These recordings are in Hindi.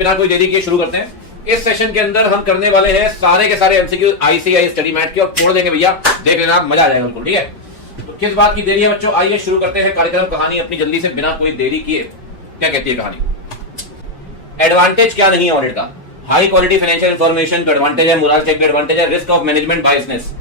बिना कोई देरी किए शुरू करते हैं। इस सेशन के अंदर हम करने वाले हैं सारे के सारे एमसीक्यू आईसीआई स्टडी मैट के और छोड़ देंगे भैया, देख लेना मजा आ जाएगा बिल्कुल। ठीक है, तो किस बात की देरी है बच्चों, आइए शुरू करते हैं कार्यक्रम। कहानी अपनी जल्दी से बिना कोई देरी किए। क्या कहती है कहानी? एडवांटेज क्या नहीं है ऑडिट का? हाई क्वालिटी फाइनेंशियल इंफॉर्मेशन का एडवांटेज है, मोरल चेक का एडवांटेज है, रिस्क ऑफ मैनेजमेंट बायसनेस।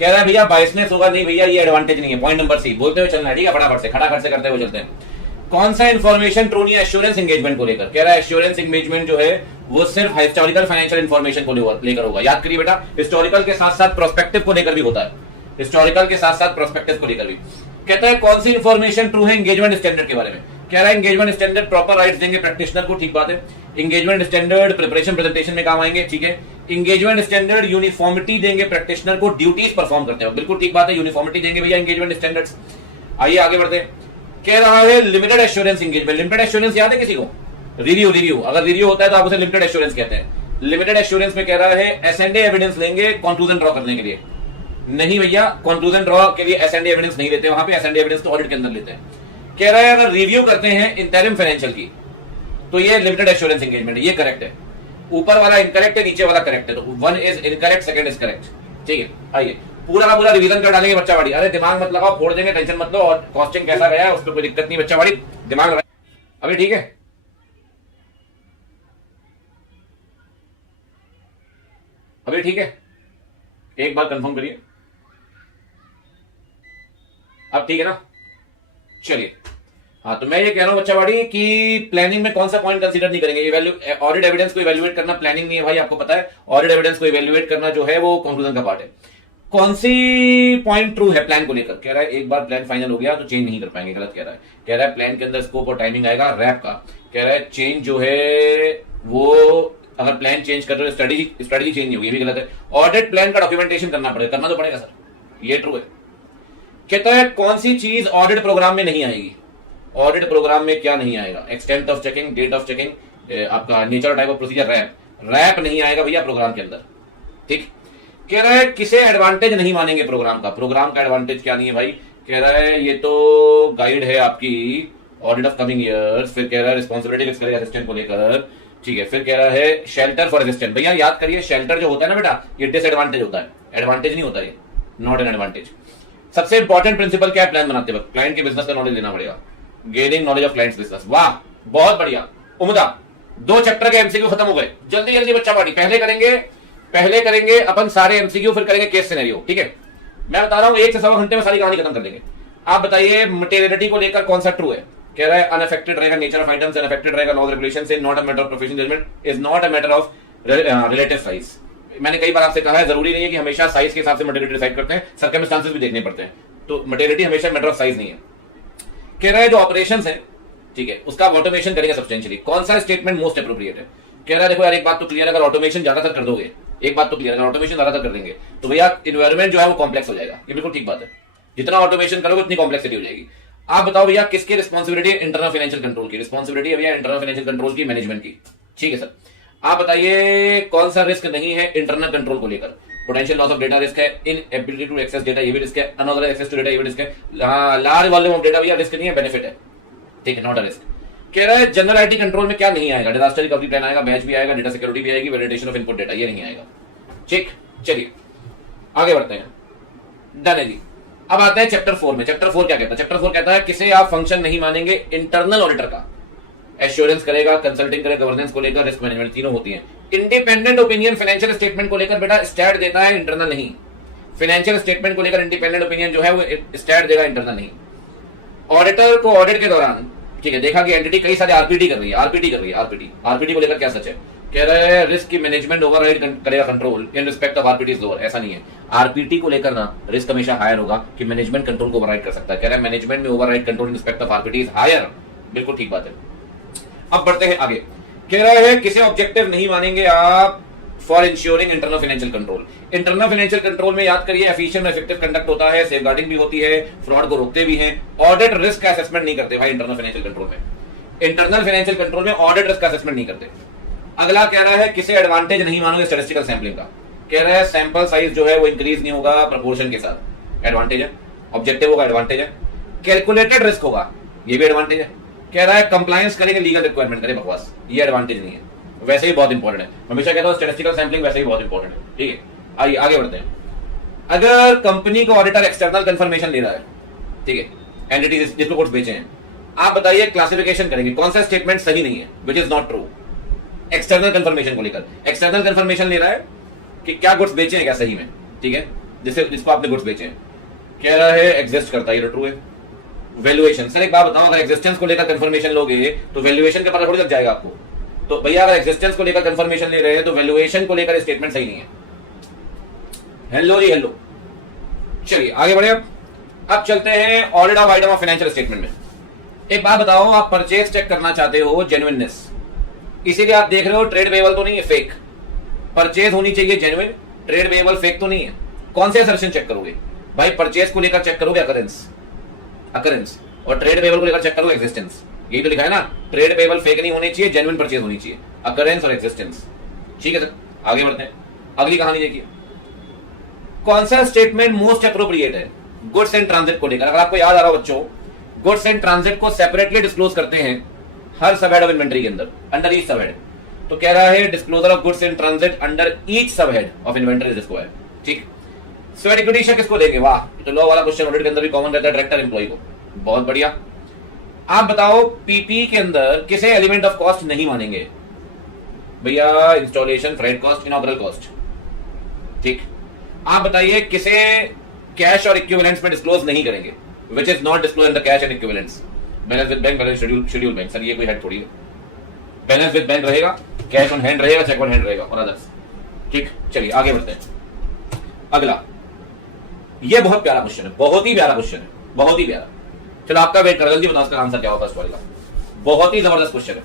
कह रहा है भैया बायसनेस होगा नहीं भैया, ये एडवांटेज नहीं है। पॉइंट नंबर सी बोलते हुए चलना है, ठीक है, फटाफट से खड़ा खर्च करते हुए चलते हैं। कौन सा इंफॉर्मेशन ट्रू नहीं है एश्योरेंस एंगेजमेंट को लेकर? कह रहा है एश्योरेंस एंगेजमेंट जो है वो सिर्फ हिस्टोरिकल फाइनेंशियल इंफॉर्मेशन को लेकर होगा। याद करिए बेटा, हिस्टोरिकल के साथ साथ प्रोस्पेक्टिव को लेकर भी होता है, हिस्टोरिकल के साथ साथ प्रोस्पेक्टिव को लेकर भी। कहता है कौन सी इंफॉर्मेशन ट्रू है एंगेजमेंट स्टैंडर्ड के बारे में? कह रहा है एंगेजमेंट स्टैंडर्ड प्रॉपर राइट्स देंगे प्रैक्टिशनर को, ठीक बात है। एंगेजमेंट स्टैंडर्ड प्रिपरेशन प्रेजेंटेशन में काम आएंगे, ठीक है। एंगेजमेंट स्टैंडर्ड यूनिफॉर्मिटी देंगे प्रैक्टिशनर को ड्यूटीज परफॉर्म करते हैं, बिल्कुल ठीक बात है, यूनिफॉर्मिटी देंगे भैया एंगेजमेंट स्टैंडर्ड्स। आइए आगे बढ़ते हैं। कह रहा है limited assurance engagement. Limited assurance याद है किसी को? रिव्यू अगर रिव्यू होता है तो आप उसे लिमिटेड एश्योरेंस कहते हैं। लिमिटेड एश्योरेंस में कह रहा है एसएनडी एविडेंस लेंगे कंक्लूजन ड्रॉ करने के लिए। नहीं भैया, कंक्लूजन ड्रॉ के लिए एसएनडी एविडेंस नहीं लेते, वहां पे एसएनडी एविडेंस तो ऑडिट के अंदर लेते हैं। कह रहा है अगर रिव्यू करते हैं इंटरिम फाइनेंशियल की तो ये लिमिटेड एश्योरेंस एंगेजमेंट, ये करेक्ट है। ऊपर वाला इनकरेक्ट है, नीचे वाला करेक्ट है, तो one is incorrect, second is correct, ठीक है। आइए पूरा का पूरा रिवीजन कर डालेंगे बच्चा बाड़ी। अरे दिमाग मत लगाओ, फोड़ देंगे, टेंशन मत लो। और कॉस्टिंग कैसा गया है उस पर कोई दिक्कत नहीं, बच्चा बाड़ी दिमाग लगाए अभी, ठीक है। अभी ठीक है, एक बार कंफर्म करिए, अब ठीक है ना? चलिए, हाँ तो मैं ये कह रहा हूं बच्चा बाड़ी कि प्लानिंग में कौन सा पॉइंट कंसीडर नहीं करेंगे? ऑडिट एविडेंस को इवैल्यूएट करना प्लानिंग नहीं है भाई, आपको पता है। ऑडिट एविडेंस को इवैल्यूएट करना जो है वो कंक्लूजन का पार्ट है। कौन सी पॉइंट ट्रू है प्लान को लेकर? कह रहा है एक बार प्लान फाइनल हो गया तो चेंज नहीं कर पाएंगे, गलत कह रहा है। कह रहा है प्लान के अंदर स्कोप और टाइमिंग आएगा रैप का। कह रहा है चेंज जो है वो अगर प्लान चेंज कर रहे हो स्ट्रेटेजी चेंज नहीं होगी, ये भी गलत है। ऑडिट प्लान का डॉक्यूमेंटेशन करना पड़ेगा, करना तो पड़ेगा सर, ये ट्रू है। कहता है कौन सी चीज ऑडिट प्रोग्राम में नहीं आएगी? ऑडिट प्रोग्राम में क्या नहीं आएगा? Extent of checking, date of checking, आपका नेचर टाइप ऑफ प्रोसीजर, रैप नहीं आएगा भैया प्रोग्राम के अंदर, ठीक। कह रहा है किसे एडवांटेज नहीं मानेंगे प्रोग्राम का? प्रोग्राम का एडवांटेज क्या नहीं है भाई? कह रहा है ये तो गाइड है आपकी ऑडिट ऑफ कमिंग ईयर्स। फिर कह रहा है रिस्पॉन्सिबिलिटी फिक्स करेगा असिस्टेंट को लेकर, ठीक है। फिर कह रहा है शेल्टर फॉर असिस्टेंट। भैया याद करिए शेल्टर जो होता है ना बेटा, ये डिसएडवांटेज होता है, एडवांटेज नहीं होता, ये नॉट एन एडवांटेज। सबसे इंपॉर्टेंट प्रिंसिपल क्या है प्लान बनाते वक्त? क्लाइंट के बिजनेस का नॉलेज लेना पड़ेगा, gaining knowledge of clients business. वाह बहुत बढ़िया, उम्दा। 2 चैप्टर के एमसीक्यू खत्म हो गए, जल्दी जल्दी बच्चा बाड़ी। पहले करेंगे अपन सारे एमसीक्यू, फिर करेंगे केस सिनेरियो, ठीक है। मैं बता रहा हूं 1 से सवा घंटे में सारी कहानी खत्म कर देंगे। आप बताइए मटेरियलिटी को लेकर कौन सा ट्रू है? कह रहा है अनअफेक्टेड रहेगा नेचर ऑफ आइटम्स, अनअफेक्टेड रहेगा लॉज रेगुलेशन से, not a matter of professional judgement, is not a matter of relative size. मैंने कई बार आपसे कहा है जरूरी नहीं है कि हमेशा साइज के हिसाब से मटेरियलिटी डिसाइड करते हैं, सर्कमस्टांसेस भी देखने पड़ते हैं, तो मटेरियलिटी हमेशा मैटर ऑफ साइज नहीं है। कह रहा है जो ऑपरेशंस है, ठीक है, उसका ऑटोमेशन करेंगे सब्सटेंशियली। कौन सा स्टेटमेंट मोस्ट एप्रोप्रिएट है? कह रहा है देखो यार एक बात तो क्लियर है, अगर ऑटोमेशन ज्यादातर कर दोगे, एक बात तो क्लियर है, अगर ऑटोमेशन ज्यादातर कर देंगे तो भैया इन्वायरमेंट जो है वो कॉम्प्लेक्स हो जाएगा, ये बिल्कुल ठीक बात है। जितना ऑटोमेशन करोगे उतनी कॉम्प्लेक्सिटी हो जाएगी। आप बताओ भैया किसकी रिस्पॉन्सिबिलिटी? इंटरनल फाइनेंशियल कंट्रोल की रिस्पॉन्सिबिलिटी है भैया, इंटरनल फाइनेंशियल कंट्रोल की, मैनेजमेंट की, ठीक है सर। आप बताइए कौन सा रिस्क नहीं है इंटरनल कंट्रोल को लेकर? Potential loss of data risk है, इनएबिलिटी टू एक्सेस डेटा ये भी रिस्क है, अनऑथराइज्ड एक्सेस टू डेटा ये भी रिस्क है। लार्ज वॉल्यूम ऑफ डेटा भैया रिस्क नहीं है, बेनिफिट है, ठीक है, नॉट अ रिस्क। कह रहा है जनरल आईटी कंट्रोल में क्या नहीं आएगा? डिजास्टर रिकवरी प्लान आएगा, बैच भी आएगा, डेटा सिक्योरिटी भी आएगी, वैलिडेशन ऑफ इनपुट डेटा ये नहीं आएगा, ठीक। चलिए आगे बढ़ते हैं, डन है जी। अब आते हैं चैप्टर 4 में। चैप्टर 4 क्या कहता है? चैप्टर 4 कहता है किसे आप फंक्शन नहीं मानेंगे इंटरनल ऑडिटर का? एश्योरेंस करेगा, कंसल्टिंग करेगा, गवर्नेंस को लेकर, रिस्क मैनेजमेंट, तीनों होती हैं। इंडिपेंडेंट ओपिनियन फाइनेंशियल स्टेटमेंट को लेकर बेटा स्टैट देता है, इंटरनल नहीं। फाइनेंशियल स्टेटमेंट को लेकर इंडिपेंडेंट ओपिनियन जो है वो स्टैट देगा, इंटरनल नहीं। ऑडिटर को ऑडिट के दौरान, ठीक है, देखा कि एंटिटी कई सारे आरपीटी कर रही है, आरपीटी को लेकर क्या सच है? कह रहे हैं रिस्क की मैनेजमेंट ओवरराइड करेगा control in respect of RPT lower. ऐसा नहीं है, आरपीटी को लेकर ना रिस्क हमेशा हायर होगा कि मैनेजमेंट कंट्रोल को ओवरराइड कर सकता है। कह रहा है मैनेजमेंट में override control in respect of RPT is higher, बिल्कुल ठीक बात है। अब बढ़ते हैं आगे। कह रहा है किसे ऑब्जेक्टिव नहीं मानेंगे आप for ensuring internal financial control? Internal financial control में याद करिए एफिशिएंट और इफेक्टिव कंडक्ट होता है, सेफगार्डिंग भी होती है, फ्रॉड को रोकते भी हैं। ऑडिट रिस्क असेसमेंट नहीं करते भाई इंटरनल फाइनेंशियल कंट्रोल में। इंटरनल फाइनेंशियल कंट्रोल में ऑडिट रिस्क असेसमेंट नहीं करते। अगला कह रहा है किसे एडवांटेज नहीं मानोगे स्टैटिस्टिकल सैंपलिंग का? कह रहा है सैंपल साइज जो है वो इंक्रीज नहीं होगा प्रोपोर्शन के साथ, एडवांटेज है। ऑब्जेक्टिव होगा, एडवांटेज है। कैलकुलेटेड रिस्क होगा, ये भी एडवांटेज है। कह रहा है कंप्लायंस करेंगे लीगल रिक्वायरमेंट, करे बकवास, ये एडवांटेज नहीं है। वैसे ही बहुत इंपॉर्टेंट है। हमेशा कहता हूं स्टैटिस्टिकल सैंपलिंग वैसे ही बहुत इंपॉर्टेंट है, ठीक है। आइए आगे बढ़ते हैं। अगर कंपनी को ऑडिटर एक्सटर्नल कंफर्मेशन ले रहा है, ठीक है, एंटिटी जिसको गुड्स बेचे हैं, आप बताइए क्लासिफिकेशन करेंगे कौन सा स्टेटमेंट सही नहीं है, which is not true. External confirmation को लेकर एक्सटर्नल कंफर्मेशन ले रहा है कि क्या गुड्स बेचे हैं क्या सही में, ठीक है, जिसको आपने गुड्स बेचे हैं, कह रहा है एग्जिस्ट करता है, ये ट्रू है। वैल्यूएशन, सर एक बात बताओ, अगर एग्जिस्टेंस को लेकर कंफर्मेशन लोगे तो वैल्यूएशन का पता थोड़ी लग जाएगा आपको। तो भैया अगर एग्जिस्टेंस को लेकर कंफर्मेशन ले रहे हैं तो वैल्यूएशन को लेकर स्टेटमेंट सही नहीं है। हेलो जी हेलो, चलिए आगे बढ़े। अब चलते हैं audit of item of financial statement में। एक बात बताओ, आप परचेज चेक करना चाहते हो जेन्युइननेस, इसीलिए आप देख रहे हो ट्रेड पेएबल तो नहीं है, फेक। परचेज होनी चाहिए जेन्युइन, ट्रेड पेएबल फेक तो नहीं है। कौन से असर्शन चेक करोगे भाई? परचेज को लेकर चेक करोगे अकरेंस, और ट्रेड पेएबल को लेकर चेक करोगे एग्जिस्टेंस। यही तो लिखा है ना, ट्रेड पेएबल फेक नहीं होनी चाहिए, जेन्युइन परचेज होनी चाहिए, अकरेंस और एग्जिस्टेंस। ठीक है सर, आगे बढ़ते हैं। अगली कहानी देखिए, कौन सा स्टेटमेंट मोस्ट अप्रोप्रिएट है गुड्स एंड ट्रांजिट को लेकर? अगर आपको याद आ रहा हो बच्चों, गुड्स एंड ट्रांजिट को सेपरेटली डिस्क्लोज करते हैं हर सब हेड ऑफ इन्वेंटरी के अंदर, अंडर ईच सब हेड। तो कह रहा है disclosure of goods and transit under each sub head of inventory is required. ठीक, स्वेट इक्विटी शेयर किसको देंगे? वाह, तो लॉ वाला क्वेश्चन ऑडिट के अंदर भी कॉमन रहता है, डायरेक्टर एम्प्लॉय को। बहुत बढ़िया। आप बताओ पीपी के अंदर किसे एलिमेंट ऑफ कॉस्ट नहीं मानेंगे भैया? Installation, freight cost, inaugural cost. ठीक, आप बताइए किसे कैश और इक्विवेलेंट्स में डिस्क्लोज नहीं करेंगे? Which is not disclose in the cash and equivalents. Balance with bank, balance schedule bank. Sir ये कोई हेड थोड़ी है। बैलेंस विद बैंक रहेगा, कैश ऑन हैंड रहेगा, चेक ऑन हैंड रहेगा और अदर्स। ठीक, चलिए आगे बढ़ते हैं। अगला, ये बहुत प्यारा क्वेश्चन है, बहुत ही प्यारा क्वेश्चन है, बहुत ही प्यारा। चलो आपका वेट कर, जल्दी बताओ इसका आंसर क्या होगा। फर्स्ट वाले का बहुत ही जबरदस्त क्वेश्चन है।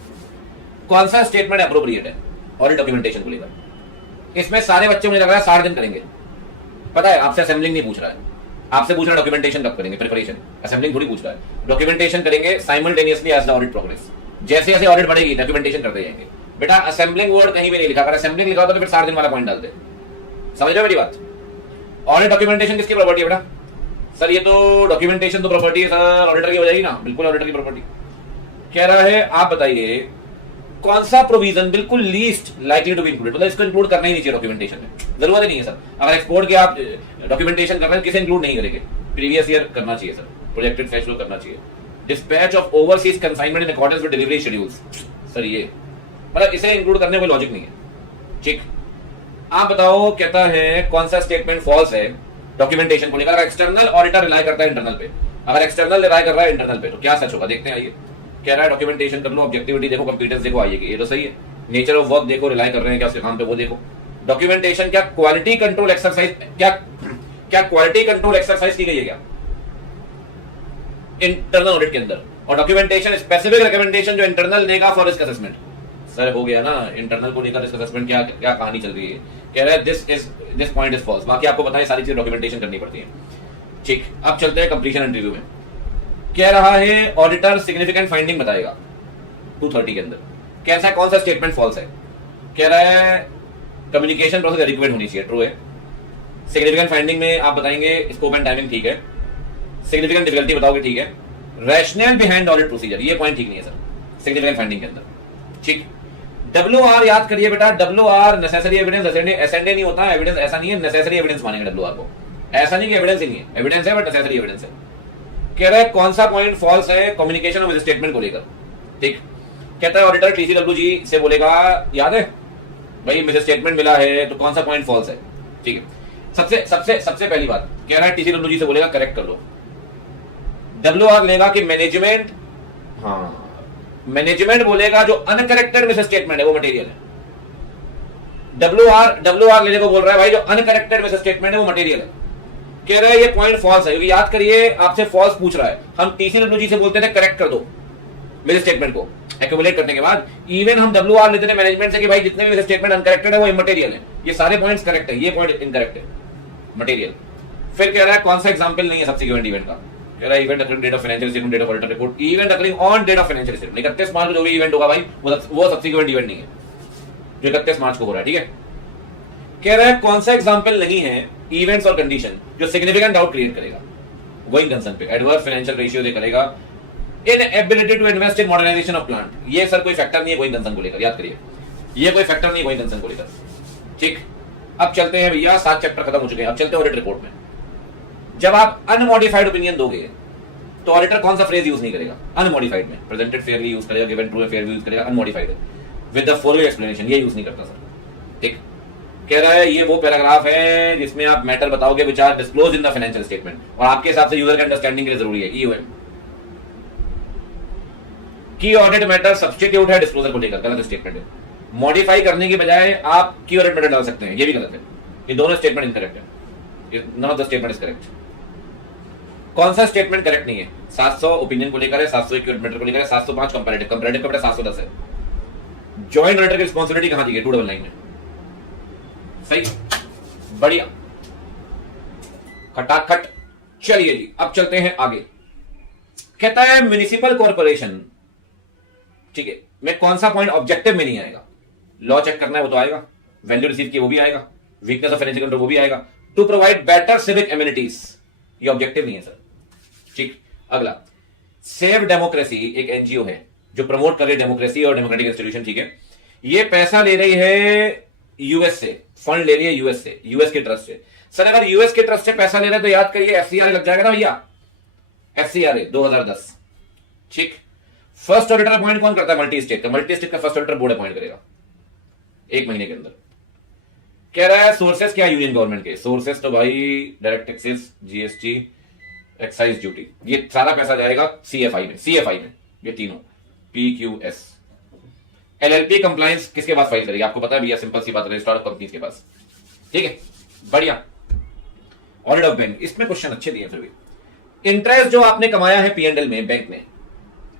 कौन सा स्टेटमेंट अप्रोप्रिएट है ऑडिट डॉक्यूमेंटेशन को लेकर? इसमें सारे बच्चे मुझे लग रहा है 60 दिन करेंगे। पता है, आपसे असेंबलिंग नहीं पूछ रहा है, आपसे पूछ रहा है डॉक्यूमेंटेशन कब करेंगे, प्रिपरेशन। असेंबलिंग थोड़ी पूछ रहा है, डॉक्यूमेंटेशन करेंगे simultaneously as the audit progress. जैसे जैसे ऑडिट बढ़ेगी डॉक्यूमेंटेशन करते जाएंगे। बेटा असेंबलिंग वर्ड कहीं भी नहीं लिखा, अगर असेंबलिंग लिखा होता तो फिर 60 दिन वाला पॉइंट डालते। समझ रहे हो मेरी बात? ऑडिट डॉक्यूमेंटेशन किसकी प्रॉपर्टी है बेटा? सर ये तो डॉक्यूमेंटेशन तो प्रॉपर्टी है सर, ऑडिटर की हो जाएगी ना। बिल्कुल ऑडिटर की प्रॉपर्टी। कह रहा है आप बताइए कौन सा प्रोविजन बिल्कुल least likely to be included, मतलब इसको इंक्लूड करना ही नहीं चाहिए डॉक्यूमेंटेशन में, जरूरत ही नहीं है सर। अगर एक्सपोर्ट के आप डॉक्यूमेंटेशन कर रहे हैं, किसे इंक्लूड नहीं करेंगे? प्रीवियस ईयर करना चाहिए सर, प्रोजेक्टेड कैश फ्लो करना चाहिए, dispatch of overseas consignment in accordance with delivery schedules. Sir ये मतलब इसे इंक्लूड करने में लॉजिक नहीं है। ठीक, आप बताओ कहता है कौन सा स्टेटमेंट फॉल्स है डॉक्यूमेंटेशन को लेकर? अगर एक्सटर्नल ऑडिटर रिलाई करता है इंटरनल पे, अगर एक्सटर्नल रिलाई कर रहा है इंटरनल पे, तो क्या सच होगा? देखते हैं, आइए। कह रहा है डॉक्यूमेंटेशन कर लो, ऑब्जेक्टिविटी देखो, कंप्लीटेंस देखो, आइए ये तो सही है। नेचर ऑफ वर्क देखो, रिलाई कर रहे हैं क्या उसके काम पे, वो देखो। डॉक्यूमेंटेशन क्या क्वालिटी कंट्रोल एक्सरसाइज, क्या क्वालिटी कंट्रोल एक्सरसाइज की गई है क्या इंटरनल ऑडिट के अंदर? और डॉक्यूमेंटेशन स्पेसिफिक रिकमेंडेशन जो इंटरनल देगा फॉर रिस्क असेसमेंट। सर हो गया ना, इंटरनल को लेकर रिस्क असेसमेंट क्या क्या कहानी चल रही है? कह रहा है दिस पॉइंट इज फॉल्स। बाकी आपको पता है सारी चीजें डॉक्यूमेंटेशन करनी पड़ती है। ठीक, अब चलते हैं कंप्लीशन एंड रिव्यू में। कह रहा है ऑडिटर सिग्निफिकेंट फाइंडिंग बताएगा 230 के अंदर। कैसा कौन सा स्टेटमेंट फॉल्स है? कह रहा है कम्युनिकेशन प्रोसेस एडिक्वेट होनी चाहिए, ट्रू है। सिग्निफिकेंट फाइंडिंग में आप बताएंगे स्कोप एंड टाइमिंग, ठीक है। सिग्निफिकेंट डिफिकल्टी बताओगे, ठीक है। रैशनल बिहाइंड ऑडिट प्रोसीजर, ये पॉइंट ठीक नहीं है सर सिग्निफिकेंट फाइंडिंग के अंदर। ठीक, WR याद करिए बेटा, WR नेसेसरी एविडेंस, एसएनडे नहीं होता, एविडेंस ऐसा नहीं है, नेसेसरी एविडेंस मानेंगे WR को। ऐसा नहीं कि एविडेंस ही नहीं है, एविडेंस है बट नेसेसरी एविडेंस है। कह रहा है कौन सा पॉइंट फॉल्स है कम्युनिकेशन ऑफ स्टेटमेंट को लेकर? ठीक, कहता है ऑडिटर TCW जी से बोलेगा, याद है भाई मुझे स्टेटमेंट मिला है तो कौन सा पॉइंट फॉल्स है? ठीक है, सबसे सबसे सबसे पहली बात कह रहा है TCW जी से बोलेगा करेक्ट कर लो। WR लेगा कि मैनेजमेंट, हाँ मैनेजमेंट बोलेगा जो अनकरेक्टेड मिस स्टेटमेंट है वो मटेरियल है। WR लेने को बोल रहा है भाई जो अनकरेक्टेड मिस स्टेटमेंट है वो मटेरियल है। कह रहा है ये पॉइंट फॉल्स है, क्योंकि याद करिए आपसे फॉल्स पूछ रहा है। हम TCW जी से बोलते थे करेक्ट कर दो मिस स्टेटमेंट को एक्यूमुलेट करने के बाद। इवन हम WR लेते थे मैनेजमेंट से कि भाई जितने भी मिस स्टेटमेंट अनकरेक्टेड है वो इमटेरियल है। ये सारे पॉइंट्स करेक्ट है, ये पॉइंट इनकरेक्ट है, मटेरियल। फिर कह रहा है कौन सा एग्जांपल नहीं है सब्सिक्वेंट इवेंट का? कह रहा है event occurring date of financial statement, date of auditor report, event occurring on date of financial statement. 31 मार्च को जो भी इवेंट होगा भाई वो सब्सिक्वेंट इवेंट नहीं है जो 31 मार्च को हो रहा है। ठीक है, कह रहा है कौन सा एग्जांपल नहीं है इवेंट्स और कंडीशन जो सिग्निफिकेंट डाउट क्रिएट करेगा गोइंग कंसर्न पे, एडवर्स फाइनेंशियल रेशियो दे करेगा, inability to invest in modernisation of plant. ये सर कोई फैक्टर नहीं है गोइंग कंसर्न को लेकर, याद करिए। ये कोई फैक्टर नहीं, कोई कंसर्न को लेकर। ठीक, अब चलते हैं भैया, 7 चैप्टर खत्म हो चुके हैं, अब चलते हैं ऑडिट रिपोर्ट में। जब आप अनमॉडिफाइड ओपिनियन दोगे तो ऑडिटर कौन सा फ्रेज यूज नहीं करेगा? अनमॉडिफाइड में प्रेजेंटेड फेयरली यूज करेगा, गिवन ट्रू फेयर यूज करेगा, unmodified with the following explanation, ये यूज नहीं करता सर। ठीक, कह रहा है ये वो पैराग्राफ है जिसमें आप मैटर बताओगे which are disclose in the financial statement, और आपके हिसाब से यूजर के अंडरस्टैंडिंग के लिए जरूरी है। ईओएम की ऑडिट मैटर सब्स्टिट्यूट है डिस्क्लोजर को लेकर, गलत स्टेटमेंट है। मॉडिफाई करने की बजाय आप की ऑडिट मैटर डाल सकते हैं, ये भी गलत है। ये दोनों स्टेटमेंट इनकरेक्ट है, none of the statement is correct. कौन सा स्टेटमेंट करेक्ट नहीं है? 700 ओपिनियन को लेकर है, 700 की ऑडिट मैटर को लेकर है, 705 कंपैरेटिव, कंपैरेटिव का बेटा 710 है। जॉइंट ऑडिटर की रिस्पांसिबिलिटी कहां दी है? 299 में। सही, बढ़िया, खटाखट। चलिए जी, अब चलते हैं आगे। कहता है म्युनिसिपल कॉर्पोरेशन, ठीक है, में कौन सा पॉइंट ऑब्जेक्टिव में नहीं आएगा? लॉ चेक करना है वो तो आएगा, वैल्यू रिसीव की वो भी आएगा, वीकनेस ऑफ फाइनेंशियल कंट्रोल वो भी आएगा, to provide better civic amenities, ये ऑब्जेक्टिव नहीं है सर। ठीक, अगला, सेव डेमोक्रेसी एक एनजीओ है जो प्रमोट कर रही है डेमोक्रेसी और डेमोक्रेटिक इंस्टीट्यूशन। ठीक है, ये पैसा ले रही है यूएस से, फंड ले रही है यूएस से, यूएस के ट्रस्ट से। सर अगर यूएस के ट्रस्ट से पैसा ले रहे हैं तो याद करिए एफसीआरए लग जाएगा ना भैया, एफसीआरए 2010। ठीक, फर्स्ट ऑडिटर अपॉइंट कौन करता है? मल्टी स्टेट का, मल्टी स्टेट का फर्स्ट ऑडिटर बोर्ड अपॉइंट करेगा 1 महीने के अंदर। कह रहा है सोर्सेस क्या यूनियन गवर्नमेंट के? सोर्सेस तो भाई direct taxes, GST, excise duty, ये सारा पैसा जाएगा सीएफआई में, सीएफआई में ये तीनों, पीक्यूएस। एलएलपी कंप्लायंस किसके पास फाइल करेगी? आपको पता है भैया, सिंपल सी बात है, रजिस्ट्रार ऑफ कंपनीज के पास। ठीक है, बढ़िया। ऑडिट ऑफ बैंक, इसमें क्वेश्चन अच्छे दिए फिर भी। इंटरेस्ट जो आपने कमाया है पीएनएल में, बैंक में,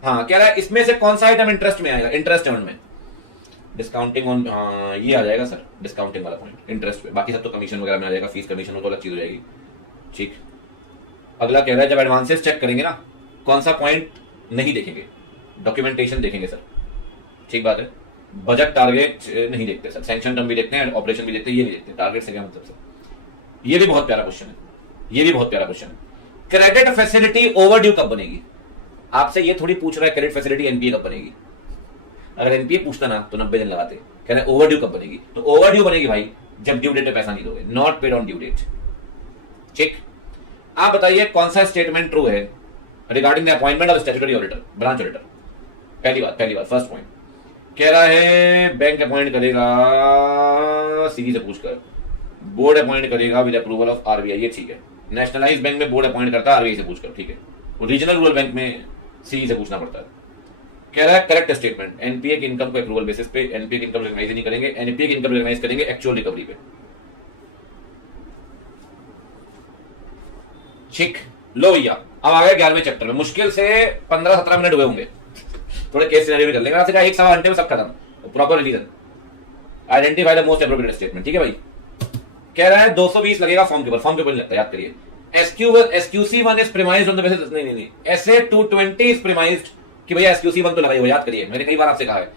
हाँ, कह रहा है इसमें से कौन सा आइटम इंटरेस्ट में आएगा? इंटरेस्ट अर्न में, डिस्काउंटिंग ऑन, हाँ ये आ जाएगा सर, डिस्काउंटिंग वाला पॉइंट इंटरेस्ट पे। बाकी सब तो कमीशन वगैरह में आ जाएगा, फीस कमीशन हो तो अलग चीज हो जाएगी। ठीक, अगला कह रहा है जब एडवांसेस चेक करेंगे ना, कौन सा पॉइंट नहीं देखेंगे? डॉक्यूमेंटेशन देखेंगे सर। ठीक बात है, बजट टारगेट नहीं देखते सर, सैंक्शन टर्म भी देखते हैं, ऑपरेशन भी देखते हैं, ये नहीं देखते। टारगेट से क्या मतलब सर? ये भी बहुत प्यारा क्वेश्चन है, ये भी बहुत प्यारा क्वेश्चन है। क्रेडिट फैसिलिटी ओवरड्यू कब बनेगी? आपसे ये थोड़ी पूछ रहा है क्रेडिट फैसिलिटी एनपीए कब बनेगी। अगर एनपीए पूछता ना तो 90 दिन लगाते। कह रहे ओवरड्यू कब बनेगी? तो ओवरड्यू बनेगी भाई जब ड्यू डेट पे पैसा नहीं दोगे, not paid on due date. ठीक, आप बताइए कौन सा स्टेटमेंट ट्रू है regarding the appointment of statutory auditor, branch auditor? पहली बात फर्स्ट पॉइंट कह रहा है बैंक अपॉइंट करेगा सीधी से पूछकर, बोर्ड अपॉइंट करेगा विद अप्रूवल ऑफ आरबीआई, ये ठीक है। नेशनलाइज बैंक में बोर्ड अपॉइंट करता है आरबीआई से पूछकर, ठीक है। रीजनल रूरल बैंक में सीई से पूछना पड़ता है। कह रहा है करेक्ट स्टेटमेंट, एनपीए की इनकम को अप्रूवल बेसिस पे, एनपीए की इनकम रिकॉग्नाइज नहीं करेंगे, एनपीए की इनकम रिकॉग्नाइज करेंगे एक्चुअल रिकवरी पे। ठीक, लो भैया अब आ गए 11वें चैप्टर में। मुश्किल से 15-17 मिनट हुए होंगे, थोड़े केस सिनेरियो भी कर लेंगे। आपसे एक सवा घंटे में सब खत्म। Proper reason, identify the most appropriate statement. ठीक है भाई, कह रहा है 220 लगेगा फॉर्म के ऊपर, फॉर्म के ऊपर लगता है, याद करिए। SQC1 is premised on the basis, नहीं, SA220 इज प्रीमाइज्ड कि भैया SQC1 तो लगाई हो, याद करिए, मैंने कई बार आपसे कहा है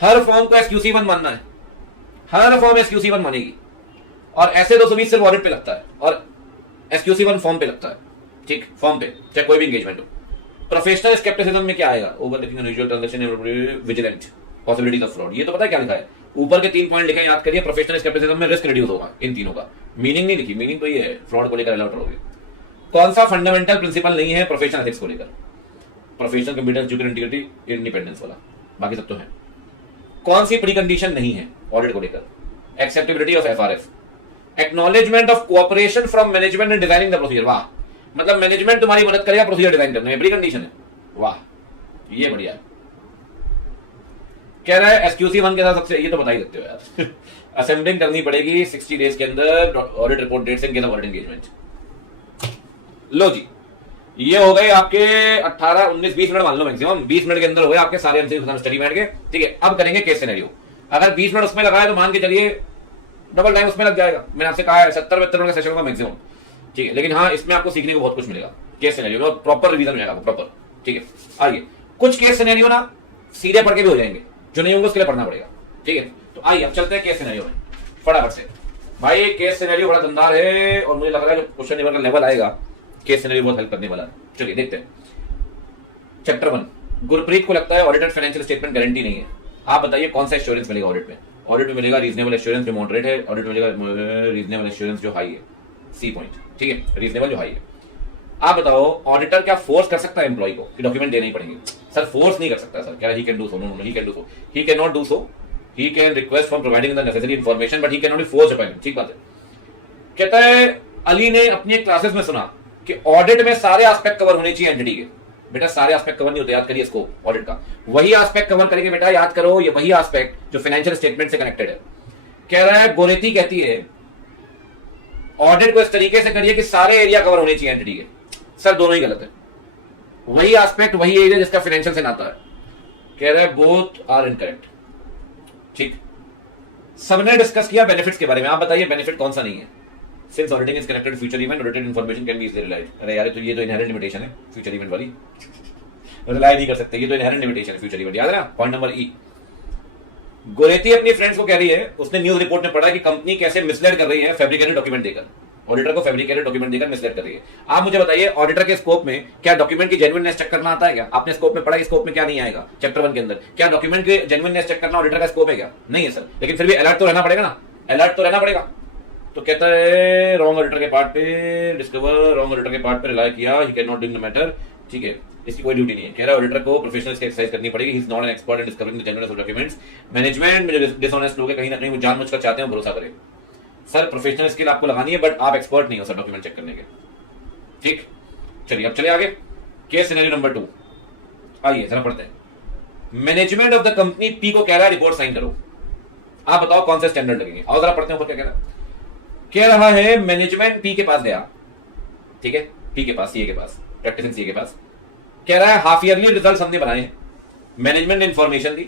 हर फॉर्म को SQC1 मानना है, हर फॉर्म SQC1 मानेगी। और ऐसे 220 सिर्फ ऑडिट पे लगता है और SQC1 फॉर्म पे लगता है। ठीक, फॉर्म पे चाहे कोई भी एंगेजमेंट हो। प्रोफेशनल स्केप्टिसिज्म में क्या आएगा? Overlooking unusual transaction, vigilant, possibilities of fraud. ये तो पता है क्या लिखा है ऊपर के 3 पॉइंट लिखे हैं, याद करिए। प्रोफेशनल स्केप्टिसिज्म में रिस्क रिड्यूस होगा, इन तीनों का मीनिंग नहीं लिखी, मीनिंग तो ये है फ्रॉड को लेकर अलर्ट रहोगे। कौन सा फंडामेंटल प्रिंसिपल नहीं है प्रोफेशनल एथिक्स को लेकर? प्रोफेशनल कंप्यूटर इंटीग्रिटी, इंडिपेंडेंस वाला, बाकी सब तो है। कौन सी प्री कंडीशन नहीं है ऑडिट को लेकर? Acceptability of FRF, acknowledgement of cooperation from management in designing the procedure. वाह, मतलब मैनेजमेंट तुम्हारी मदद करेगा प्रोसीजर डिजाइन करने में, प्री कंडीशन है। वाह, ये बढ़िया है। कह रहा है SQC1 के साथ सबसे, ये तो बता ही सकते हो यार असेंबलिंग करनी पड़ेगी 60 डेज के अंदर ऑडिट रिपोर्ट डेट से ऑडिट एंगेजमेंट। लो जी, ये हो गए आपके 18, 19, 20 मिनट मान लो मैक्सिमम, 20 मिनट के अंदर हो गए आपके सारे एमसीक्यू खत्म स्टडी मैट के। ठीक है, अब करेंगे केस सिनेरियो। अगर 20 मिनट उसमें लगाए तो मान के चलिए डबल टाइम उसमें लग जाएगा। मैंने आपसे कहा है 70-72 मिनट का सेशन होगा मैक्सिमम। ठीक है, लेकिन हाँ इसमें आपको सीखने को बहुत कुछ मिलेगा केस सिनेरियो में, और प्रॉपर रिवीजन हो जाएगा प्रॉपर। ठीक है, आइए कुछ केस सिनेरियो ना सीधे पढ़ के भी हो जाएंगे, जो नहीं होंगे उसके लिए पढ़ना पड़ेगा। ठीक है, तो आइए अब चलते हैं केस सिनेरियो में फटाफट से। भाई केस सिनेरियो बड़ा दमदार है और मुझे लग रहा है जो क्वेश्चन पेपर का लेवल आएगा केस सिनेरियो बहुत हेल्प करने वाला है। चलिए देखते हैं। चैप्टर 1, गुरप्रीत को लगता है ऑडिटेड फाइनेंशियल स्टेटमेंट गारंटी नहीं है। आप बताइए कौन सा एश्योरेंस मिलेगा ऑडिट में? ऑडिट में मिलेगा रीजनेबल एश्योरेंस जो मॉडरेट है, ऑडिट में मिलेगा रीजनेबल एश्योरेंस जो हाई है, सी पॉइंट, ठीक है, रीजनेबल जो हाई है। आप बताओ ऑडिटर क्या फोर्स कर सकता है एम्प्लॉय को कि डॉक्यूमेंट देने ही पड़ेंगे? सर फोर्स नहीं कर सकता सर, क्या he can do so, no he can do so, he can not do so, he can request from providing the necessary information but he can not be forced upon him, ठीक बात है। कहता है अली ने अपनी क्लासेस में सुना कि ऑडिट में सारे एस्पेक्ट कवर होने चाहिए एंटिटी के। बेटा सारे एस्पेक्ट कवर नहीं होते, याद करिए स्कोप ऑडिट का, वही एस्पेक्ट कवर करेंगे बेटा, याद करो, ये वही एस्पेक्ट जो फाइनेंशियल स्टेटमेंट से कनेक्टेड है। कह रहा है गोरेती कहती है ऑडिट को इस तरीके से करिए कि सारे एरिया कवर होने चाहिए एंटिटी के। सर दोनों ही गलत है, वही एस्पेक्ट वही एरिया जिसका फाइनेंशियल से नाता है। कह रहे हैं बोथ आर इनकरेक्ट, ठीक। सबने डिस्कस किया बेनिफिट्स के बारे में, आप बताइए बेनिफिट कौन सा नहीं है? Since auditing is connected future event, audited information can be easily relied. अरे यार तो ये तो इनहेरेंट लिमिटेशन है फ्यूचर इवेंट वाली, रिलाई नहीं कर सकते, ये तो इनहेरेंट लिमिटेशन है फ्यूचर इवेंट, याद है ना। पॉइंट नंबर ई, गोरेती अपनी फ्रेंड्स को कह रही है, उसने न्यूज रिपोर्ट में पढ़ा कि कंपनी कैसे मिसलेड कर रही है फैब्रिकेटेड डॉक्यूमेंट देकर, ऑडिटर को फैब्रिकेटेड डॉक्यूमेंट देकर मिसलेड कर रही है। आप मुझे बताइए ऑडिटर के स्कोप में क्या डॉक्यूमेंट की जेन्युइननेस चेक करना आता है क्या? आपने स्कोप में पढ़ा, स्कोप में क्या नहीं आएगा चैप्टर 1 के अंदर? क्या डॉक्यूमेंट की जेन्युइननेस चेक करना ऑडिटर का स्कोप है क्या? नहीं है सर, लेकिन फिर भी अलर्ट तो रहना पड़ेगा ना, अलर्ट तो रहना पड़ेगा। तो कहता है रॉन्ग ऑडिटर के पार्ट पे डिस्कवर, रॉन्ग ऑडिटर के पार्ट पे रिलाई किया, ही can not do the matter, ठीक है, इसकी कोई ड्यूटी नहीं है। कह रहा है ऑडिटर को प्रोफेशनल एक्सरसाइज करनी पड़ेगी, he is not an expert in discovering the genuineness of documents. Management में जो डिसऑनेस्ट लोग हैं कहीं ना कहीं वो जानबूझकर चाहते हैं भरोसा करें। सर प्रोफेशनल स्किल आपको लगानी है बट आप एक्सपर्ट नहीं हो सर डॉक्यूमेंट चेक करने के, ठीक। चलिए अब चले आगे, केस सिनेरियो नंबर 2, आइए जरा पढ़ते हैं। Management of the company P को कह रहा है रिपोर्ट साइन करो, आप बताओ कौन से स्टैंडर्ड लगेंगे? और जरा पढ़ते हैं ऊपर क्या कह रहा है। कह रहा है मैनेजमेंट पी के पास गया, ठीक है, पी के पास, सीए के पास, प्रैक्टिसिंग सीए के पास। कह रहा है हाफ ईयरली रिजल्ट हमने बनाए, मैनेजमेंट ने इंफॉर्मेशन दी,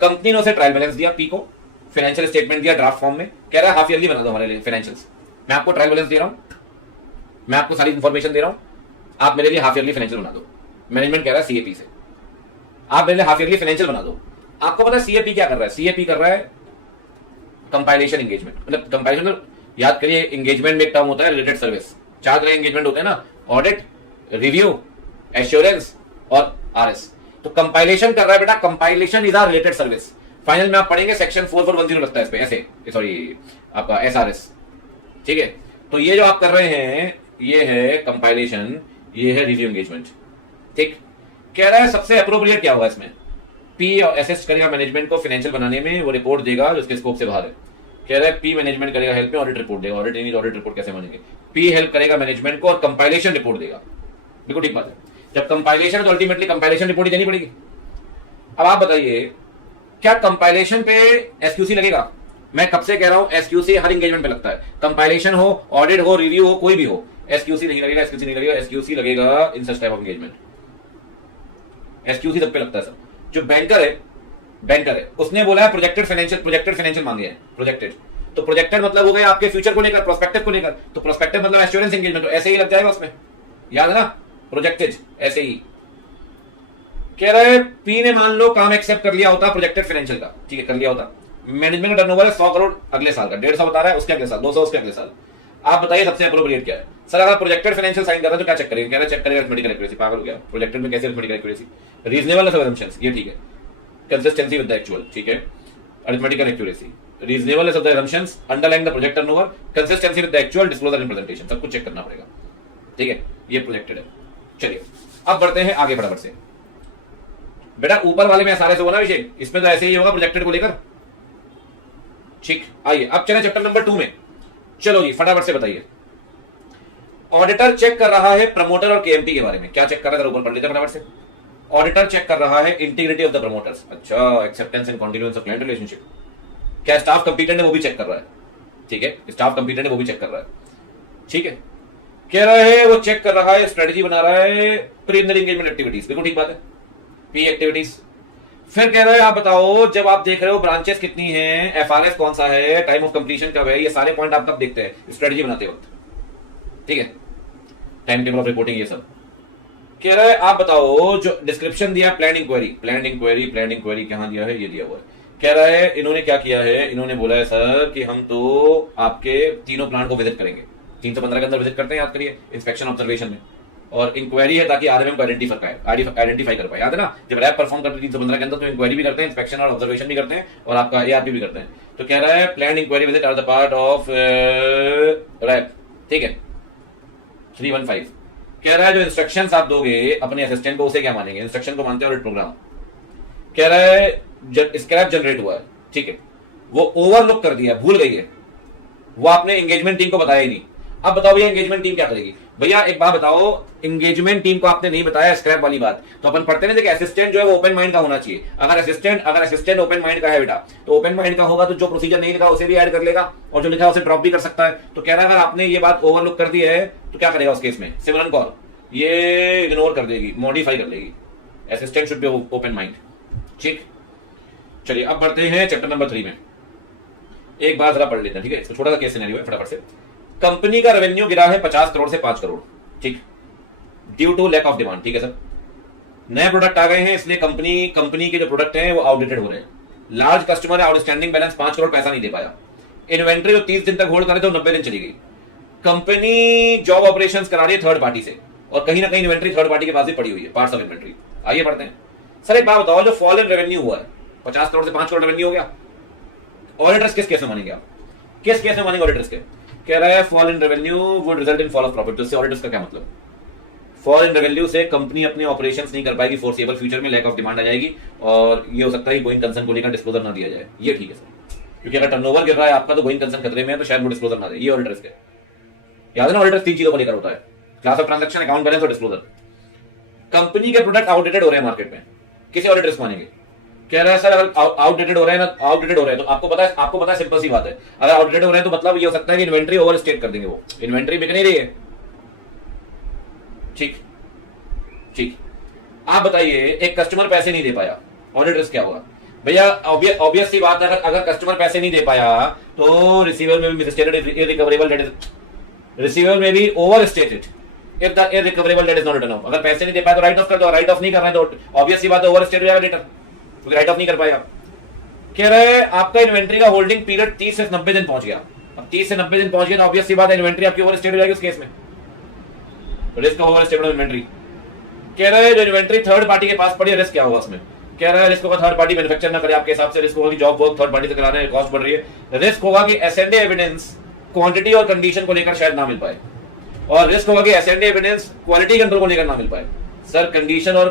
कंपनी ने उसे ट्रायल बैलेंस दिया, पी को फाइनेंशियल स्टेटमेंट दिया ड्राफ्ट फॉर्म में। कह रहा है हाफ ईयरली बना दो हमारे लिए फाइनेंशियल्स, मैं आपको ट्रायल बैलेंस दे रहा हूं, मैं आपको सारी इंफॉर्मेशन दे रहा हूं, आप मेरे लिए हाफ ईयरली फाइनेंशियल बना दो। मैनेजमेंट कह रहा है सीएपी से आप मेरे लिए हाफ ईयरली फाइनेंशियल बना दो। आपको पता है सीएपी क्या कर रहा है? सीएपी कर रहा है कंपाइलेशन एंगेजमेंट, मतलब कंपाइलेशन, याद करिए एंगेजमेंट में एक टर्म होता है रिलेटेड सर्विस, 4 तरह एंगेजमेंट होते हैं ना, ऑडिट, रिव्यू, एश्योरेंस और आरएस। तो कंपाइलेशन कर रहा है बेटा, compilation is are related service. Final में आप पढ़ेंगे सेक्शन 4410 लगता है इस पे, ऐसे सॉरी आपका एसआरएस, ठीक है। तो ये जो आप कर रहे हैं ये है कंपाइलेशन, ये है रिव्यू एंगेजमेंट, ठीक। कह रहा है सबसे अप्रोप्रिएट क्या होगा इसमें? पी असिस्ट करेगा मैनेजमेंट को फाइनेंशियल बनाने में, वो रिपोर्ट देगा जो उसके स्कोप से बाहर है। कह रहा है पी मैनेजमेंट करेगा हेल्प में, ऑडिट रिपोर्ट देगा, ऑडिट रिपोर्ट कैसे बनेंगे? पी हेल्प करेगा मैनेजमेंट को और कंपाइलेशन रिपोर्ट देगा, बिल्कुल ठीक बात है। जब कंपाइलेशन है तो अल्टीमेटली कंपाइलेशन रिपोर्ट ही देनी पड़ेगी। अब आप बताइए क्या कंपाइलेशन पे एसक्यूसी लगेगा? मैं कब से कह रहा हूं एसक्यूसी हर एंगेजमेंट पे लगता है, कंपाइलेशन हो, ऑडिट हो, रिव्यू हो, कोई भी हो, एसक्यूसी नहीं लगेगा, एसक्यूसी नहीं लगेगा, एसक्यूसी लगेगा in such type of engagement. SQC सब पे लगता है सर। जो बैंकर है उसने बोला है प्रोजेक्टेड फाइनेंशियल मांगे हैं, प्रोजेक्टेड, तो प्रोजेक्टेड मतलब हो गया आपके फ्यूचर को लेकर, प्रोस्पेक्टिव को लेकर, तो प्रोस्पेक्टिव मतलब एश्योरेंस एंगेजमेंट, तो ऐसे ही लग जाएगा उसमें, याद है ना, प्रोजेक्टेड ऐसे ही। कह रहा है पी ने मान लो काम एक्सेप्ट कर लिया होता प्रोजेक्टेड फाइनेंशियल का, ठीक है, कर लिया होता, मैनेजमेंट का टर्नओवर है 100 करोड़ अगले साल का, 150 बता रहा है, उसके अगले साल 200, उसके अगले साल। आप बताइए सबसे अप्रोप्रिएट क्या है? सर अगर प्रोजेक्टेड फाइनेंशियल साइन कर रहा है तो क्या चेक करेंगे? कह रहा है चेक करेगा अरिथमेटिकल एक्यूरेसी, पागल हो गया, प्रोजेक्टेड में कैसे अरिथमेटिकल एक्यूरेसी? रीजनेबल असम्पशंस, ये ठीक है, कंसिस्टेंसी विद द एक्चुअल, ठीक है, arithmetical accuracy, reasonableness of the assumptions underlying the project turnover, consistency with the actual, disclosure and presentation, सब कुछ चेक करना पड़ेगा, ठीक है, ये प्रोजेक्टेड है। चलिए अब बढ़ते हैं आगे फटाफट से। बेटा ऊपर वाले में सारे से होना विषय, इसमें तो ऐसे ही होगा प्रोजेक्टेड को लेकर, ठीक। आइए अब चलें चैप्टर नंबर 2 में। चलो जी फटाफट से बताइए। ऑडिटर चेक कर रहा है प्रमोटर और केएमपी के बारे में, क्या चेक कर रहा है? ऊपर पढ़ लीजिए फटाफट से। ऑडिटर चेक कर रहा है इंटीग्रिटी ऑफ द प्रमोटर्स, अच्छा, acceptance and continuance of client relationship. क्या स्टाफ कंपीटेंट है? वो भी चेक कर रहा है, ठीक है, स्टाफ कंपीटेंट है, वो भी चेक कर रहा है, ठीक है। कह रहा है वो चेक कर रहा है, स्ट्रेटजी बना रहा है प्रीलिमिनरी एंगेजमेंट एक्टिविटीज, बिल्कुल ठीक बात है, पी एक्टिविटीज। फिर कह रहा है आप बताओ जब आप देख रहे हो ब्रांचेस कितनी हैं, एफआरएस कौन सा है, टाइम ऑफ कंप्लीशन कब है, ये सारे पॉइंट आप कब देखते हैं? स्ट्रेटजी बनाते वक्त, ठीक है, टाइम टेबल ऑफ रिपोर्टिंग, ये सब। कह रहा है आप बताओ जो डिस्क्रिप्शन दिया प्लान इंक्वायरी कहां दिया है? ये दिया हुआ है। कह रहा है इन्होंने क्या किया है, इन्होंने बोला है सर कि हम तो आपके तीनों प्लांट को विजिट करेंगे, 315 के अंदर विजिट करते हैं, याद करिए, इंस्पेक्शन ऑब्जर्वेशन में, और इंक्वायरी है ताकि आरएमएम को आइडेंटिफाई कर पाए। याद है ना, जब रैप परफॉर्म करते हैं 315 के अंदर तो इंक्वायरी भी करते हैं, इंस्पेक्शन और ऑब्जर्वेशन भी करते हैं, और आपका एआरपी भी करते हैं। तो कह रहा है plan inquiry visit are the part of RAP, ठीक है। 315 कह रहा है जो इंस्ट्रक्शंस आप दोगे अपने असिस्टेंट को उसे क्या मानेंगे, इंस्ट्रक्शन को मानते हैं ऑडिट प्रोग्राम। कह रहा है स्क्रैप जनरेट हुआ है, ठीक है, वो ओवरलुक कर दिया, भूल गई है, वो आपने एंगेजमेंट टीम को बताया ही नहीं। अब बताओ भैया एंगेजमेंट टीम क्या करेगी? भैया एक बात बताओ, एंगेजमेंट टीम को आपने नहीं बताया स्क्रैप वाली बात, तो अपन पढ़ते नहीं थे कि असिस्टेंट जो है वो ओपन माइंड का होना चाहिए। अगर असिस्टेंट ओपन माइंड का है बेटा, तो ओपन माइंड का होगा तो जो प्रोसीजर नहीं लिखा उसे भी ऐड कर लेगा, और जो लिखा है उसे ड्रॉप भी कर सकता है। तो कह रहा है अगर आपने ये बात ओवरलुक कर दी है तो क्या करेगा उस केस में? सिमरन कौर ये इग्नोर कर देगी, मॉडिफाई कर लेगी। Assistant should be open mind, ठीक। चलिए अब बढ़ते हैं चैप्टर नंबर 3 में। एक बार जरा पढ़ लेते हैं, ठीक है। इसको छोटा सा केस सिनेरियो है, फटाफट से। कंपनी का रेवेन्यू गिरा है 50 करोड़ से 5 करोड़, ठीक, due to lack of demand, ठीक है सर। नए प्रोडक्ट आ गए हैं इसलिए कंपनी के जो प्रोडक्ट हैं वो आउटडेटेड हो रहे हैं। लार्ज कस्टमर है, आउटस्टैंडिंग बैलेंस 5 करोड़ पैसा नहीं दे पाया। इन्वेंट्री जो 30 दिन तक होल्ड करे तो 90 दिन चली गई। कंपनी जॉब ऑपरेशंस करा रही है थर्ड पार्टी से, और कहीं ना कहीं इन्वेंट्री थर्ड पार्टी के पास भी पड़ी हुई है, पार्ट्स ऑफ इन्वेंट्री। आइए पढ़ते हैं। सर एक बात बताओ, जो फॉल इन रेवेन्यू हुआ है 50 करोड़ से 5 करोड़ रेवेन्यू हो गया, ऑडिटर्स किस केस में मानेंगे आप? किस केस में मानेंगे ऑडिटर्स के? कह रहा है fall in revenue would result in fall of profit. तो इससे ऑडिटर्स का क्या मतलब? फॉल इन रेवेन्यू से कंपनी अपने ऑपरेशंस नहीं कर पाएगी, फोर्सेबल फ्यूचर में लैक ऑफ डिमांड आ जाएगी, और ये हो सकता है गोइंग कंसर्न को लेकर डिस्क्लोजर ना दिया जाए। ये ठीक है सर, क्योंकि अगर टर्नओवर गिर रहा है आपका तो गोइंग कंसर्न खतरे में है, तो शायद वो डिस्क्लोजर ना दे। ये ऑडिटर्स के याद है ना, ऑडिटर्स 3 चीजों को लेकर होता है, class of transaction, account balance और डिस्क्लोजर। कंपनी के प्रोडक्ट आउटडेटेड हो रहे हैं मार्केट में, किसी ऑडिटर्स मानेंगे? कह रहा है सर अगर आउटडेटेड हो रहे हैं ना, आउटडेटेड हो रहे हैं तो आपको पता है सिंपल सी बात है, अगर आउटडेटेड हो रहे हैं तो मतलब ये हो सकता है कि इन्वेंट्री ओवर स्टेट कर देंगे, वो इन्वेंट्री बिक नहीं रही है, ठीक ठीक। आप बताइए एक कस्टमर पैसे नहीं दे पाया, ऑडिटर्स क्या होगा? भैया ऑब्वियस सी बात है, अगर कस्टमर पैसे नहीं दे पाया तो रिसीवर में भी मिसस्टेटेड इररिकवरेबल डेट, रिसीवर में भी over stated if the irrecoverable debt is not written off. अगर पैसे नहीं दे पाया तो राइट ऑफ कर दो, राइट ऑफ नहीं कर रहे तो ऑब्वियस सी बात है ओवर स्टेट हो जाएगा डेटर, क्योंकि राइट ऑफ नहीं कर पाएगा। कह रहे हैं आपका इन्वेंट्री का होल्डिंग पीरियड 30 से 90 दिन पहुंच गया। अब 30 से 90 दिन पहुंच गया, ऑब्वियस सी बात है इन्वेंट्री आपकी ओवर स्टेट हो जाएगी उस केस में, risk over state of inventory. कह रहे हैं जो इन्वेंट्री थर्ड पार्टी के पास पड़ी है, रिस्क क्या होगा उसमें? कह रहा है रिस्क होगा थर्ड पार्टी मैन्युफैक्चर ना करे, आपके हिसाब से रिस्क होगा कि जॉब वर्क थर्ड पार्टी से करा रहे हैं, कॉस्ट बढ़ रही है। रिस्क होगा कि एसएनडी एविडेंस क्वांटिटी और कंडीशन को लेकर शायद ना मिल पाए, और रिस्क होगा कि एसएनडी एविडेंस क्वालिटी कंट्रोल को लेकर ना मिल पाए। सर कंडीशन और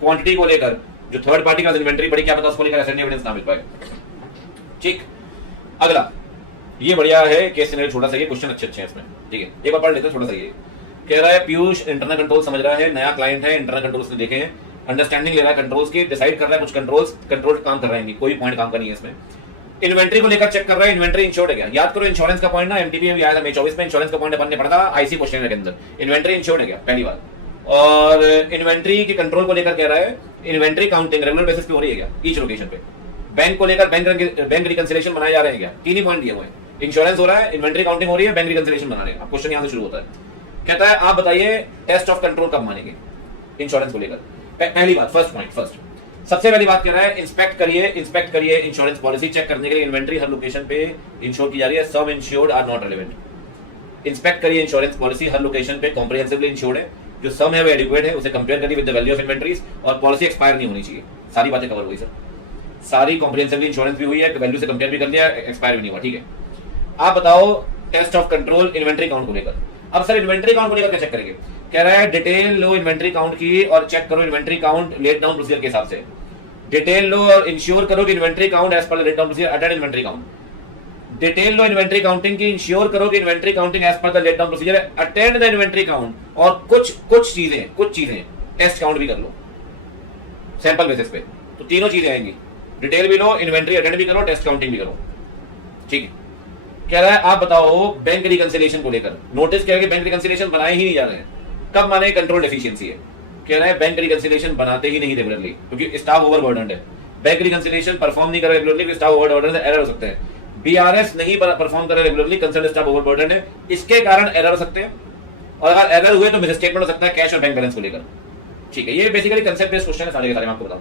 क्वांटिटी को लेकर जो थर्ड पार्टी का इन्वेंट्री पड़ी, क्या पता उसको लेकर एसएनडी एविडेंस ना मिल पाए, ठीक। अगला ये बढ़िया है केस सिनेरियो, छोटा सा ये क्वेश्चन अच्छे हैं इसमें, ठीक है। एक बार पढ़ लेते हैं छोटा सा ये। कह रहा है पीयूष इंटरनल कंट्रोल समझ रहा है, नया क्लाइंट है, इंटरनल कंट्रोल्स ने देखे हैं, अंडरस्टैंडिंग ले रहा है कंट्रोल्स की, डिसाइड कर रहा है कुछ कंट्रोल काम कर रहे हैं, कोई पॉइंट काम का नहीं है इसमें। इन्वेंट्री को लेकर चेक कर रहा है, इन्वेंट्री इंश्योर्ड है क्या? याद करो इंश्योरेंस का पॉइंट ना एमटीपी में भी आया था मई 24 में, इंश्योरेंस का पॉइंट अपन ने पढ़ा था आईसी क्वेश्चन के अंदर। इन्वेंट्री इंश्योर्ड है क्या? पहली बात। और इन्वेंट्री के कंट्रोल को लेकर कह रहा है इन्वेंट्री काउंटिंग रेगुलर बेसिस पे हो रही है क्या ईच लोकेशन पे? बैंक को लेकर बैंक रिकंसिलेशन बनाए जा रहे हैं क्या? 3 ही पॉइंट दिए हुए हैं, इंश्योरेंस हो रहा है, इन्वेंट्री काउंटिंग हो रही है, बैंक रिकंसिलेशन बना रहे हैं। अब क्वेश्चन यहां से शुरू होता है, कहता है आप बताइए टेस्ट ऑफ कंट्रोल कब मानेंगे इंश्योरेंस को लेकर? पहली बात, फर्स्ट सबसे पहली बात कह रहा है इंस्पेक्ट करिए इंश्योरेंस पॉलिसी चेक करने के लिए इन्वेंट्री हर लोकेशन पे इंश्योर की जा रही है, sum insured are not relevant. Inspect करिए इंश्योरेंस पॉलिसी हर लोकेशन पे कॉम्प्रिहेंसिवली इंश्योर्ड है, जो सम है वो एडिक्वेट है, उसे कंपेयर करिए with the value of inventories, और पॉलिसी एक्सपायर नहीं होनी चाहिए। सारी बातें कवर हुई सर, सारी कॉम्प्रिहेंसिवली इंश्योरेंस भी हुई है, वैल्यू से कंपेयर भी कर लिया, एक्सपायर भी नहीं हुआ, ठीक है। आप बताओ test of control inventory count को लेकर। अब सर इन्वेंट्री काउंट को लेकर क्या चेक करेंगे? कह रहा है डिटेल लो इन्वेंट्री काउंट की और चेक करो inventory count let down procedure के हिसाब से। डिटेल लो और इंश्योर करो कि inventory count as per let down procedure attend inventory count. Detail लो इन्वेंट्री काउंटिंग की, इंश्योर करो कि inventory counting as per the let down procedure attend the inventory count, और कुछ चीजें टेस्ट काउंट भी कर लो सैंपल बेसिस पे। तो तीनों चीजें आएंगी, डिटेल भी लो, इन्वेंट्री अटेंड भी करो, टेस्ट काउंटिंग भी करो, ठीक है। कह रहा है आप बताओ बैंक रिकंसिलेशन को लेकर। नोटिस किया कि बैंक रिकंसिलेशन बनाए ही नहीं जा रहे हैं, कब माने? कंट्रोल डेफिशिएंसी है। कह रहा है बैंक रिकंसिलेशन बनाते ही नहीं रेगुलरली क्योंकि स्टाफ ओवरबर्डन्ड है। बैंक रिकंसिलेशन परफॉर्म नहीं कर रहे रेगुलरली, स्टाफ ओवरबर्डन्ड है, एरर हो सकते हैं। बीआरएस नहीं परफॉर्म कर रहे रेगुलरली, कंसर्न स्टाफ ओवरबर्डन्ड है, इसके कारण एरर हो सकते हैं, और अगर एरर हुए तो मिसस्टेटमेंट हो सकता है कैश और बैंक बैलेंस को लेकर, ठीक है। ये बेसिकली कंसेप्ट बेस्ड क्वेश्चन है सारे के सारे, मैं आपको बताऊं।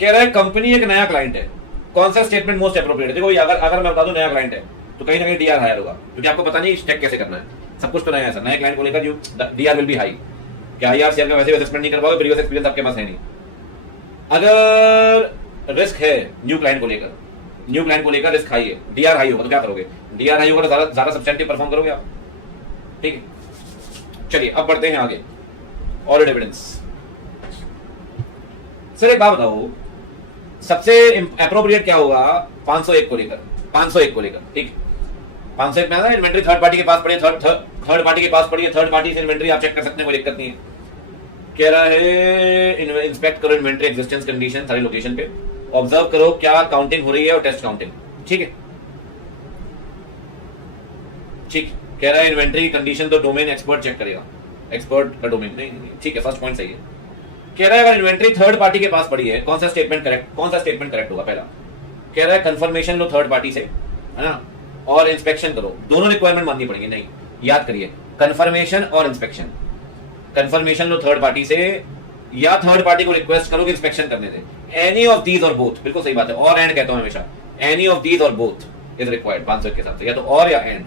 कह रहा है कंपनी एक नया क्लाइंट है, कौन सा स्टेटमेंट मोस्ट एप्रोप्रिएट है? देखो अगर मैं बता दूं नया क्लाइंट है तो कहीं ना कहीं डीआर हायर होगा, क्योंकि आपको पता नहीं चेक कैसे करना है। सब कुछ तो नया है सर, नए क्लाइंट को लेकर डीआर विल बी हाई। क्या आई आर शेयर का वैसे असेसमेंट नहीं कर पाओगे, प्रीवियस एक्सपीरियंस आपके पास है नहीं। अगर रिस्क है न्यू क्लाइंट को लेकर रिस्क हाई है, डीआर हाई होगा तो क्या करोगे? डीआर हाई होगा तो ज्यादा सब्सटेंटिव परफॉर्म करोगे आप। ठीक है, चलिए अब बढ़ते हैं आगे। Audit evidence. सर एक बात बताओ, सबसे अप्रोप्रिएट क्या होगा 501 को लेकर? 501 को लेकर, ठीक, 501 में आता है इन्वेंट्री थर्ड पार्टी के पास पड़ी है, थर्ड पार्टी के पास पड़ी है, थर्ड पार्टी से इन्वेंट्री आप चेक कर सकते हैं, कोई दिक्कत नहीं है। कह रहा है इंस्पेक्ट करो इन्वेंट्री एग्जिस्टेंस कंडीशन सारी लोकेशन पे, ऑब्जर्व करो क्या काउंटिंग हो रही है और टेस्ट काउंटिंग। ठीक है, ठीक। कह रहा है इन्वेंट्री कंडीशन तो डोमेन एक्सपर्ट चेक करेगा, एक्सपर्ट का डोमेन नहीं, ठीक है, फर्स्ट पॉइंट सही है। कह रहा है अगर इन्वेंट्री थर्ड पार्टी के पास पड़ी है, कौन सा स्टेटमेंट करेक्ट होगा? पहला कह रहा है कंफर्मेशन लो थर्ड पार्टी से, है ना, और इंस्पेक्शन करो। दोनों रिक्वायरमेंट माननी पड़ेगी, नहीं याद करिए, कंफर्मेशन और इंस्पेक्शन। कंफर्मेशन लो थर्ड पार्टी से या थर्ड पार्टी को रिक्वेस्ट करो कि इंस्पेक्शन करने दे। एनी ऑफ दीज और बोथ, बिल्कुल सही बात है, और एंड कहता हूं हमेशा, एनी ऑफ दीज और बोथ इज रिक्वायर्ड 500 के हिसाब से, या तो और या एंड।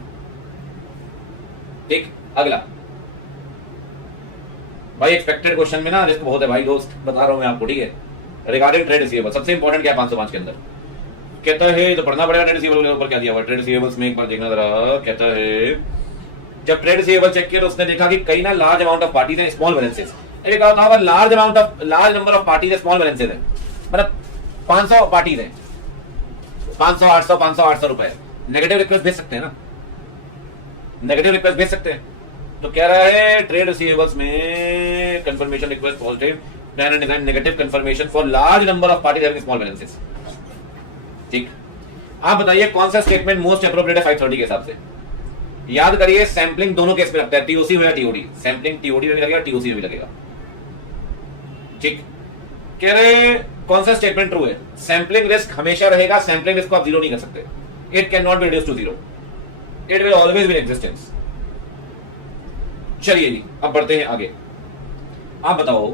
ठीक, अगला भाई एक्सपेक्टेड क्वेश्चन में ना रिस्क बहुत है भाई दोस्त, बता रहा हूं मैं आपको, ठीक है। रिगार्डिंग ट्रेड रिसीवेबल सबसे इंपॉर्टेंट क्या है 505 के अंदर? कहता है तो पढ़ना पड़ेगा ट्रेड रिसीवेबल के ऊपर क्या दिया हुआ। ट्रेड रिसीवेबल्स में एक बार देखना जरा, कहता है जब ट्रेड रिसीवेबल चेक किया तो उसने देखा कि कई ना लार्ज अमाउंट ऑफ पार्टीज हैं, स्मॉल बैलेंसेस। एक कहा लार्ज नंबर ऑफ पार्टीज है, स्मॉल बैलेंसेस है, मतलब 500 पार्टीज है, 500 800 रुपए। नेगेटिव रिक्वेस्ट भेज सकते हैं ना, नेगेटिव रिक्वेस्ट भेज सकते हैं। तो कह रहा है ट्रेड रिसीवेबल्स में confirmation request positive, plan and design negative confirmation for large number of parties having small balances. ठीक, आप बताइए कौन सा स्टेटमेंट मोस्ट एप्रोप्रिएट है 530 के हिसाब से? याद करिए सैंपलिंग दोनों केस में लगता है, टीओसी हो या टीओडी। सैंपलिंग टीओडी में भी लगेगा, टीओसी में भी लगेगा। ठीक, कह रहे कौन सा स्टेटमेंट ट्रू है? सैंपलिंग रिस्क हमेशा रहेगा, सैंपलिंग रिस्क को आप जीरो नहीं कर सकते। It can not be reduced to zero, it will always be in existence. चलिए जी अब बढ़ते हैं आगे। आप बताओ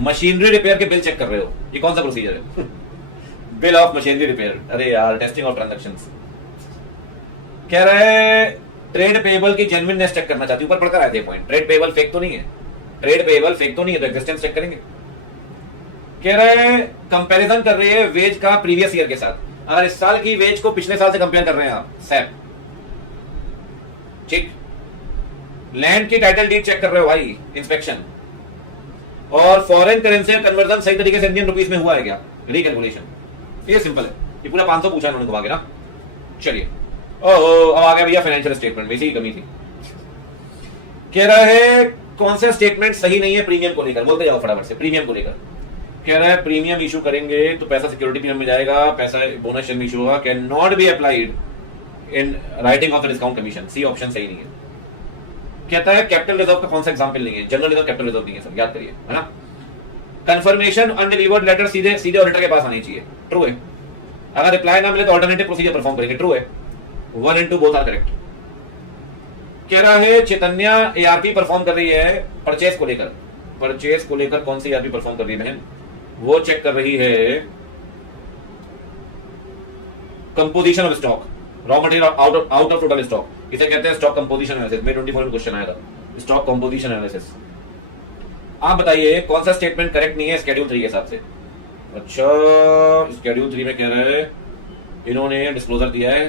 मशीनरी रिपेयर के बिल चेक कर रहे हो, ये कौन सा प्रोसीजर है? Bill of machinery repair. अरे यार टेस्टिंग ऑफ ट्रांजैक्शंस। कह रहे हैं ट्रेड पेएबल की जेन्युइननेस चेक करना चाहती हूं, ऊपर पढ़कर आए थे पॉइंट। ट्रेड पेएबल फेक तो नहीं है, ट्रेड पेएबल फेक तो नहीं है, तो एग्जिस्टेंस चेक करेंगे। कह रहे हैं कंपैरिजन कर रही है वेज का प्रीवियस ईयर के साथ। अगर इस साल की वेज को पिछले साल से कंपेयर कर रहे हैं आप, सैप। ठीक, लैंड की टाइटल डीड चेक कर रहे हो भाई, इंस्पेक्शन। और फॉरेन करेंसी का कन्वर्जन सही तरीके से इंडियन रुपीस में हुआ है क्या, रिकैलकुलेशन। ये सिंपल है, ये पूरा 500 पूछा इन्होंने घुमा के ना। चलिए ओहो अब आ गया भैया फाइनेंशियल स्टेटमेंट, वैसे ही कमी थी। कह रहा है कौन सा स्टेटमेंट सही नहीं है प्रीमियम को लेकर, बोलते जाओ फटाफट से। प्रीमियम को लेकर कह रहा है प्रीमियम इशू करेंगे तो पैसा सिक्योरिटी प्रीमियम में जाएगा, पैसा बोनस में इशू होगा, can not be applied in writing off the discount commission. C option सही नहीं है। कहता है कैपिटल रिजर्व का कौन सा एग्जांपल नहीं है? जनरल रिजर्व कैपिटल रिजर्व नहीं है सर, याद करिए, है ना। कंफर्मेशन अनडिलीवर्ड लेटर सीधे ऑडिटर के पास आनी चाहिए, ट्रू है। अगर रिप्लाई ना मिले तो ऑल्टरनेटिव प्रोसीजर परफॉर्म करेंगे, ट्रू है। 1 and 2 बोथ आर करेक्ट। कह रहा है चैतन्य एआरपी परफॉर्म कर रही है परचेस को लेकर। परचेस को लेकर कौन सी एआरपी परफॉर्म कर रही है बहन? वो चेक कर रही है composition of stock, raw material out of total stock. इसे कहते हैं स्टॉक कंपोजिशन एनालिसिस। में 24 में क्वेश्चन आया था, स्टॉक कंपोजिशन एनालिसिस। आप बताइए कौन सा स्टेटमेंट करेक्ट नहीं है स्केड्यूल 3 के हिसाब से? अच्छा स्केड्यूल 3 में कह रहे हैं इन्होंने डिस्क्लोजर दिया है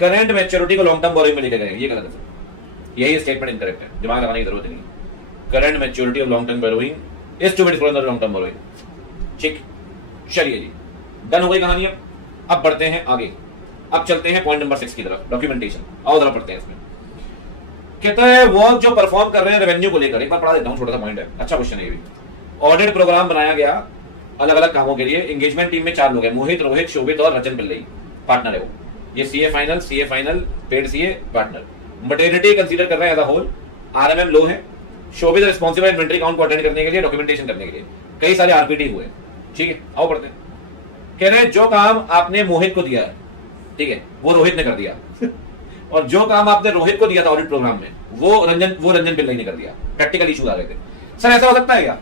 करंट मैच्योरिटी को लॉन्ग टर्म बोरोइंग में लेके गए, ये गलत है, यही स्टेटमेंट इनकरेक्ट है, दिमाग लगाने की जरूरत नहीं। Current maturity of long term borrowing is to be disclosed in long term borrowing. ठीक, चलिए जी डन हो गई कहानी। अब बढ़ते हैं आगे, अब चलते हैं पॉइंट नंबर 6 की तरफ, डॉक्यूमेंटेशन। आओ जरा पढ़ते हैं इसमें। कहता है वर्क जो परफॉर्म कर रहे हैं रेवेन्यू को लेकर, एक बार पढ़ा देता हूं, छोटा सा पॉइंट है, अच्छा क्वेश्चन है ये भी। ऑडिट प्रोग्राम बनाया गया अलग अलग कामों के लिए। एंगेजमेंट टीम में 4 लोग हैं, मोहित, रोहित, शोभित और रचन पिल्लई, पार्टनर है वो। ये CA final, paid CA, partner. Materiality consider कर रहे हैं एज अ होल। आरएमएम लो है। शोभित रिस्पॉन्सिबल इन्वेंटरी काउंट को अटेंड करने के लिए, डॉक्यूमेंटेशन करने के लिए। कई सारे आरपीटी हुए, ठीक है। आओ पढ़ते हैं। कह रहे हैं जो काम आपने मोहित को दिया है, ठीक है, वो रोहित ने कर दिया और जो काम आपने रोहित को दिया था ऑडिट प्रोग्राम में, वो रंजन पिल्लई ने कर दिया। प्रैक्टिकल इशू आ रहे थे। सर ऐसा हो सकता है क्या?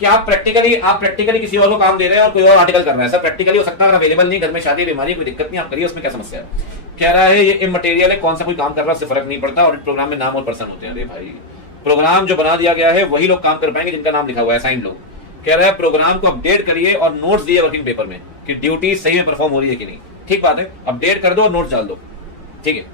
कि आप प्रैक्टिकली किसी और को काम दे रहे हैं और कोई और आर्टिकल कर रहा है, सर प्रैक्टिकली हो सकता है, अगर अवेलेबल नहीं, घर में शादी बीमारी कोई दिक्कत नहीं, आप करिए, उसमें क्या समस्या है। कह रहा है ये इमटेरियल है, कौन सा कोई काम कर रहा है उससे फर्क नहीं पड़ता, ऑडिट प्रोग्राम में नाम और पर्सन होते हैं। अरे भाई प्रोग्राम जो बना दिया गया है वही लोग काम कर पाएंगे जिनका नाम लिखा हुआ है, साइन लोग। कह रहा है प्रोग्राम को अपडेट करिए और नोट्स दिए वर्किंग पेपर में कि ड्यूटी सही में परफॉर्म हो रही है कि नहीं। ठीक बात है, अपडेट कर दो और नोट्स डाल दो, ठीक है।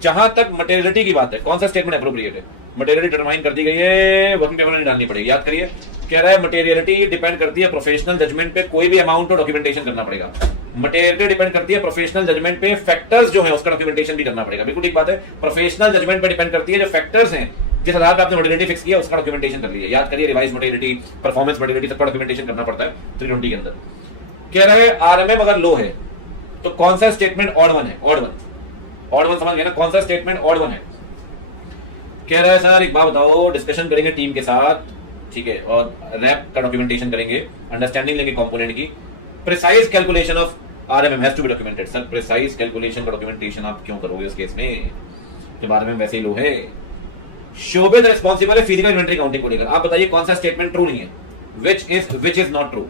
जहां तक मटेरियलिटी की बात है, कौन सा स्टेटमेंट अप्रोप्रिएट है, मटेरियलिटी डिटरमाइन कर दी गई है, वर्किंग पेपर में डालनी पड़ेगी, याद करिए। कह रहा है मटेरियलिटी डिपेंड करती है प्रोफेशनल जजमेंट पे, कोई भी अमाउंट और डॉक्यूमेंटेशन करना पड़ेगा। मटेरियलिटी डिपेंड करती है प्रोफेशनल जजमेंट पे, फैक्टर्स जो है उसका डॉक्यूमेंटेशन भी करना पड़ेगा, बिल्कुल ठीक बात है। प्रोफेशनल जजमेंट पे डिपेंड करती है, जो फैक्टर्स हैं जिस आधार पर आपने मटेरियलिटी फिक्स किया उसका डॉक्यूमेंटेशन कर लीजिए, याद करिए। रिवाइज मटेरियलिटी, परफॉर्मेंस मटेरियलिटी, सबका डॉक्यूमेंटेशन करना पड़ता है 320 के अंदर। कह रहे हैं आरएमएम अगर लो है तो कौन सा स्टेटमेंट ऑड वन है, ऑड वन समझ गए ना, कौन सा स्टेटमेंट ऑड वन है। कह रहा है सर एक बात बताओ, डिस्कशन करेंगे टीम के साथ, ठीक है, और रैप का डॉक्यूमेंटेशन करेंगे, अंडरस्टैंडिंग लेंगे कंपोनेंट की। Precise calculation of RMM has to be documented. Sir precise calculation का डॉक्यूमेंटेशन आप क्यों करोगे उस केस में जब आरएमएम वैसे ही लो है। शोबे रिस्पॉन्सिबल है फिजिकल इन्वेंटरी काउंटिंग को लेकर, आप बताइए कौन सा स्टेटमेंट ट्रू नहीं है, विच इज नॉट ट्रू।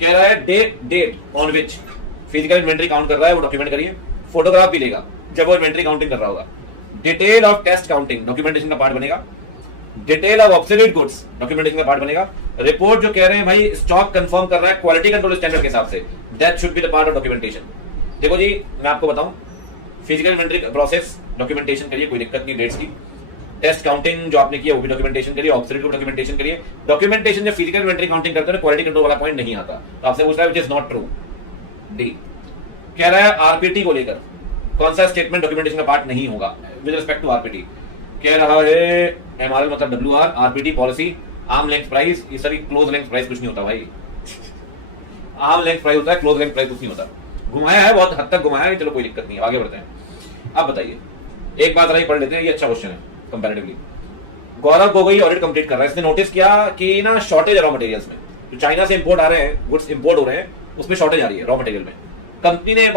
कह रहा है date on which physical inventory count कर रहा है वो डॉक्यूमेंट करिए, फोटोग्राफ भी लेगा जब वो इन्वेंटरी काउंटिंग कर रहा होगा। Detail of test counting documentation का पार्ट बनेगा। Detail of obsolete goods documentation का पार्ट बनेगा। रिपोर्ट जो कह रहे हैं भाई स्टॉक कंफर्म कर रहा है क्वालिटी कंट्रोल स्टैंडर्ड के हिसाब से, that should be the part of documentation. देखो जी मैं आपको बताऊं, फिजिकल इन्वेंटरी प्रोसेस डॉक्यूमेंटेशन करिए, कोई दिक्कत नहीं डेट्स की। टेस्ट काउंटिंग जो आपने किया वो भी डॉक्यूमेंटेशन करिए, ऑब्सोल्यूट को डॉक्यूमेंटेशन करिए। डॉक्यूमेंटेशन जब फिजिकल इन्वेंटरी काउंटिंग करते हैं क्वालिटी कंट्रोल वाला पॉइंट नहीं आता, तो आपसे पूछ रहा है which is not true. D कह रहा है आरपीटी को लेकर कौन सा स्टेटमेंट डॉक्यूमेंटेशन का पार्ट नहीं होगा विद रिस्पेक्ट टू आरपीटी। कह रहा है एमआरएल मतलब WR, RPT policy, arm length price, ये सभी क्लोज लेंथ प्राइस कुछ नहीं होता भाई, आर्म लेंथ प्राइस होता है, क्लोज लेंथ प्राइस कुछ नहीं होता। घुमाया है, बहुत हद तक घुमाया है, चलो कोई दिक्कत नहीं है, आगे बढ़ते हैं। अब बताइए एक बात रही पढ़ लेते हैं, ये अच्छा क्वेश्चन है comparatively. Gaurav Gogoi audit complete कर रहा है, इसने नोटिस किया कि ना शॉर्टेज है रॉ मटेरियल्स में, जो चाइना से इंपोर्ट आ रहे हैं, गुड्स इंपोर्ट हो रहे हैं, उसमें शॉर्टेज आ रही है रॉ मटेरियल में। कंपनी ने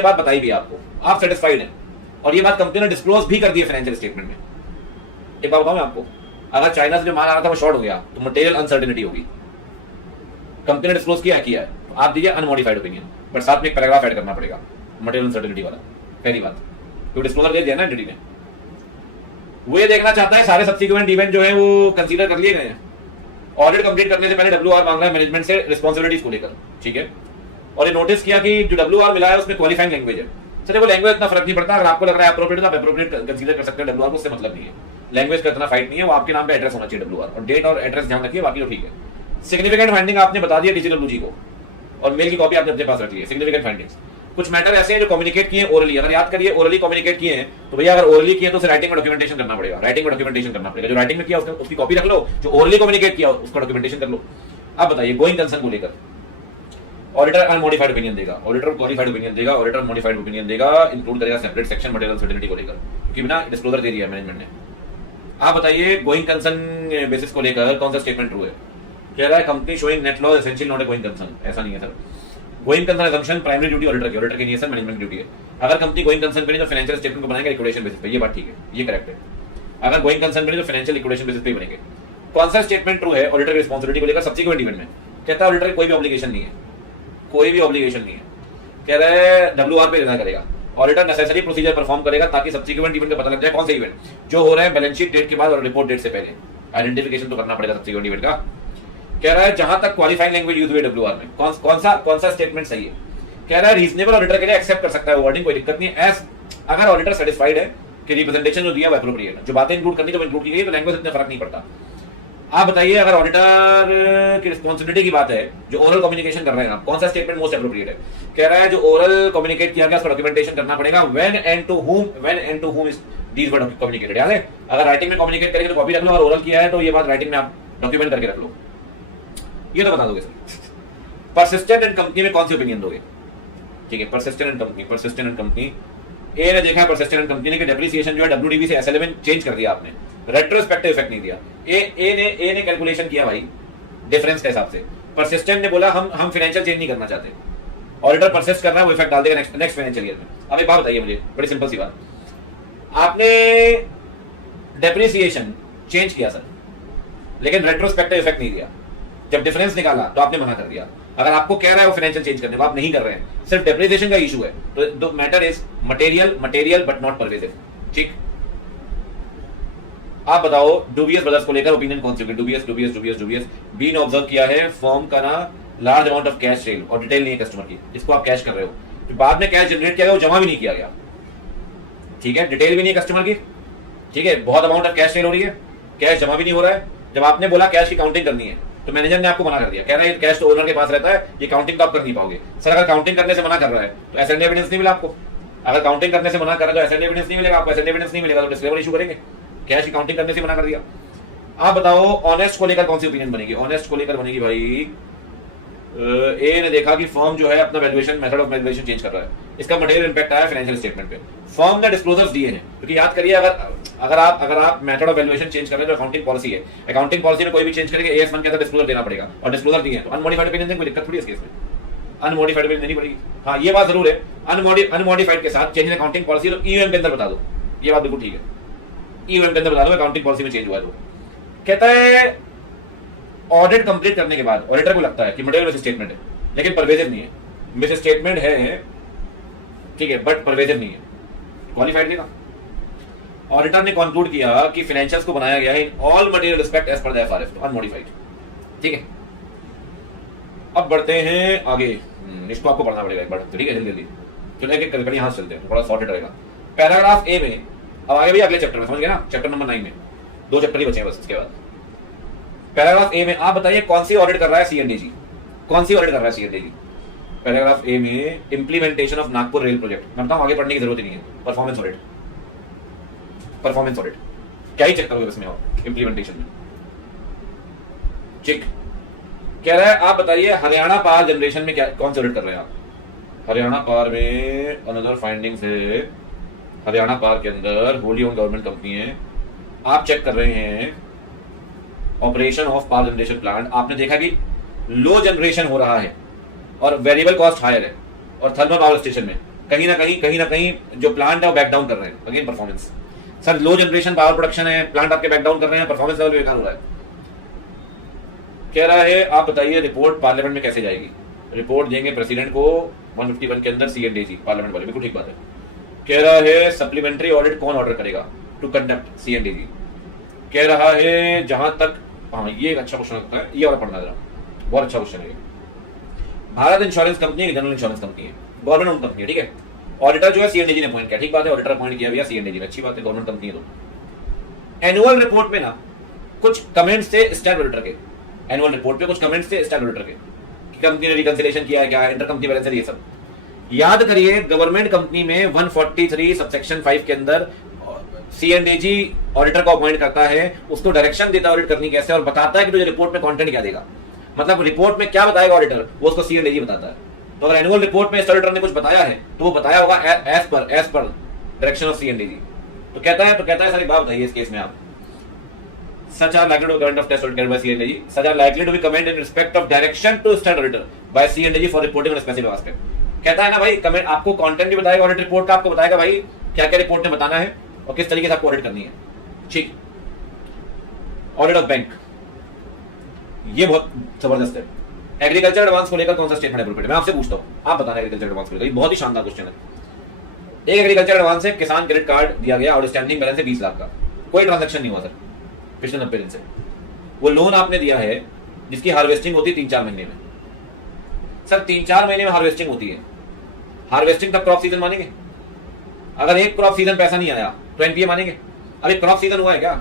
बात बताई भी आपको, आप सेटिस्फाइड हैं, और ये बात कंपनी ने डिस्क्लोज भी कर दी है फाइनेंशियल स्टेटमेंट में। एक बात बताऊं मैं आपको, अगर चाइना से जो माल आ रहा था वो शॉर्ट हो गया तो मटेरियल अनसर्टेनिटी होगी। कंपनी ने डिस्क्लोज किया है, तो आप दीजिए अनमोडिफाइड ओपिनियन, बट साथ में एक पैराग्राफ ऐड करना पड़ेगा मटेरियल अनसर्टेनिटी वाला, पहली बात, तो डिस्क्लोजर दे दिया ना एंटिटी ने। वो ये देखना चाहता है सारे सब्सिक्वेंट इवेंट जो है वो कंसीडर कर लिए गए हैं। ऑडिट कंप्लीट करने से पहले डब्ल्यूआर मांग रहा है मैनेजमेंट से रिस्पांसिबिलिटीज को लेकर, ठीक है। और ये नोटिस किया कि जो डब्ल्यूआर मिला है उसमें क्वालिफाइंग लैंग्वेज है। चलिए वो लैंग्वेज इतना फर्क नहीं पड़ता, अगर आपको लग रहा है अप्रोप्रिएट तो आप अप्रोप्रिएट कंसीडर कर सकते हैं डब्ल्यूआर को, उससे मतलब नहीं है। लैंग्वेज का इतना फाइट नहीं है, वो आपके नाम पे एड्रेस होना चाहिए डब्ल्यूआर, और डेट और एड्रेस ध्यान रखिए, बाकी तो ठीक है। सिग्निफिकेंट फाइंडिंग आपने बता दिया डीजीडब्ल्यू जी को, और मेल की कॉपी आपने अपने पास रख ली है। सिग्निफिकेंट फाइंडिंग्स कुछ मैटर ऐसे हैं जो कम्युनिकेट किए ओरली, अगर याद करिए ओरली कम्युनिकेट किए हैं तो भैया अगर ओरली किए तो उसे राइटिंग में डॉक्यूमेंटेशन करना पड़ेगा, राइटिंग में डॉक्यूमेंटेशन करना पड़ेगा। जो राइटिंग में किया उसकी कॉपी रख लो, जो ओरली कम्युनिकेट किया उसका डॉक्यूमेंटेशन कर लो। अब बताइए गोइंग कंसर्न को लेकर ऑडिटर अनमोडिफाइड ओपिनियन देगा, ऑडिटर क्वालिफाइड ओपिनियन देगा, ऑडिटर मॉडिफाइड ओपिनियन देगा, इंक्लूड करेगा सेपरेट सेक्शन मटेरियल सर्टेनिटी को लेकर, क्योंकि बिना डिस्क्लोजर दे दिया मैनेजमेंट ने। आप बताइए गोइंग कंसर्न बेसिस को लेकर कौन सा स्टेटमेंट ट्रू है। कह रहा है company showing net loss essential not a going concern, ऐसा नहीं है sir. Going concern assumption primary duty auditor की नहीं है सर, मैनेजमेंट ड्यूटी है। अगर कंपनी गोइंग कंसर्न पे नहीं तो फाइनेंशियल स्टेटमेंट को बनाएंगे लिक्विडेशन बेसिस पे, ये बात ठीक है, ये करेक्ट है। अगर गोइंग कंसर्न पे नहीं तो फाइनेंशियल लिक्विडेशन बेसिस पे बनेंगे। कौन सा स्टेटमेंट ट्रू है ऑडिटर की रिस्पांसिबिलिटी को लेकर सब्सिक्वेंट इवेंट में। कहता है ऑडिटर की कोई भी ऑब्लिगेशन नहीं है, कोई भी ऑब्लिगेशन नहीं है। कह रहा है डब्ल्यूआर पे रिजा करेगा, ऑडिटर नेसेसरी प्रोसीजर परफॉर्म करेगा ताकि सब्सिक्वेंट इवेंट का पता लग जाए कौन सा इवेंट जो हो रहा है बैलेंस शीट डेट के बाद और रिपोर्ट डेट से पहले, आइडेंटिफिकेशन तो करना पड़ेगा सब्सिक्वेंट इवेंट का। कह रहा है जहां तक क्वालिफाइंग लैंग्वेज यूज हुई डब्ल्यूआर में कौन सा स्टेटमेंट सही है। कह रहा है रीजनेबल ऑडिटर के लिए एक्सेप्ट कर सकता है वर्डिंग, कोई दिक्कत नहीं है, एज अगर ऑडिटर सेटिस्फाइड है कि रिप्रेजेंटेशन जो दिया वो एप्रोप्रिएट है, जो बातें इंक्लूड करनी तो इंक्लूड की गई, तो लैंग्वेज इतना फर्क नहीं पड़ता। आप बताइए अगर ऑडिटर की रिस्पांसिबिलिटी की बात है, जो ओरल कम्युनिकेशन कर रहे हैं आप, कौन सा स्टेटमेंट मोस्ट एप्रोप्रिएट है। कह रहा है जो ओरल कम्युनिकेट किया गया उसका डॉक्यूमेंटेशन करना पड़ेगा, when and to whom is these word communicated. याद है अगर राइटिंग में कम्युनिकेट करेंगे तो कॉपी रख लो, और ओरल किया है तो ये बात राइटिंग में आप डॉक्यूमेंट करके रख लो, ये तो बता दोगे सर। परसिस्टेंट एंड कंपनी में कौन सी ओपिनियन दोगे, ठीक है। परसिस्टेंट एंड कंपनी ए ने देखा, परसिस्टेंट एंड कंपनी ने कि डेप्रिसिएशन जो है डब्ल्यूडीवी से एसएलए में चेंज कर दिया आपने, रेट्रोस्पेक्टिव इफेक्ट नहीं दिया। ए ने कैलकुलेशन किया भाई डिफरेंस के हिसाब से, परसिस्टेंट ने बोला हम फाइनेंशियल चेंज नहीं करना चाहते, ऑडिटर परसिस्ट कर रहा है वो इफेक्ट डाल देगा नेक्स्ट फाइनेंशियल ईयर में। अब एक बात बताइए मुझे, बड़ी सिंपल सी बात, आपने डेप्रिसिएशन चेंज किया सर, लेकिन रेट्रोस्पेक्टिव इफेक्ट नहीं दिया। जब डिफरेंस निकाला तो आपने मना कर दिया। अगर आपको कह रहा है वो फाइनेंशियल चेंज करने को, आप नहीं कर रहे हैं, सिर्फ डेप्रिसिएशन का इशू है, तो matter is material but not pervasive. ठीक, आप बताओ डूबियस ब्रदर्स को लेकर ओपिनियन कौन सी होगी? डूबियस बीन ऑब्जर्व किया है फर्म का ना large amount of cash cell और डिटेल नहीं है कस्टमर की, जिसको आप कैश कर रहे हो, जो बाद में कैश जनरेट किया गया वो जमा भी नहीं किया गया। ठीक है, डिटेल भी नहीं है कस्टमर की। ठीक है, बहुत अमाउंट ऑफ कैश सेल हो रही है, कैश जमा भी नहीं हो रहा है। जब आपने बोला कैश की काउंटिंग करनी है तो मैनेजर ने आपको मना कर दिया, कह रहा है कैश तो ओनर के पास रहता है, ये काउंटिंग तो आप कर नहीं पाओगे। सर अगर काउंटिंग करने से मना कर रहा है तो एसेंड एविडेंस नहीं मिला आपको। अगर काउंटिंग करने से मना कर रहा है तो एसेंड एविडेंस नहीं मिलेगा आपको। एसेंड एविडेंस नहीं मिलेगा तो डिस्क्लेमर इशू करेंगे। कैश की काउंटिंग करने से मना कर दिया। आप बताओ ऑनेस्ट को लेकर कौन सी ओपिनियन बनेगी? ऑनेस्ट को लेकर बनेगी भाई ए ने देखा कि फर्म जो है अपना valuation method of valuation change कर रहा है, इसका मटेरियल इंपैक्ट आया फाइनेंशियल स्टेटमेंट पे। फर्म ने डिस्क्लोजर्स दिए हैं, क्योंकि याद करिए अगर आप मेथड ऑफ वैल्यूएशन चेंज कर रहे हैं तो अकाउंटिंग पॉलिसी है, अकाउंटिंग पॉलिसी में कोई भी चेंज करेंगे AS1 के अंदर डिस्क्लोजर देना पड़ेगा, और डिस्क्लोजर दिए हैं तो अनमॉडिफाइड ओपिनियन देंगे, कोई दिक्कत थोड़ी है इस केस में। अनमॉडिफाइड ओपिनियन देनी पड़ेगी। हाँ ये बात जरूर है, अनमॉडिफाइड के साथ चेंज इन अकाउंटिंग पॉलिसी तो EOM के अंदर बता दो, ये बात बिल्कुल ठीक है, EOM के अंदर बता दो अकाउंटिंग पॉलिसी में चेंज हुआ है तो। कहता है ऑडिट कंप्लीट करने के बाद ऑडिटर को लगता है कि मटेरियल मिस स्टेटमेंट है, लेकिन परवेजिव नहीं है। मिस स्टेटमेंट है ठीक है, बट परवेजिव नहीं है, क्वालिफाइड देगा। ऑडिटर ने कंक्लूड किया कि फाइनेंशियल्स को बनाया गया है in all material respect as per the FRF, तो अनमॉडिफाइड। ठीक है, अब बढ़ते हैं आगे। इसको आपको पढ़ना पड़ेगा एक बार, ठीक है, जल्दी चलो एक एक हाथ चलते हैं, थोड़ा सॉर्टेड रहेगा। पैराग्राफ ए में अब आगे भी अगले चैप्टर में, समझ गए ना, चैप्टर नंबर 9 में 2 चैप्टर ही बचे हैं बस इसके बाद। पैराग्राफ ए में आप बताइए कौन सी ऑडिट कर रहा है CNDG, कौन सी ऑडिट कर रहा है CNDG? पैराग्राफ ए में implementation of Nagpur rail project. मैं बताऊं आगे पढ़ने की जरूरत ही नहीं है। परफॉर्मेंस ऑडिट, परफॉर्मेंस ऑडिट क्या ही चेक करोगे इसमें और इंप्लीमेंटेशन में। ठीक, कह रहा है आप बताइए हरियाणा पावर जनरेशन में क्या कौन सी ऑडिट कर रहे हैं आप? हरियाणा पावर में अनदर फाइंडिंग्स है, हरियाणा पावर के अंदर होली ओन गवर्नमेंट कंपनी है, आप चेक कर रहे हैं operation of power generation plant. आपने देखा कि लो जनरेशन हो रहा है और वेरिएबल कॉस्ट हायर है, और थर्मल पावर स्टेशन में कहीं ना कहीं जो प्लांट है वो बैक डाउन कर रहे हैं। अगेन परफॉर्मेंस, सर लो जनरेशन पावर प्रोडक्शन है, प्लांट आपके बैक डाउन कर रहे हैं, परफॉर्मेंस लेवल बेकार हो रहा है। कह रहा है आप बताइए रिपोर्ट पार्लियामेंट में कैसे जाएगी? रिपोर्ट देंगे प्रेसिडेंट को 151 के अंदर CNDG, पार्लियामेंट वाले, बिल्कुल ठीक बात है। कह रहा है सप्लीमेंट्री ऑडिट कौन ऑर्डर करेगा टू कंडक्ट CNDG? कह रहा है जहां तक, हाँ ये एक अच्छा क्वेश्चन लगता है, ये और पढ़ना जरा, बहुत अच्छा क्वेश्चन है। भारत इंश्योरेंस कंपनी है, जनरल इंश्योरेंस कंपनी है, गवर्नमेंट ओन कंपनी है, ठीक है। ऑडिटर जो है CNDG ने अपॉइंट किया, ठीक बात है, ऑडिटर अपॉइंट किया भैया CNDG ने, अच्छी बात है, गवर्नमेंट कंपनी है। तो एनुअल रिपोर्ट में ना कुछ कमेंट्स थे स्टाफ ऑडिटर के, एनुअल रिपोर्ट पे कुछ कमेंट्स थे स्टाफ ऑडिटर के, कंपनी ने रिकंसिलिएशन किया है क्या, इंटर कंपनी बैलेंस है, ये सब याद करिए। गवर्नमेंट कंपनी में 143 सबसेक्शन 5 के अंदर CNDG ऑडिटर को अपॉइंट करता है, उसको डायरेक्शन देता है ऑडिट करनी कैसे, और बताता है कि तुझे रिपोर्ट में कंटेंट क्या देगा, मतलब रिपोर्ट में क्या बताएगा ऑडिटर, वो उसको CNDG बताता है। तो अगर एनुअल रिपोर्ट में ऑडिटर ने कुछ बताया है तो वो बताया होगा as per direction of CNDG। तो कहता है सारी बात बताइए इस केस में आप, such are likely to be current of test audited by CNDG, such are likely to be comment in respect of direction to state auditor by CNDG for reporting on a specific aspect। कहता है ना भाई, कमेंट आपको कंटेंट भी बताएगा ऑडिट रिपोर्ट का, आपको बताएगा भाई क्या क्या रिपोर्ट में बताना है और किस तरीके से आपको ऑडिट करनी है। ठीक, ऑडिट ऑफ बैंक, ये बहुत जबरदस्त है। एग्रीकल्चर एडवांस को लेकर कौन सा स्टेटमेंट अप्रोप्रिएट है? मैं आपसे पूछता हूं, आप बताना एग्रीकल्चर एडवांस को लेकर, ये बहुत ही शानदार क्वेश्चन है। एक एग्रीकल्चर एडवांस है, किसान क्रेडिट कार्ड दिया गया, आउटस्टैंडिंग बैलेंस है 20 लाख का, कोई ट्रांजैक्शन नहीं हुआ सर पिछले 90 दिन से। वो लोन आपने दिया है जिसकी हार्वेस्टिंग होती है 3-4 महीने में। सर 3-4 महीने में हार्वेस्टिंग होती है, हार्वेस्टिंग तक क्रॉप सीजन मानेंगे? अगर एक क्रॉप सीजन पैसा नहीं आया तो NPA मानेंगे? अभी क्रॉप सीजन हुआ है क्या?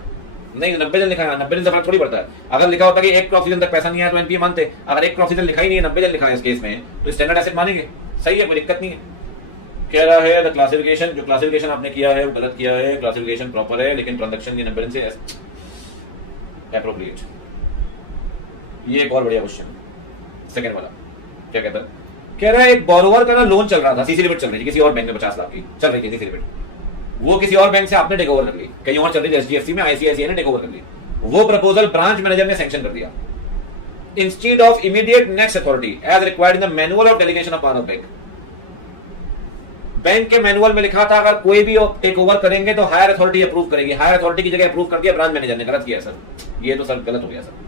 नहीं, 90 दिन लिखा है, 90 दिन से फर्क थोड़ी पड़ता है। अगर लिखा होता कि एक क्रॉप सीजन तक पैसा नहीं आया तो NPA मानते, अगर एक क्रॉप सीजन लिखा ही नहीं है, 90 दिन लिखा है इस केस में, तो स्टैंडर्ड एसेट मानेंगे। सही है, कोई दिक्कत नहीं है। कह रहा है द क्लासिफिकेशन, जो क्लासिफिकेशन आपने किया है वो गलत किया है, क्लासिफिकेशन प्रॉपर है लेकिन ट्रांजैक्शन की 90 दिन से एप्रोप्रिएट। ये एक और बढ़िया क्वेश्चन, सेकंड वाला क्या कहता है? कह रहा है एक बोरोवर का ना लोन चल रहा था, सीसी लिमिट चल रही थी किसी और बैंक में 50 लाख की चल रही थी सीसी लिमिट, वो किसी और बैंक से आपने टेक ओवर कर ली, कहीं और चल रही थी HDFC में, ICICI ने टेक ओवर कर ली। वो प्रपोजल ब्रांच मैनेजर ने सैंक्शन कर दिया instead of immediate next authority as required in the manual of delegation of power of bank. Bank के मैनुअल में लिखा था अगर कोई भी टेक ओवर करेंगे तो हायर अथॉरिटी अप्रूव करेगी, हायर अथॉरिटी की जगह अप्रूव कर दिया ब्रांच मैनेजर ने, गलत किया सर, ये तो सर गलत हो गया सर।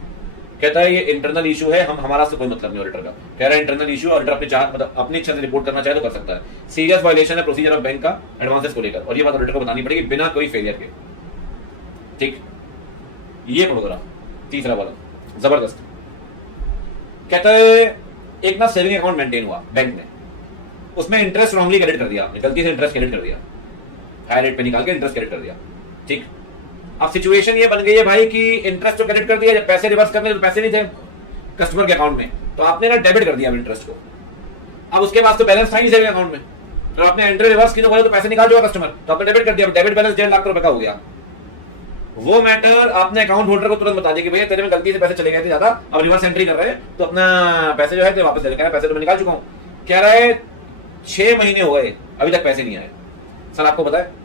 कहता है ये इंटरनल इशू है, हम हमारा से कोई मतलब नहीं ऑडिटर का। कह रहा है इंटरनल इशू, ऑडिटर अपनी चाह मतलब अपनी इच्छा से रिपोर्ट करना चाहे तो कर सकता है। सीरियस वायलेशन है प्रोसीजर ऑफ बैंक का एडवांसेस को लेकर, और ये बात ऑडिटर को बतानी पड़ेगी बिना कोई फेलियर के। ठीक, ये पढ़ो तीसरा वाला जबरदस्त। कहता है एक ना सेविंग अकाउंट मेंटेन हुआ बैंक में, उसमें इंटरेस्ट रॉन्गली क्रेडिट कर दिया आपने, गलती से इंटरेस्ट क्रेडिट कर दिया, हाई रेट पे निकाल के इंटरेस्ट क्रेडिट कर दिया। ठीक, अब सिचुएशन ये बन गई है भाई कि इंटरेस्ट तो क्रेडिट कर दिया, जब पैसे रिवर्स करने तो पैसे नहीं थे कस्टमर के अकाउंट में, तो आपने ना डेबिट कर दिया इंटरेस्ट को। अब उसके पास तो बैलेंस था ही सेविंग अकाउंट में, तो आपने एंट्री रिवर्स की तो बोले तो पैसे निकाल चुका कस्टमर, तो आपने डेबिट कर दिया, डेबिट बैलेंस 1.5 लाख रुपए का हो गया। वो मैटर आपने अकाउंट होल्डर को तुरंत बता दिया कि भैया तेरे में गलती से पैसे चले गए थे ज्यादा, अब रिवर्स एंट्री कर रहे हैं तो अपना पैसे जो है तो वापस ले लेकर, पैसे तो मैं निकाल चुका हूँ। कह रहा है 6 महीने हो गए अभी तक पैसे नहीं आए। सर आपको पता है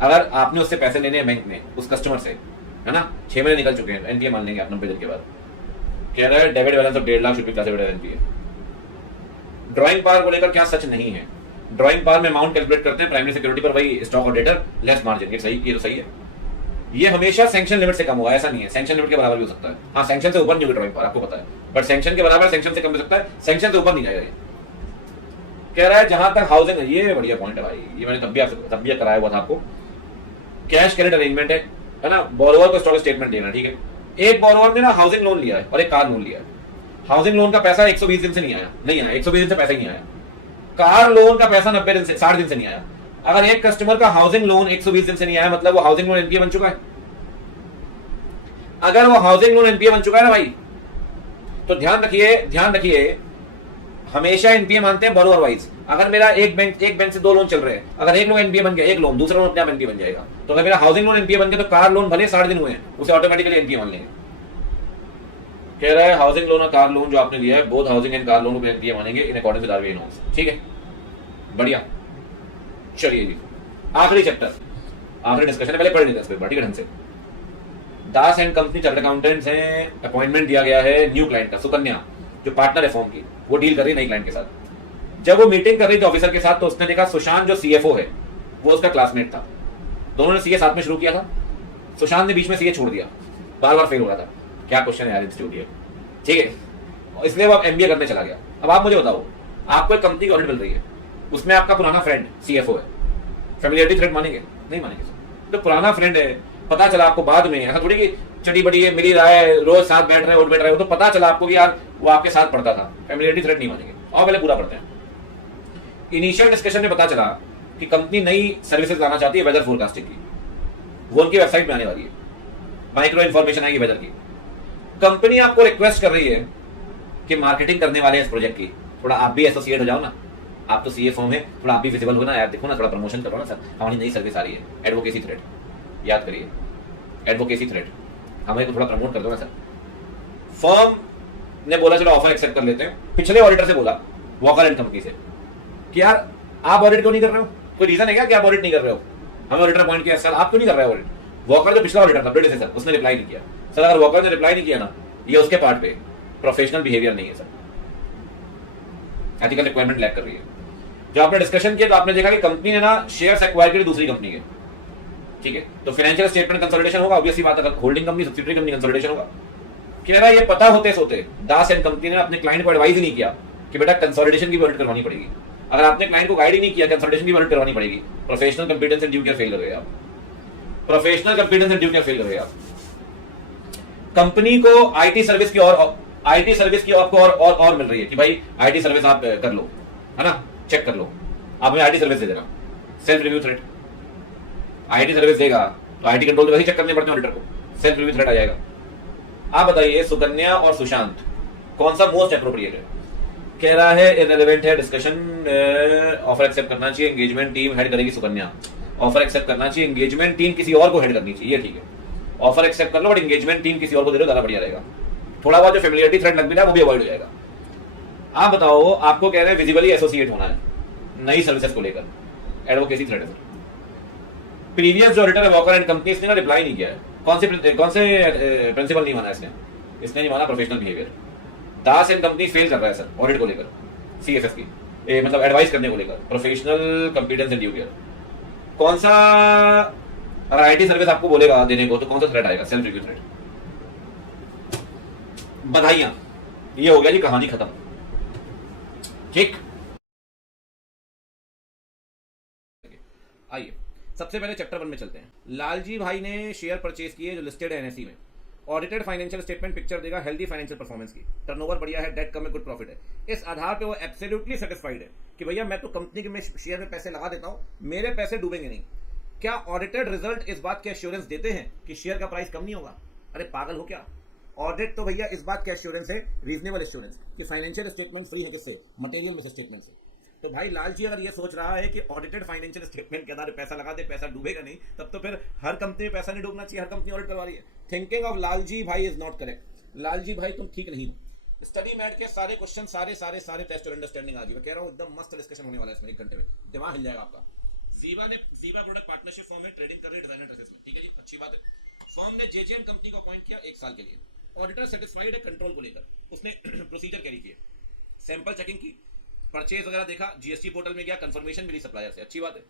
अगर आपने उससे पैसे लेने हैं बैंक में उस कस्टमर से, है ना, 6 महीने निकल चुके हैं, एनपीए मान लेंगे आप 90 दिन के बाद। कह रहा है debit balance of 1.5 lakh should be classified as NPA. Drawing power को लेकर क्या सच नहीं है? ड्राइंग पावर में अमाउंट कैलकुलेट करते हैं प्राइमरी सिक्योरिटी पर, वही स्टॉक और डेटर लेस मार्जिन, ये सही, ये तो सही है। ये हमेशा सैंक्शन लिमिट से कम होगा, ऐसा नहीं है सैंक्शन लिमिट के बराबर भी हो सकता है। हाँ सैंक्शन से ऊपर नहीं होगी ड्राइंग पावर, आपको पता है, बट सैंक्शन के बराबर, सैंक्शन से कम हो सकता है, सैंक्शन से ऊपर नहीं जाएगा। कह रहा है जहां तक हाउसिंग, ये बढ़िया पॉइंट है भाई, ये मैंने तब भी कराया हुआ था आपको। कैश क्रेडिट अरेंजमेंट है ना, बोरोवर को स्टॉक स्टेटमेंट देना, ठीक है। एक बोरोवर ने ना हाउसिंग लोन लिया है और एक कार लोन लिया है। हाउसिंग लोन का पैसा 120 दिन से नहीं आया, 120 दिन से पैसा ही नहीं आया। कार लोन का पैसा 90 दिन से 60 दिन से नहीं आया। अगर एक कस्टमर का हाउसिंग लोन 120 दिन से नहीं आया, मतलब वो हाउसिंग लोन एनपीए बन चुका है। अगर वो हाउसिंग लोन एनपीए बन चुका है ना भाई, तो ध्यान रखिए हमेशा एनपीए मानते हैं बोरोवर वाइज। अगर मेरा एक बैंक से 2 लोन चल रहे हैं, अगर एक लोन एनपीए बन गया, एक लोन, दूसरा लोन अपने आप एनपीए बन जाएगा। तो अगर मेरा हाउसिंग लोन एनपीए बन गया तो कार लोन भले 60 दिन हुए हैं, उसे ऑटोमेटिकली एनपीए मान लेंगे। कह रहा है हाउसिंग लोन और कार लोन जो आपने लिया है, both housing and car loan को एनपीए मानेंगे in according with RBI norms. ठीक है, बढ़िया। चलिए जी, आखिरी चैप्टर, आखिरी डिस्कशन है, पहले पढ़ लेते हैं इसको ठीक है ढंग से। दास एंड कंपनी चार्टर्ड अकाउंटेंट्स हैं, अपॉइंटमेंट दिया गया है न्यू क्लाइंट का, सुकन्या जो पार्टनर है फॉर्म की, वो डील कर रही है नई क्लाइंट के साथ। जब वो मीटिंग कर रही थी ऑफिसर के साथ, तो उसने देखा सुशांत जो सीएफओ है वो उसका क्लासमेट था। दोनों ने सीए साथ में शुरू किया था, सुशांत ने बीच में सीए छोड़ दिया, बार बार फेल हो रहा था। क्या क्वेश्चन है यार इंस्टीट्यूट, ठीक है, इसलिए वो अब एमबीए करने चला गया। अब आप मुझे बताओ, आपको एक कंपनी की ऑडिट मिल रही है, उसमें आपका पुराना फ्रेंड सीएफओ है, फैमिलियरिटी थ्रेट मानेंगे? नहीं मानेंगे। तो पुराना फ्रेंड है, पता चला आपको बाद में, ऐसा थोड़ी कि चटी बड़ी है, मिली रहा है, रोज साथ बैठ रहे, उठ बैठ रहे हो, तो पता चला आपको कि यार वो आपके साथ पढ़ता था, फैमिलियरिटी थ्रेट नहीं मानेंगे। और पहले पूरा पढ़ते हैं। इनिशियल डिस्कशन में पता चला कि कंपनी नई सर्विसेज लाना चाहती है वेदर फोरकास्टिंग की, वो उनकी वेबसाइट में आने वाली है, माइक्रो इन्फॉर्मेशन आएगी वेदर की। कंपनी आपको रिक्वेस्ट कर रही है कि मार्केटिंग करने वाले इस प्रोजेक्ट की, थोड़ा आप भी एसोसिएट हो जाओ ना, आप तो सीए फॉर्म है, थोड़ा आप भी विजिबल हो ना यार, देखो ना, थोड़ा प्रमोशन करो ना सर, हमारी नई सर्विस आ रही है एडवोकेसी थ्रेड, याद करिए एडवोकेसी थ्रेड, हमें को थोड़ा प्रमोट कर दो ना सर। फर्म ने बोला चलो ऑफर एक्सेप्ट कर लेते हैं। पिछले ऑडिटर से बोला, वॉकर एंड कंपनी से, कि यार आप ऑडिट क्यों नहीं कर रहे हो, कोई रीजन है क्या कि आप ऑडिट नहीं कर रहे हो? हमें ऑडिटर अपॉइंट किया, सर आप क्यों नहीं कर रहे हो ऑडिट? वॉकर जो पिछला ऑडिटर था प्रेडिसेसर, उसने रिप्लाई नहीं किया। सर अगर वॉकर ने रिप्लाई नहीं किया ना, ये उसके पार्ट पे प्रोफेशनल बिहेवियर नहीं है सर, एथिकल रिक्वायरमेंट लैक कर रही है। जो आपने डिस्कशन किया तो आपने देखा कि कंपनी ने ना शेयर्स एक्वायर किए दूसरी कंपनी के, ठीक है, तो फाइनेंशियल स्टेटमेंट कंसोलिडेशन होगा, ऑब्वियसली बात है, holding company subsidiary company consolidation होगा। कह रहा है ये पता होते सोते दास एंड कंपनी ने अपने क्लाइंट को एडवाइस ही नहीं किया कि बेटा कंसोलिडेशन की ऑडिट करवानी पड़ेगी। अगर आपने क्लाइंट को गाइड ही नहीं किया कंसोलिडेशन की ऑडिट करवानी पड़ेगी, professional competence and due care fail कर गए आप, professional competence and due care fail कर गए आप। कंपनी को आईटी सर्विस की आपको और मिल रही है कि भाई आईटी सर्विस आप कर लो, है ना, चेक कर लो, आप हमें आईटी सर्विस दे देना, self review threat. IT service देगा तो आईटी कंट्रोल वही चेक करने पड़ते हैं ऑडिटर को, सेल्फ रिव्यू थ्रेट आ जाएगा। आप बताइए सुकन्या और सुशांत कौन सा मोस्ट अप्रोप्रिएट है? कह रहा है इररिलेवेंट है डिस्कशन, ऑफर एक्सेप्ट करना चाहिए, एंगेजमेंट टीम हेड करेगी सुकन्या, ऑफर एक्सेप्ट करना चाहिए, एंगेजमेंट टीम किसी और को हेड करनी चाहिए, ठीक है, ऑफर एक्सेप्ट कर लो बट एंगेजमेंट टीम किसी और को दे दो, ज्यादा बढ़िया रहेगा। थोड़ा बहुत जो फैमिलियरिटी थ्रेट लग भी रहा है वो भी अवॉइड हो जाएगा। आप बताओ, आपको कह रहे हैं विजिबली एसोसिएट होना है नई सर्विसेज को लेकर, एडवोकेसी थ्रेड है। प्रीवियस जो ऑडिटर है वॉकर एंड कंपनी, इसने ना रिप्लाई नहीं किया है। कौन से प्रिंसिपल नहीं माना इसने नहीं माना professional behaviour. Das and company fail कर रहा है सर ऑडिट को लेकर, सीएफएस की, मतलब एडवाइस करने को लेकर, professional competence and due care. कौन सा अगर आईटी सर्विस आपको बोलेगा देने को, तो कौन सा थ्रेट आएगा? Self review threat. बधाइयां, ये हो गया जी, कहानी खत्म। ठीक, आइए सबसे पहले चैप्टर 1 में चलते हैं। लालजी भाई ने शेयर परचेज किए जो लिस्टेड है एनएसई में। ऑडिटेड फाइनेंशियल स्टेटमेंट पिक्चर देगा हेल्दी फाइनेंशियल परफॉर्मेंस की, टर्नओवर बढ़िया है, डेट कम है, गुड प्रॉफिट है। इस आधार पे वो एब्सोल्युटली सेटिस्फाइड है कि भैया मैं तो कंपनी के में शेयर में पैसे लगा देता हूं, मेरे पैसे डूबेंगे नहीं। क्या ऑडिटेड रिजल्ट इस बात की एश्योरेंस देते हैं कि शेयर का प्राइस कम नहीं होगा? अरे पागल हो क्या? ऑडिट तो भैया इस बात का एश्योरेंस है, रीजनेबल एश्योरेंस, कि फाइनेंशियल स्टेटमेंट फ्री है किससे? मटेरियल में से, स्टेटमेंट से। तो भाई लालजी अगर ये सोच रहा है कि ऑडिटेड फाइनेंशियल स्टेटमेंट के आधार पैसा लगा दे, पैसा डूबेगा नहीं, तब तो फिर हर कंपनी में पैसा नहीं डूबना चाहिए, हर कंपनी ऑडिट करवा रही है। थिंकिंग ऑफ लालजी भाई इज नॉट करेक्ट। लालजी भाई तुम ठीक नहीं हो। स्टडी मैट के सारे क्वेश्चन, सारे टेस्ट और अंडरस्टैंडिंग आ गई। मैं कह रहा हूँ एकदम मस्त डिस्कशन होने वाला है इसमें, 1 घंटे में दिमाग हिल जाएगा आपका। जीवा प्रोडक्ट पार्टनरशिप फॉर्म में ट्रेडिंग कर रहे डिजाइनर ड्रेसेस में, ठीक है जी, अच्छी बात है। फॉर्म ने जेजेएन कंपनी को अपॉइंट किया 1 साल के लिए। ऑडिटर सेटिस्फाइड है कंट्रोल को लेकर, उसने प्रोसीजर कैरी किए, सैंपल चेकिंग की, परचेज वगैरह देखा, जीएसटी पोर्टल में गया, कंफर्मेशन मिली सप्लायर से, अच्छी बात है।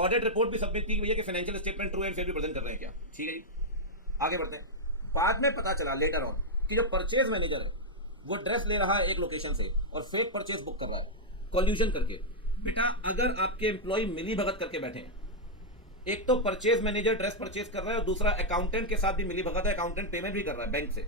ऑडिट रिपोर्ट भी सबमिट की भैया कि financial statement true and fair भी प्रेजेंट कर रहे हैं क्या, ठीक है जी। आगे बढ़ते हैं। बाद में पता चला लेटर ऑन कि जो परचेज मैनेजर है वो ड्रेस ले रहा है एक लोकेशन से और फेक परचेज बुक कर रहा है, कॉल्यूजन करके। बेटा अगर आपके एम्प्लॉय मिली भगत करके बैठे हैं, एक तो परचेज मैनेजर ड्रेस परचेज कर रहा है और दूसरा अकाउंटेंट के साथ भी मिली भगत है, अकाउंटेंट पेमेंट भी कर रहा है बैंक से,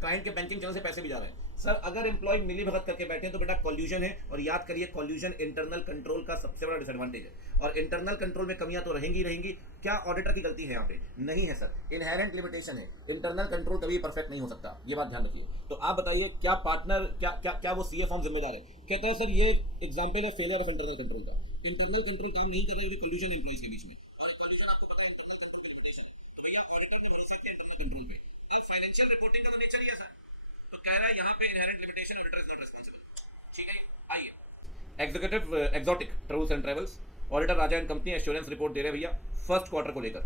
क्लाइंट के बैंकिंग चैनल से पैसे भी जा रहे हैं। सर अगर एम्प्लॉय मिली भगत करके बैठे हैं तो बेटा कॉल्यूजन है, और याद करिए कॉल्यूजन इंटरनल कंट्रोल का सबसे बड़ा डिसएडवांटेज है, और इंटरनल कंट्रोल में कमियां तो रहेंगी रहेंगी। क्या ऑडिटर की गलती है यहाँ पे? नहीं है सर, इनहेरेंट लिमिटेशन है, इंटरनल कंट्रोल कभी परफेक्ट नहीं हो सकता, ये बात ध्यान रखिए। तो आप बताइए क्या पार्टनर, क्या वो सीए फॉर्म जिम्मेदार है? कहते हैं सर ये एग्जाम्पल है फेलियर ऑफ इंटरनल कंट्रोल का। इंटरनल कंट्रोल काम नहीं कर रहे हैं कॉल्यूजन एम्प्लॉइज के बीच में, फाइनेंशियल रिपोर्टिंग का तो नेचर ही है सर। तो कह रहा है यहाँ पे inherent limitation, auditor is not responsible, ठीक है। आइए executive exotic tours and travels, auditor Raja and company assurance report दे रहे हैं भैया फर्स्ट क्वार्टर को लेकर।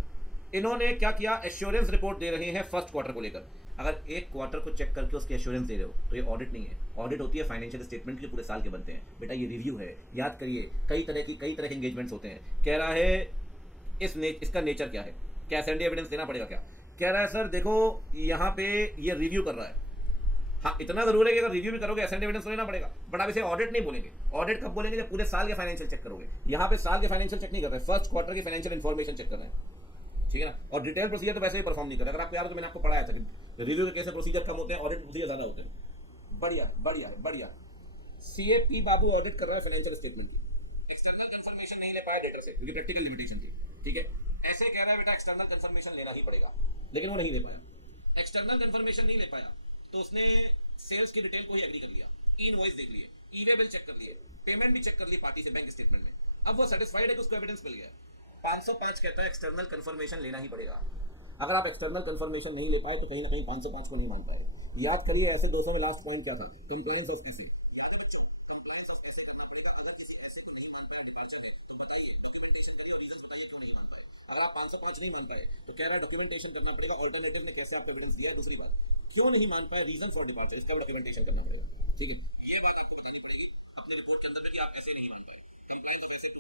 इन्होंने क्या किया? एश्योरेंस रिपोर्ट दे रहे हैं फर्स्ट क्वार्टर को लेकर। अगर एक क्वार्टर को चेक करके उसकी एश्योरेंस दे रहे हो तो ये ऑडिट नहीं है। ऑडिट होती है फाइनेंशियल स्टेटमेंट जो पूरे साल के बनते हैं। बेटा ये रिव्यू है, याद करिए कई तरह के एंगेजमेंट्स होते हैं। कह रहा है इसका नेचर क्या है, क्या एसएनडी एविडेंस देना पड़ेगा क्या? कह रहा है सर देखो यहाँ पे ये रिव्यू कर रहा है, हाँ इतना जरूर है कि अगर रिव्यू भी करोगे एसेंट एविडेंस तो लेना पड़ेगा, बट आप इसे ऑडिट नहीं बोलेंगे। ऑडिट कब बोलेंगे? जब पूरे साल के फाइनेंशियल चेक करोगे। यहाँ पे साल के फाइनेंशियल चेक नहीं कर रहे, फर्स्ट क्वार्टर की फाइनेंशियल इन्फॉर्मेशन चेक कर रहे हैं, ठीक है ना। और डिटेल प्रोसीजर तो वैसे ही परफॉर्म नहीं कर रहे। अगर आपको याद हो तो मैंने आपको पढ़ाया था कि रिव्यू के कैसे प्रोसीजर कम होते हैं, ऑडिट प्रोसीजर ज्यादा होते हैं। बढ़िया। सीएपी बाबू ऑडिट कर रहा है फाइनेंशियल स्टेटमेंट की, एक्सटर्नल कंफर्मेशन नहीं ले पाया डेटर से क्योंकि प्रैक्टिकल लिमिटेशन थी, ठीक है। ऐसे कह रहा है बेटा एक्सटर्नल कंफर्मेशन लेना ही पड़ेगा, लेकिन वो नहीं ले पाया। एक्सटर्नल कंफर्मेशन नहीं ले पाया तो उसने सेल्स की डिटेल को ही एग्री कर लिया, इनवॉइस देख लिए, ई-वे बिल चेक कर लिए, पेमेंट भी चेक कर ली पार्टी से बैंक स्टेटमेंट में। अब वो सेटिस्फाइड है कि उसको एविडेंस मिल गया। 505 कहता है एक्सटर्नल कंफर्मेशन लेना ही पड़ेगा। अगर आप एक्सटर्नल कंफर्मेशन नहीं ले पाए तो कहीं ना कहीं 505 को नहीं मान पाए। याद करिए ऐसे 200 में लास्ट पॉइंट क्या था? कंप्लायंस ऑफ किसी, कंप्लायंस ऑफ किसी करना पड़ेगा। अगर किसी ऐसे को नहीं मान पाए डिपार्चर है तो बताइए, डॉक्यूमेंटेशन करिए और रीजन बताइए क्यों नहीं मान पाए। अगर आप 505 नहीं मान पाए तो कह रहा है डॉक्यूमेंटेशन करना पड़ेगा, ऑल्टरनेटिव में कैसे आप एविडेंस दिया। दूसरी बात, क्यों नहीं मान पाए, रीजन फॉर डिपार्चर, इसका डॉक्यूमेंटेशन करना पड़ेगा, ठीक है। ये बात आपको बतानी पड़ेगी अपने रिपोर्ट के अंदर में कि आप ऐसे नहीं मान पाए। कंप्लायंस ऑफ ऐसे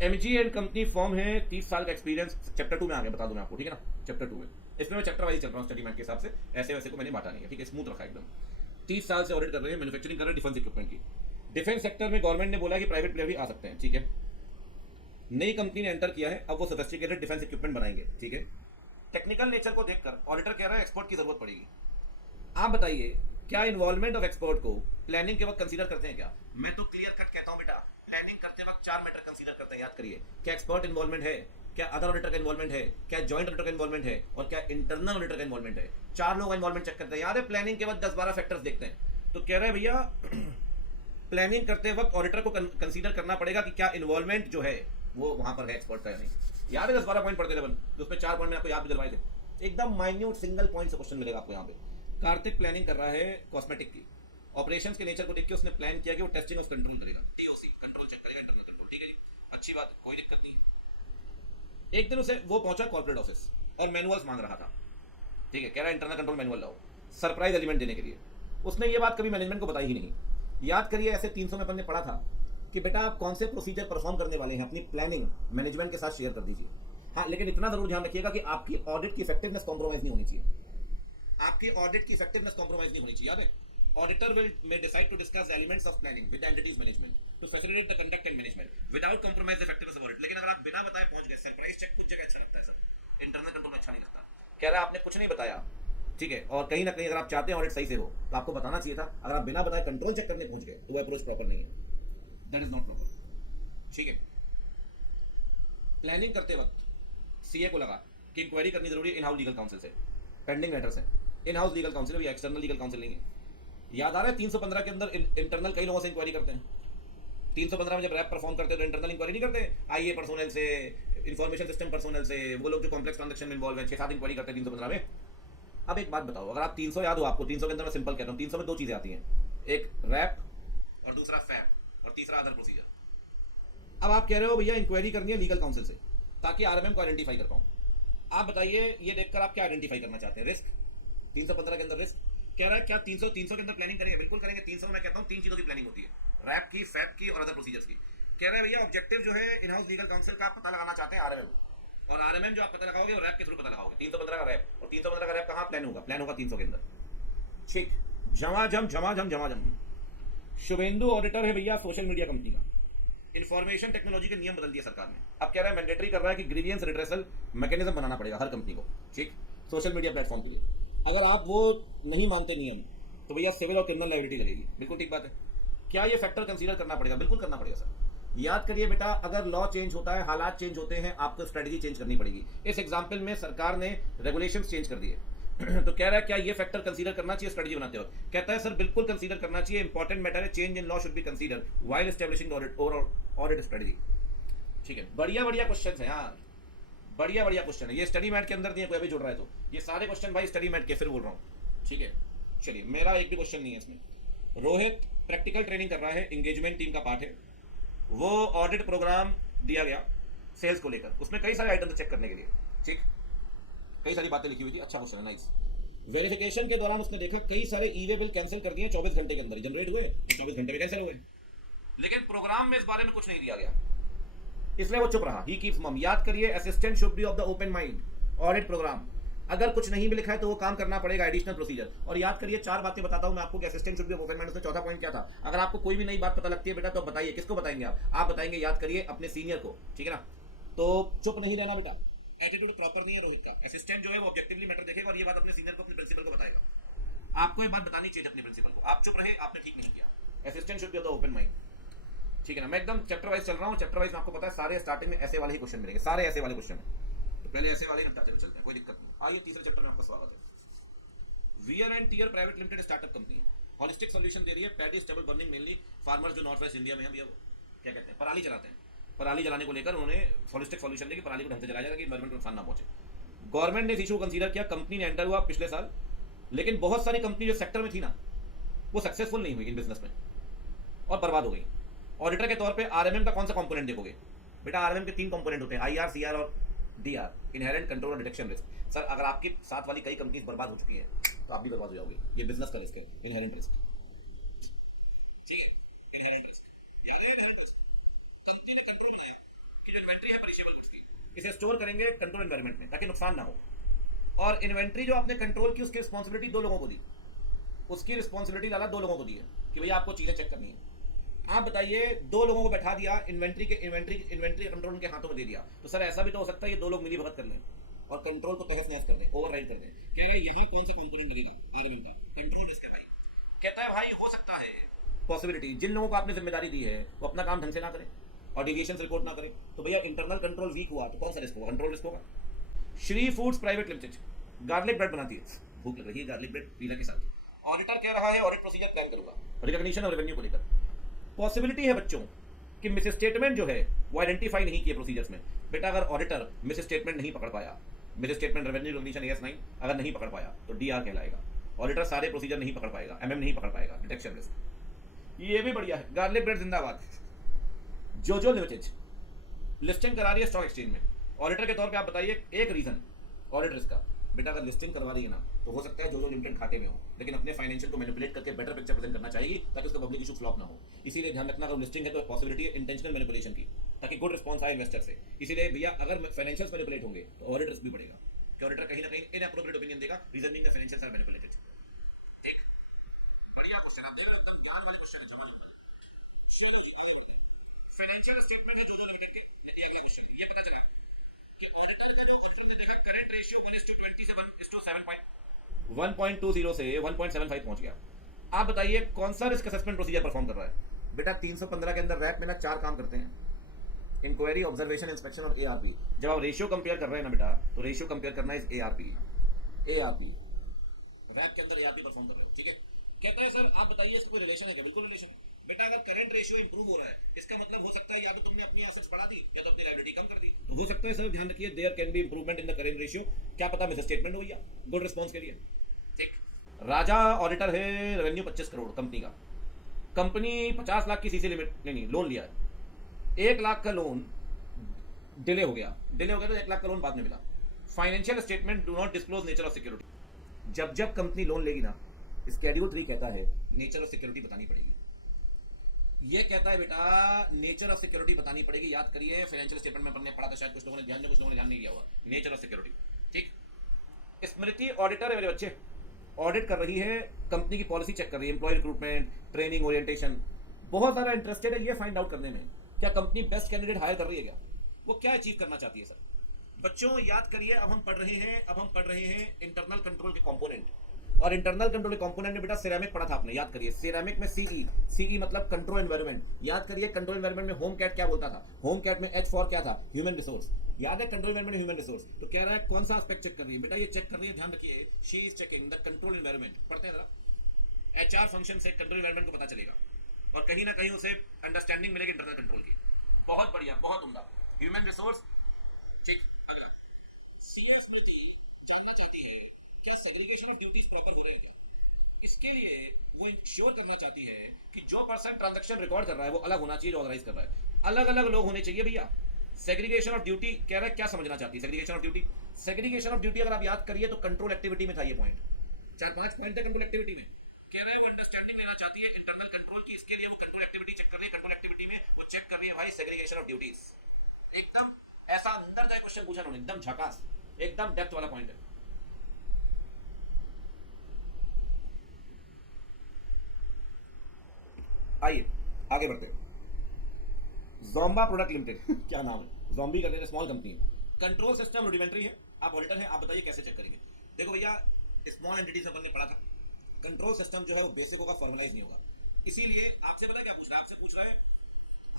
एमजी एंड कंपनी फॉर्म है, 30 साल का एक्सपीरियंस। चैप्टर 2 में आगे बता दूं मैं आपको, ठीक है ना। चैप्टर 2 में इसमें मैं चैप्टर वाइज चल रहा हूँ स्टडी मैट के हिसाब से, ऐसे वैसे को मैंने बांटा नहीं है, ठीक है, स्मूथ रखा एकदम। 30 साल से ऑडिट कर रहे हैं, मैन्युफैक्चरिंग कर रहे हैं डिफेंस इक्विपमेंट की। डिफेंस सेक्टर में गवर्नमेंट ने बोला कि प्राइवेट प्लेयर भी आ सकते हैं, ठीक है। नई कंपनी ने एंटर किया है, अब वो सोफिस्टिकेटेड डिफेंस इक्विपमेंट बनाएंगे, ठीक है। टेक्निकल नेचर को देखकर ऑडिटर कह रहा है एक्सपर्ट की जरूरत पड़ेगी। आप बताइए क्या इन्वॉल्वमेंट ऑफ एक्सपर्ट को प्लानिंग के वक्त कंसीडर करते हैं क्या? मैं तो क्लियर कट कहता हूं बेटा, प्लानिंग करते वक्त 4 मैटर कंसीडर करते हैं, याद करिए। क्या एक्सपर्ट इन्वॉल्वमेंट है, क्या अदर ऑडिटर का इन्वॉल्वमेंट है, क्या जॉइंट ऑडिटर का इन्वॉल्वमेंट है, और क्या इंटरनल ऑडिटर का इन्वॉल्वमेंट है। 4 लोग इन्वॉल्वमेंट चेक करते हैं, याद है। प्लानिंग के वक्त 10-12 फैक्टर्स देखते हैं। तो कह रहे हैं भैया प्लानिंग करते वक्त ऑडिटर को कंसीडर करना पड़ेगा कि क्या इन्वॉल्वमेंट जो है वो वहां पर है एक्सपर्ट का या नहीं। याद है 10-12 पॉइंट पढ़ते थे अपन, तो उसमें 4 पॉइंट में आपको याद भी दिलवाए थे, एकदम माइन्यूट सिंगल पॉइंट से क्वेश्चन मिलेगा आपको यहाँ पे। कार्तिक प्लानिंग कर रहा है कॉस्मेटिक की, ऑपरेशंस के नेचर को देख के उसने प्लान किया कि वो टेस्टिंग और कंट्रोल करेगा, टीओसी कंट्रोल चेक करेगा, इंटरनल कंट्रोल, ठीक है जी, अच्छी बात, कोई दिक्कत नहीं। एक दिन उसे वो पहुंचा कॉर्पोरेट ऑफिस और मैनुअल्स मांग रहा था, ठीक है, कह रहा है इंटरनल कंट्रोल मैनुअल लाओ, सरप्राइज एलिमेंट देने के लिए। उसने ये बात कभी मैनेजमेंट को बताई ही नहीं। याद करिए ऐसे 300 में अपन ने पढ़ा था कि बेटा आप कौन से प्रोसीजर परफॉर्म करने वाले हैं अपनी प्लानिंग मैनेजमेंट के साथ शेयर कर दीजिए। हाँ, लेकिन इतना जरूर ध्यान रखिएगा कि आपकी ऑडिट की इफेक्टिवनेस कॉम्प्रोमाइज नहीं होनी चाहिए। आपकी ऑडिट की इफेक्टिवनेस कॉम्प्रोमाइज नहीं होनी चाहिए। याद है, auditor will may decide to discuss elements of planning with entities management to facilitate the conduct and management without compromise the effectiveness of audit. लेकिन अगर आप बिना बताए पहुंच गए, सरप्राइज चेक कुछ जगह अच्छा लगता है सर, इंटरनल कंट्रोल में अच्छा नहीं लगता। कह रहा है आपने कुछ नहीं बताया, ठीक है, और कहीं ना कहीं अगर आप चाहते हैं ऑडिट सही से हो तो आपको बताना चाहिए था। अगर आप बिना बताए कंट्रोल चेक करने पहुंच गए तो वो अप्रोच प्रॉपर नहीं है, दैट इज नॉट प्रॉपर। ठीक है, प्लानिंग करते वक्त सीए को लगा कि इंक्वायरी करनी जरूरी है इन हाउस लीगल काउंसिल से, पेंडिंग मैटर्स है, इन हाउस लीगल काउंसिल है, एक्सटर्नल लीगल काउंसिल नहीं है। याद आ रहा है 315 के अंदर इंटरनल कई लोगों से इंक्वायरी करते हैं। 315 में जब रैप परफॉर्म करते हैं तो इंटरनल इंक्वायरी नहीं करते, आईए पर्सोनल से, इंफॉर्मेशन सिस्टम पर्सोनल से, वो लोग जो कॉम्प्लेक्स ट्रांजेक्शन में इन्वॉल्व है 6-7 इंक्वायरी करते हैं 315 में। अब एक बात बताओ, अगर आप 300 याद हो आपको, 300 के अंदर मैं सिंपल कहता हूँ, 300 में 2 चीजें आती हैं, एक रैप और दूसरा फैप और तीसरा अदर प्रोसीजर। अब आप कह रहे हो भैया इंक्वायरी करनी है लीगल काउंसिल से ताकि आरएमएम को आइडेंटिफाई कर पाऊं। आप बताइए ये देखकर आप क्या आइडेंटिफाई करना चाहते हैं? रिस्क, 315 के अंदर रिस्क। कह रहा है क्या 300 के अंदर प्लानिंग करेंगे? बिल्कुल करेंगे। 300 मैं कहता हूं 3 चीजों की प्लानिंग होती है, रैप की, फैप की और अदर प्रोसीजर्स की। कह रहे हैं भैया ऑब्जेक्टिव जो है इन हाउस लीगल काउंसिल का आप पता लगाना चाहते हैं आरएमएम, और आरएमएम जो आप पता लगाओगे वो रैप के थ्रू पता लगाओगे। 315 का रैप, और 315 का रैप कहां प्लान होगा? प्लान होगा 300 के अंदर। ठीक, झमाझम। शुभेंदु ऑडिटर है भैया सोशल मीडिया कंपनी का, इंफॉर्मेशन टेक्नोलॉजी के नियम बदल दिए सरकार ने। अब कह रहा है मैंडेटरी कर रहा है कि ग्रीवियंस रिड्रेसल मैकेनिज्म बनाना पड़ेगा हर कंपनी को, ठीक, सोशल मीडिया प्लेटफॉर्म के लिए। अगर आप वो नहीं मानते नियम तो भैया सिविल और क्रिमिनल लायबिलिटी लगेगी। बिल्कुल ठीक बात है। क्या ये फैक्टर कंसीडर करना पड़ेगा? बिल्कुल करना पड़ेगा सर। याद करिए बेटा, अगर लॉ चेंज होता है, हालात चेंज होते हैं, आपको स्ट्रेटजी चेंज करनी पड़ेगी। इस एग्जाम्पल में सरकार ने रेगुलेशंस चेंज कर दिए तो कह रहा है क्या ये फैक्टर कंसीडर करना चाहिए स्ट्रेटजी बनाते वक्त? कहता है सर बिल्कुल कंसीडर करना चाहिए। इंपॉर्टेंट मैटर है, change in law should be consider while establishing audit strategy. ठीक है, बढ़िया क्वेश्चन है यार, बढ़िया क्वेश्चन है। ये स्टडी मैट के अंदर नहीं है, कोई अभी जुड़ रहा है तो ये सारे क्वेश्चन भाई स्टडी मैट के, फिर बोल रहा हूँ। ठीक है, चलिए, मेरा एक भी क्वेश्चन नहीं है इसमें। रोहित प्रैक्टिकल ट्रेनिंग कर रहा है, एंगेजमेंट टीम का पार्ट है। वो ऑडिट प्रोग्राम दिया गया सेल्स को लेकर, उसमें कई सारे आइटम चेक करने के लिए, ठीक, कई सारी बातें लिखी हुई थी। अच्छा क्वेश्चन है, नाइस। वेरिफिकेशन के दौरान उसने देखा कई सारे ईवे बिल कैंसिल कर दिए 24 घंटे के अंदर जनरेट हुए, 24 घंटे में कैंसिल हुए, लेकिन प्रोग्राम में इस बारे में कुछ नहीं दिया गया, इसलिए वो चुप रहा। ही कीप्स मम। याद करिए, assistant should be of the open mind. Audit program अगर कुछ नहीं भी लिखा है तो वो काम करना पड़ेगा, एडिशनल प्रोसीजर। और याद करिए 4 बातें बताता हूं मैं आपको कि assistant should be of open mind. उसमें चौथा पॉइंट क्या था? अगर आपको कोई भी नई बात पता लगती है बेटा तो बताइए। किसको बताएंगे आप बताएंगे, याद करिए, अपने सीनियर को, ठीक है ना। तो चुप नहीं रहना बेटा, एटीट्यूड प्रॉपर नहीं है रोहित का। असिस्टेंट जो है वो ऑब्जेक्टिवली मैटर देखेगा और ये बात अपने सीनियर को, अपने प्रिंसिपल को बताएगा। आपको ये बात बतानी चाहिए अपने प्रिंसिपल को। आप चुप रहे, आपने ठीक नहीं किया। Assistant should be of the open mind, ठीक है ना। मैं एकदम चैप्टर वाइज चल रहा हूँ, चैप्टर वाइज आपको पता है सारे स्टार्टिंग में ऐसे वाले ही क्वेश्चन मिलेंगे, सारे ऐसे वाले क्वेश्चन है, तो पहले ऐसे वाले निपटाते हुए चलते हैं, कोई दिक्कत नहीं। आइए तीसरे चैप्टर में आपका स्वागत है। Wear and tear private limited startup company है, हॉलिस्टिक सॉल्यूशन दे रही है। Paddy stable burning mainly farmers जो नॉर्थ वेस्ट इंडिया में है, क्या कहते हैं, पराली चलाते हैं। पराली जलाने को लेकर उन्होंने हॉलिस्टिक सॉल्यूशन दिया कि पराली को ढंग से जलाया जाएगा कि एनवायरमेंट को नुकसान ना पहुंचे। गवर्नमेंट ने इस इशू को कंसीडर किया, कंपनी ने एंटर हुआ पिछले साल, लेकिन बहुत सारी कंपनी जो सेक्टर में थी ना वो सक्सेसफुल नहीं हुई इन बिजनेस में और बर्बाद हो गई। ऑडिटर के तौर पे आरएमएम का कौन सा कंपोनेंट देखोगे बेटा? आरएमएम के 3 कंपोनेंट होते हैं, आईआर, सीआर और डीआर, इनहेरेंट कंट्रोल और डिटेक्शन रिस्क। सर अगर आपके साथ वाली कई कंपनीज बर्बाद हो चुकी हैं तो आप भी बर्बाद हो जाओगे। ये बिजनेस का रिस्क है, इनहेरेंट रिस्क, ठीक है, इनहेरेंट रिस्क। याद है इनहेरेंट रिस्क? कंपनी ने कंट्रोल बनाया कि जो इन्वेंट्री है पेरिशेबल गुड्स की, इसे स्टोर करेंगे कंट्रोल एनवायरनमेंट में ताकि नुकसान ना हो। और इन्वेंट्री जो आपने कंट्रोल की उसकी रिस्पॉन्सिबिलिटी 2 लोगों को दी, उसकी रिस्पॉन्सिबिलिटी लाला 2 लोगों को दी है कि भैया आपको चीजें चेक करनी है। आप बताइए, 2 लोगों को बैठा दिया, इन्वेंट्री कंट्रोल उनके हाथों में दे दिया, तो सर ऐसा भी तो हो सकता है ये 2 लोग मिली भगत कर लें और कंट्रोल को तहस नहस कर दें, ओवरराइड कर दें। कह रहे हैं यहाँ कौन सा कंपोनेंट लगेगा आरएमएम का? कंट्रोल रिस्क है भाई। कहता है भाई हो सकता है पॉसिबिलिटी, जिन लोगों को आपने जिम्मेदारी दी है वो अपना काम ढंग से ना करें और डिविएशन रिपोर्ट ना करें, तो भैया इंटरनल कंट्रोल वीक हुआ तो कौन सा रिस्क होगा? कंट्रोल रिस्क होगा। Shri foods private limited garlic bread बनाती है, भूख लग रही है, गार्लिक ब्रेड पीला के साथ। ऑडिटर कह रहा है ऑडिट प्रोसीजर प्लान करूंगा रिकॉग्निशन और रेवेन्यू को लेकर। पॉसिबिलिटी है बच्चों कि मिस स्टेटमेंट जो है वो आइडेंटिफाई नहीं किए प्रोसीजर्स में। बेटा अगर ऑडिटर मिस स्टेटमेंट नहीं पकड़ पाया, miss statement revenue recognition AS9 अगर नहीं पकड़ पाया तो डीआर कहलाएगा। ऑडिटर सारे प्रोसीजर नहीं पकड़ पाएगा, एमएम नहीं पकड़ पाएगा, डिटेक्शन रिस्क। ये भी बढ़िया है, गार्लिक ब्रेड जिंदाबाद। जोजो लिमिटेड लिस्टिंग करा रही है स्टॉक एक्सचेंज में। ऑडिटर के तौर पे आप बताइए एक रीजन ऑडिट रिस्क का। बेटा अगर लिस्टिंग करवा रही है ना, तो हो सकता है जो लिमिटेड घाटे में हो, लेकिन अपने फाइनेंशियल को मैनिपुलेट करके बेटर पिक्चर प्रेजेंट करना चाहेगी ताकि उसका पब्लिक इशू फ्लॉप ना हो। इसीलिए ध्यान रखना, अगर लिस्टिंग है तो पॉसिबिलिटी है इंटेंशनल मैनिपुलेशन की, ताकि गुड रिस्पॉन्स आए इन्वेस्टर से। इसीलिए भैया अगर फाइनेंशियल मैनिपुलेट होंगे तो ऑडिट रिस्क भी बढ़ेगा, कि ऑडिटर कहीं ना कहीं इनएप्रोप्रिएट ओपिनियन देगा, reasoning the financial are manipulated. ठीक, बढ़िया क्वेश्चन, आप देख रहे हो, एकदम ज्ञान वाले क्वेश्चन है, जवाब फाइनेंशियल स्टेटमेंट जो जो लिमिटेड थे, ये क्वेश्चन ये पता चला कि ऑडिटर का जो ऑडिटर ने देखा करंट रेशियो 1:20 से 1:20 से 1.75 पहुंच गया। आप बताइए कौन सा रिस्क असेसमेंट प्रोसीजर परफॉर्म कर रहा है? बेटा 315 के अंदर रैप में ना 4 काम करते हैं, इंक्वायरी, ऑब्जर्वेशन, इंस्पेक्शन और एआरपी। जब आप रेशियो कंपेयर कर रहे हैं ना बेटा, तो रेशियो कंपेयर करना है एआरपी, एआरपी रैप के अंदर एआरपी परफॉर्म कर रहे हो। ठीक है, कहता है सर आप बताइए इसका कोई रिलेशन है क्या? बिल्कुल रिलेशन है बेटा। अगर करंट रेशियो इंप्रूव हो रहा है, इसका मतलब हो सकता है या तो तुमने अपनी एसेट्स बढ़ा दी या तो अपनी लायबिलिटी कम कर दी। तो हो सकता है सर, ध्यान रखिए, there can be improvement in the current ratio. क्या पता मिस स्टेटमेंट हो गया, गुड रिस्पांस के लिए। ठीक, राजा ऑडिटर है, रेवेन्यू 25 करोड़ कंपनी का, कंपनी 50 लाख की सीसी लिमिट नहीं लोन लिया है, 1 लाख का लोन डिले हो गया, तो 1 लाख का लोन बाद में मिला। Financial statement do not disclose nature of security. जब कंपनी लोन लेगी ना, स्केड्यूल 3 कहता है नेचर ऑफ सिक्योरिटी बतानी पड़ेगी। ये कहता है बेटा नेचर ऑफ सिक्योरिटी बतानी पड़ेगी। याद करिए, फाइनेंशियल स्टेटमेंट में हमने पढ़ा था, शायद कुछ लोगों ने ध्यान दिया, कुछ लोगों ने ध्यान नहीं दिया हुआ, नेचर ऑफ सिक्योरिटी। ठीक, स्मृति ऑडिटर है मेरे बच्चे, ऑडिट कर रही है, कंपनी की पॉलिसी चेक कर रही है, एम्प्लॉय रिक्रूटमेंट, ट्रेनिंग, ओरिएंटेशन, बहुत सारा इंटरेस्टेड है ये फाइंड आउट करने में क्या कंपनी बेस्ट कैंडिडेट हायर कर रही है, क्या वो क्या अचीव करना चाहती है। सर बच्चों याद करिए, अब हम पढ़ रहे हैं इंटरनल कंट्रोल के कंपोनेंट, और इंटरनल कंट्रोल के कंपोनेंट में बेटा सिरेमिक पढ़ा था आपने, याद करिए, सिरेमिक में सीई मतलब कंट्रोल एनवायरनमेंट। याद करिए कंट्रोल एनवायरनमेंट में होम कैट क्या बोलता था, होम कैट में एच फॉर क्या था, ह्यूमन रिसोर्स। याद है कंट्रोल एनवायरनमेंट में ह्यूमन रिसोर्स, तो कह रहा है कौन सा एस्पेक्ट चेक कर रही है बेटा, ये चेक कर रही है, ध्यान रखिए, she is checking the control environment. पढ़ते हैं जरा, एचआर फंक्शन से कंट्रोल एनवायरनमेंट को पता चलेगा, और कहीं ना कहीं उसे अंडरस्टैंडिंग मिलेगी इंटरनल कंट्रोल की। बहुत बढ़िया, बहुत उम्दा, ह्यूमन रिसोर्स। ठीक, जानना चाहती है क्या सेग्रीगेशन ऑफ ड्यूटीज प्रॉपर हो रहे हैं क्या? इसके लिए वो इंश्योर करना चाहती है कि जो पर्सन ट्रांजैक्शन रिकॉर्ड कर रहा है वो अलग होना चाहिए जो ऑथराइज कर रहा है, अलग अलग लोग होने चाहिए भैया। सेग्रीगेशन ऑफ ड्यूटी कह रहा है, क्या समझना चाहती है segregation of duty? Segregation of duty अगर आप याद करिए तो कंट्रोल एक्टिविटी में था ये पॉइंट, 4-5 पॉइंट है कंट्रोल एक्टिविटी में। कह रहा है वो अंडरस्टैंडिंग लेना चाहती है इंटरनल कंट्रोल की, इसके लिए वो कंट्रोल एक्टिविटी चेक कर रही है, कंट्रोल एक्टिविटी में वो चेक कर रही है भाई सेग्रीगेशन ऑफ ड्यूटीज। एकदम ऐसा अंदर जाए क्वेश्चन पूछा उन्होंने, एकदम झकास, एकदम डेप्थ वाला पॉइंट है। आइए आगे बढ़ते हैं। जोम्बा प्रोडक्ट लिमिटेड क्या नाम है, जोम्बी करते हैं, स्मॉल कंपनी है, कंट्रोल सिस्टम रूडिमेंट्री है। आप ऑडिटर हैं, आप बताइए कैसे चेक करेंगे। देखो भैया, स्मॉल एंटिटी से हमने पढ़ा था, कंट्रोल सिस्टम जो है वो बेसिक होगा, फॉर्मलाइज नहीं होगा। इसीलिए आपसे पता क्या पूछ रहा है, आपसे पूछ रहा है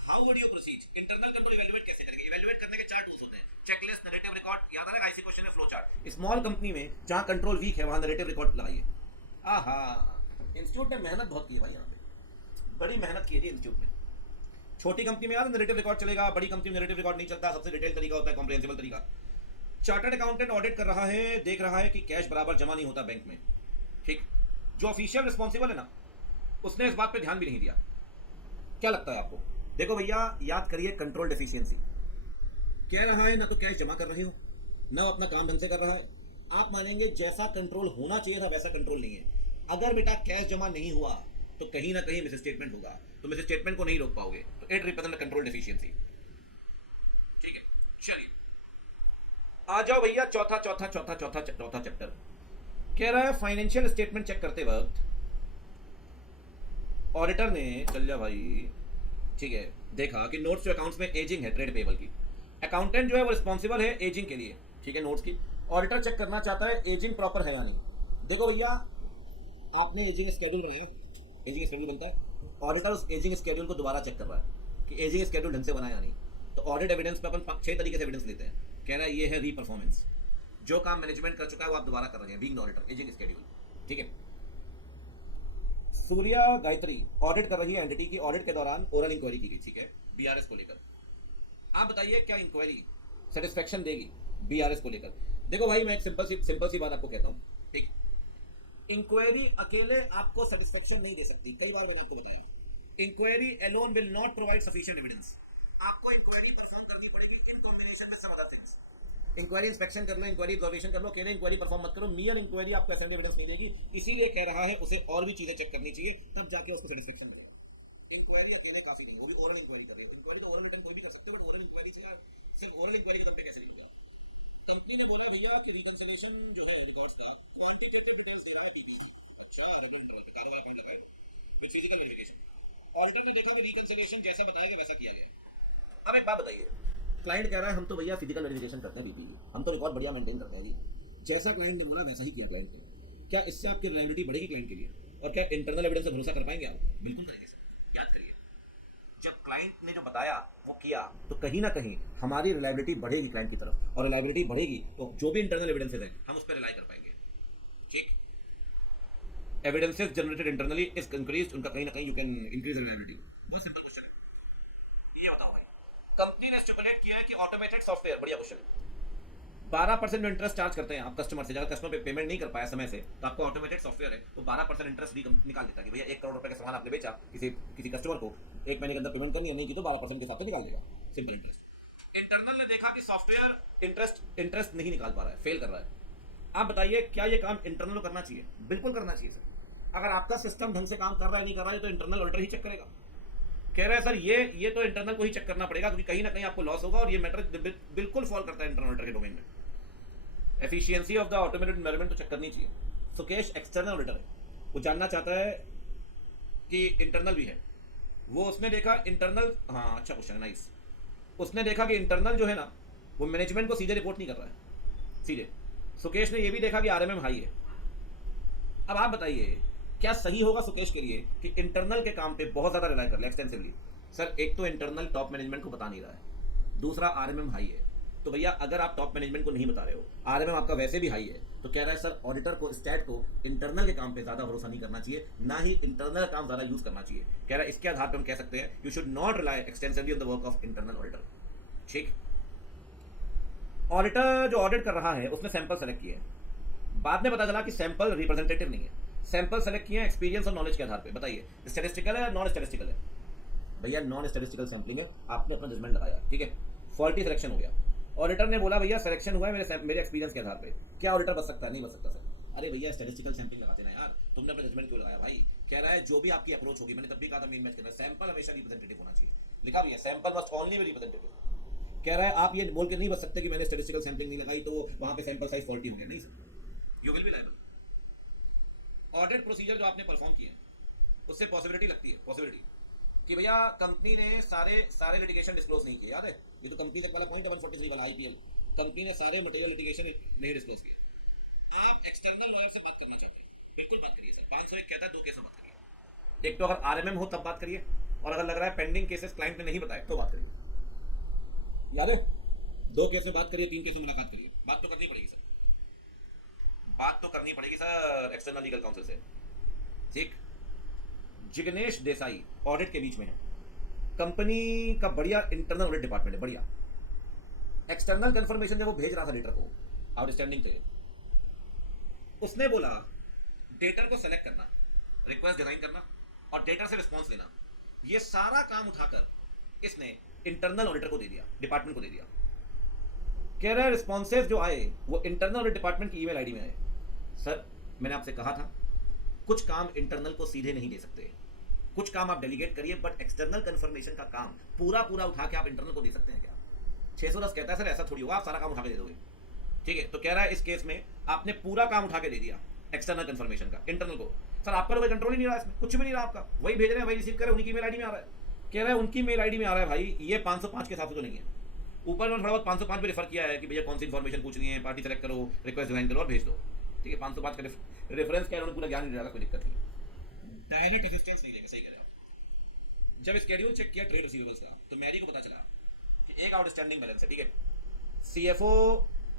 how would you proceed, internal control evaluate कैसे करेंगे। इवैल्यूएट करने के 4 टूल्स होते हैं, चेकलिस्ट, नैरेटिव रिकॉर्ड, याद आएगा ऐसे क्वेश्चन है, फ्लो चार्ट। स्मॉल कंपनी में जहां कंट्रोल वीक है वहां नैरेटिव रिकॉर्ड लगाइए। आहा, इंस्टीट्यूट ने मेहनत बहुत की है भाई, यहाँ पे बड़ी मेहनत की है इंस्टीट्यूट में। छोटी कंपनी में यार नैरेटिव रिकॉर्ड चलेगा, बड़ी कंपनी में नैरेटिव रिकॉर्ड नहीं चलता, सबसे डिटेल तरीका होता है, कॉम्प्रिहेंसिबल तरीका। चार्टर्ड अकाउंटेंट ऑडिट कर रहा है, देख रहा है कि कैश बराबर जमा नहीं होता बैंक में। ठीक, जो ऑफिशियल रिस्पॉन्सिबल है ना, उसने इस बात पे ध्यान भी नहीं दिया। क्या लगता है आपको? देखो भैया याद करिए, कंट्रोल डेफिशिएंसी कह रहा है ना, तो कैश जमा कर रहे हो ना, अपना काम ढंग से कर रहा है। आप मानेंगे जैसा कंट्रोल होना चाहिए था वैसा कंट्रोल नहीं है। अगर बेटा कैश जमा नहीं हुआ तो कहीं ना कहीं मिस स्टेटमेंट होगा, तो मिस स्टेटमेंट को नहीं रोक पाओगे, तो इट रिप्रेजेंट कंट्रोल डेफिशिएंसी। ठीक है, चलिए आ जाओ भैया, चौथा चैप्टर कह रहा है फाइनेंशियल स्टेटमेंट चेक करते वक्त ऑडिटर ने, चल जा भाई, ठीक है, देखा कि नोट्स टू अकाउंट्स में एजिंग है ट्रेड पेबल की। अकाउंटेंट जो है वो रिस्पॉन्सिबल है एजिंग के लिए, ठीक है, नोट्स की। ऑडिटर चेक करना चाहता है एजिंग प्रॉपर है या नहीं। देखो भैया, आपने एजिंग स्केड्यूल बनाया, एजिंग स्केड्यूल बनता है, ऑडिटर उस एजिंग स्केड्यूल को दोबारा चेक कर रहा है कि एजिंग स्केड्यूल ढंग से बना या नहीं। तो ऑडिट एविडेंस पे अपन 6 तरीके से एविडेंस लेते हैं। कह रहा है ये है री परफॉर्मेंस, जो काम मैनेजमेंट कर चुका है वो आप दोबारा कर रहे हैं, बीइंग ऑडिटर, एजिंग स्केड्यूल। ठीक है, सूर्या गायत्री ऑडिट कर रही है एंटिटी की, ऑडिट के दौरान ओरल इंक्वायरी की गई, ठीक है, बीआरएस को लेकर। आप बताइए क्या इंक्वायरी सेटिस्फेक्शन देगी बीआरएस को लेकर। देखो भाई, मैं एक सिंपल सी बात आपको कहता हूं, ठीक, इंक्वायरी अकेले आपको सेटिस्फेक्शन नहीं दे सकती, कई बार मैंने आपको बताया। Inquiry alone will not provide sufficient evidence, आपको इंक्वायरी परफॉर्म करनी पड़ेगी in combination with some other things. Inquiry inspection कर लो, इंक्वायरी ऑब्जर्वेशन कर लो, अकेले इंक्वायरी परफॉर्म मत करो। मियर इंक्वायरी आपको ऐसा एविडेंस नहीं देगी, इसीलिए कह रहा है उसे और भी चीजें चेक करनी चाहिए, तब जाके उसको सेटिस्फेक्शन मिलेगा। इंक्वायरी अकेले काफी नहीं, वो भी ओरल इंक्वायरी कर रहे हो। इंक्वायरी तो ओरल रिटर्न कोई भी कर सकते हो, बट ओरल इंक्वायरी सिर्फ ओरल इंक्वायरी के दम पे कैसे निकल जाए। कंपनी ने बोला भैया कि रिकंसिलिएशन जो है रिकॉर्ड्स का क्वांटिटेटिव डिटेल्स दे रहा है पीबी। अच्छा, कारोबार अकाउंट लगाए विद फिजिकल वेरिफिकेशन। ऑडिटर ने देखा वो रिकंसिलिएशन जैसा बताया गया वैसा किया गया। अब एक बात बताइए, क्लाइंट कह रहा है हम तो भैया फिजिकल वेरिफिकेशन करते हैं बीपी, हम तो रिकॉर्ड बढ़िया मेंटेन करते हैं जी, जैसा क्लाइंट ने बोला वैसा ही किया क्लाइंट ने। क्या इससे आपकी रिलायबिलिटी बढ़ेगी क्लाइंट के लिए? और क्या इंटरनल एविडेंस से भरोसा कर पाएंगे आप? बिल्कुल करेंगे सर। याद करिए, जब क्लाइंट ने जो बताया वो किया, तो कहीं ना कहीं हमारी रिलायबिलिटी बढ़ेगी क्लाइंट की तरफ, और रिलायबिलिटी बढ़ेगी तो जो भी इंटरनल एविडेंसेस है हम उस पर रिलाई कर पाएंगे। ठीक, evidences generated internally is increase, उनका कहीं ना कहीं यू कैन इंक्रीज रिलायबिलिटी। बहुत सिंपल क्वेश्चन है, ये बताओ भाई। कंपनी ने स्टिपुलेट किया है कि ऑटोमेटेड सॉफ्टवेयर, बढ़िया क्वेश्चन है, 12% इंटरेस्ट चार्ज करते हैं आप कस्टमर से। अगर कस्टमर पेमेंट नहीं कर पाया समय से, तो आपको ऑटोमेटेड सॉफ्टवेयर है तो 12% इंटरेस्ट निकाल देता है कि भैया 1 करोड़ रुपए का सामान आपने बेचा, किसी कस्टमर को 1 महीने के अंदर पेमेंट करनी है, नहीं की तो 12% के साथ निकाल देगा, सिंपल इंटरेस्ट। इंटरनल ने देखा कि सॉफ्टवेयर इंटरेस्ट नहीं निकाल पा रहा है, फेल कर रहा है। आप बताइए क्या ये काम इंटरनल करना चाहिए? बिल्कुल करना चाहिए सर। अगर आपका सिस्टम ढंग से काम कर रहा है नहीं कर रहा है तो इंटरनल ऑडिटर ही चेक करेगा। कह रहा है सर ये तो इंटरनल को ही चेक करना पड़ेगा, क्योंकि कहीं ना कहीं आपको लॉस होगा, और ये मैटर बिल्कुल फॉल करता है इंटरनल ऑडिटर के डोमेन में। Efficiency of the automated environment तो चेक करनी चाहिए। सुकेश एक्सटर्नल ऑडिटर है, वो जानना चाहता है कि इंटरनल भी है। वो उसने देखा इंटरनल, हाँ अच्छा क्वेश्चन, नाइस। उसने देखा कि इंटरनल जो है ना वो मैनेजमेंट को सीधे रिपोर्ट नहीं कर रहा है सीधे। सुकेश ने ये भी देखा कि आरएमएम हाई है। अब आप बताइए क्या सही होगा सुकेश के लिए कि इंटरनल के काम पे बहुत ज्यादा रिलाई कर ले एक्सटेंसिवली? सर एक तो इंटरनल टॉप मैनेजमेंट को बता नहीं रहा है, दूसरा आरएमएम हाई है। तो भैया अगर आप टॉप मैनेजमेंट को नहीं बता रहे हो, आरएमएम आपका वैसे भी हाई है, तो कह रहा है सर ऑडिटर को, स्टैट को इंटरनल के काम पे ज्यादा भरोसा नहीं करना चाहिए, ना ही इंटरनल काम ज्यादा यूज करना चाहिए। कह रहा है इसके आधार पर हम कह सकते हैं you should not rely extensively on the work of internal auditor. ठीक, ऑडिटर जो ऑडिट कर रहा है उसने सैंपल सेलेक्ट किए, बाद में पता चला कि सैंपल रिप्रेजेंटेटिव नहीं है। सैंपल सेलेक्ट किए एक्सपीरियंस और नॉलेज के आधार पे। बताइए स्टैटिस्टिकल है या नॉन स्टैटिस्टिकल है? भैया नॉन स्टैटिस्टिकल सैंपलिंग है, आपने अपना जजमेंट लगाया, ठीक है, फॉल्टी सिलेक्शन हो गया। ऑडिटर ने बोला भैया सिलेक्शन हुआ है मेरे एक्सपीरियंस के आधार पे। क्या ऑडिटर बच सकता है? नहीं बच सकता सर। अरे भैया स्टैटिस्टिकल सैंपलिंग लगाते ना यार, तुमने अपना जजमेंट क्यों लगाया भाई? कह रहा है जो भी आपकी अप्रोच होगी, मैंने तब भी कहा था मेन मैच करना, सैंपल हमेशा रिप्रेजेंटेटिव होना चाहिए। लिखा भी है sample must only B representative. कह रहा है आप ये बोल के नहीं बच सकते कि मैंने स्टैटिस्टिकल सैंपलिंग नहीं लगाई तो वहां पे सैंपल साइज फॉल्टी हो गया। नहीं sir, you will be liable. Audit procedure जो आपने परफॉर्म किए उससे पॉसिबिलिटी लगती है, पॉसिबिलिटी कि भैया कंपनी ने सारे लिटिगेशन डिस्क्लोज नहीं किए। याद है ये तो कंपनी तक वाला पॉइंट है 143 वाला आईपीएल, कंपनी ने सारे मटेरियल लिटिगेशन नहीं डिस्क्लोज किए। आप एक्सटर्नल लॉयर से बात करना चाहते हैं, बिल्कुल बात करिए सर। 501 कहता है 2 केस में बात करिए, एक तो अगर आरएमएम हो तब बात करिए, और अगर लग रहा है पेंडिंग केसेस क्लाइंट ने नहीं बताए तो बात करिए। याद है 2 केस में बात करिए, 3 केस में मुलाकात करिए, बात तो करनी पड़ेगी सर, बात तो करनी पड़ेगी सर एक्सटर्नल लीगल काउंसिल से। ठीक, जिग्नेश देसाई ऑडिट के बीच में है, कंपनी का बढ़िया इंटरनल ऑडिट डिपार्टमेंट है, बढ़िया। एक्सटर्नल कंफर्मेशन जब वो भेज रहा था लेटर को, आउटस्टैंडिंग थे, उसने बोला डेटर को सेलेक्ट करना, रिक्वेस्ट डिजाइन करना और डेटा से रिस्पॉन्स लेना, ये सारा काम उठाकर इसने इंटरनल ऑडिटर को दे दिया, डिपार्टमेंट को दे दिया। कह रहा है रिस्पॉन्सेज जो आए वो इंटरनल ऑडिट डिपार्टमेंट की ईमेल आईडी में आए। सर मैंने आपसे कहा था कुछ काम इंटरनल को सीधे नहीं दे सकते, कुछ काम आप डेलीगेट करिए, बट एक्सटर्नल कंफर्मेशन का काम पूरा उठा के आप इंटरनल को दे सकते हैं क्या? 610 कहता है सर ऐसा थोड़ी होगा, आप सारा काम उठा के दे दोगे। ठीक है, तो कह रहा है इस केस में आपने पूरा काम उठा के दे दिया एक्सटर्नल कंफर्मेशन का इंटरनल को। सर आपका तो कोई कंट्रोल ही नहीं रहा, इसमें कुछ भी नहीं रहा आपका, वही भेज रहे हैं, वही रिसीव कर रहे हैं, उनकी मेल आईडी में आ रहा है। कह रहा है उनकी मेल आईडी में आ रहा है भाई, ये 505 के हिसाब से तो नहीं है। ऊपर में थोड़ा बहुत 505 पे रेफर किया है कि भैया कौन सी इन्फॉर्मेशन पूछनी है, पार्टी सेलेक्ट करो, रिक्वेस्ट डिजाइन करो और भेज दो। ठीक है, 505 का रेफरेंस क्या है, पूरा ज्ञान नहीं रहेगा, कोई दिक्कत नहीं, डायरेक्ट असिस्टेंस नहीं लेगा। सही कह रहे हो। जब स्केड्यूल चेक किया ट्रेड रिसीवेबल्स का, तो मैरी को पता चला कि एक आउटस्टैंडिंग बैलेंस है। ठीक है, सीएफओ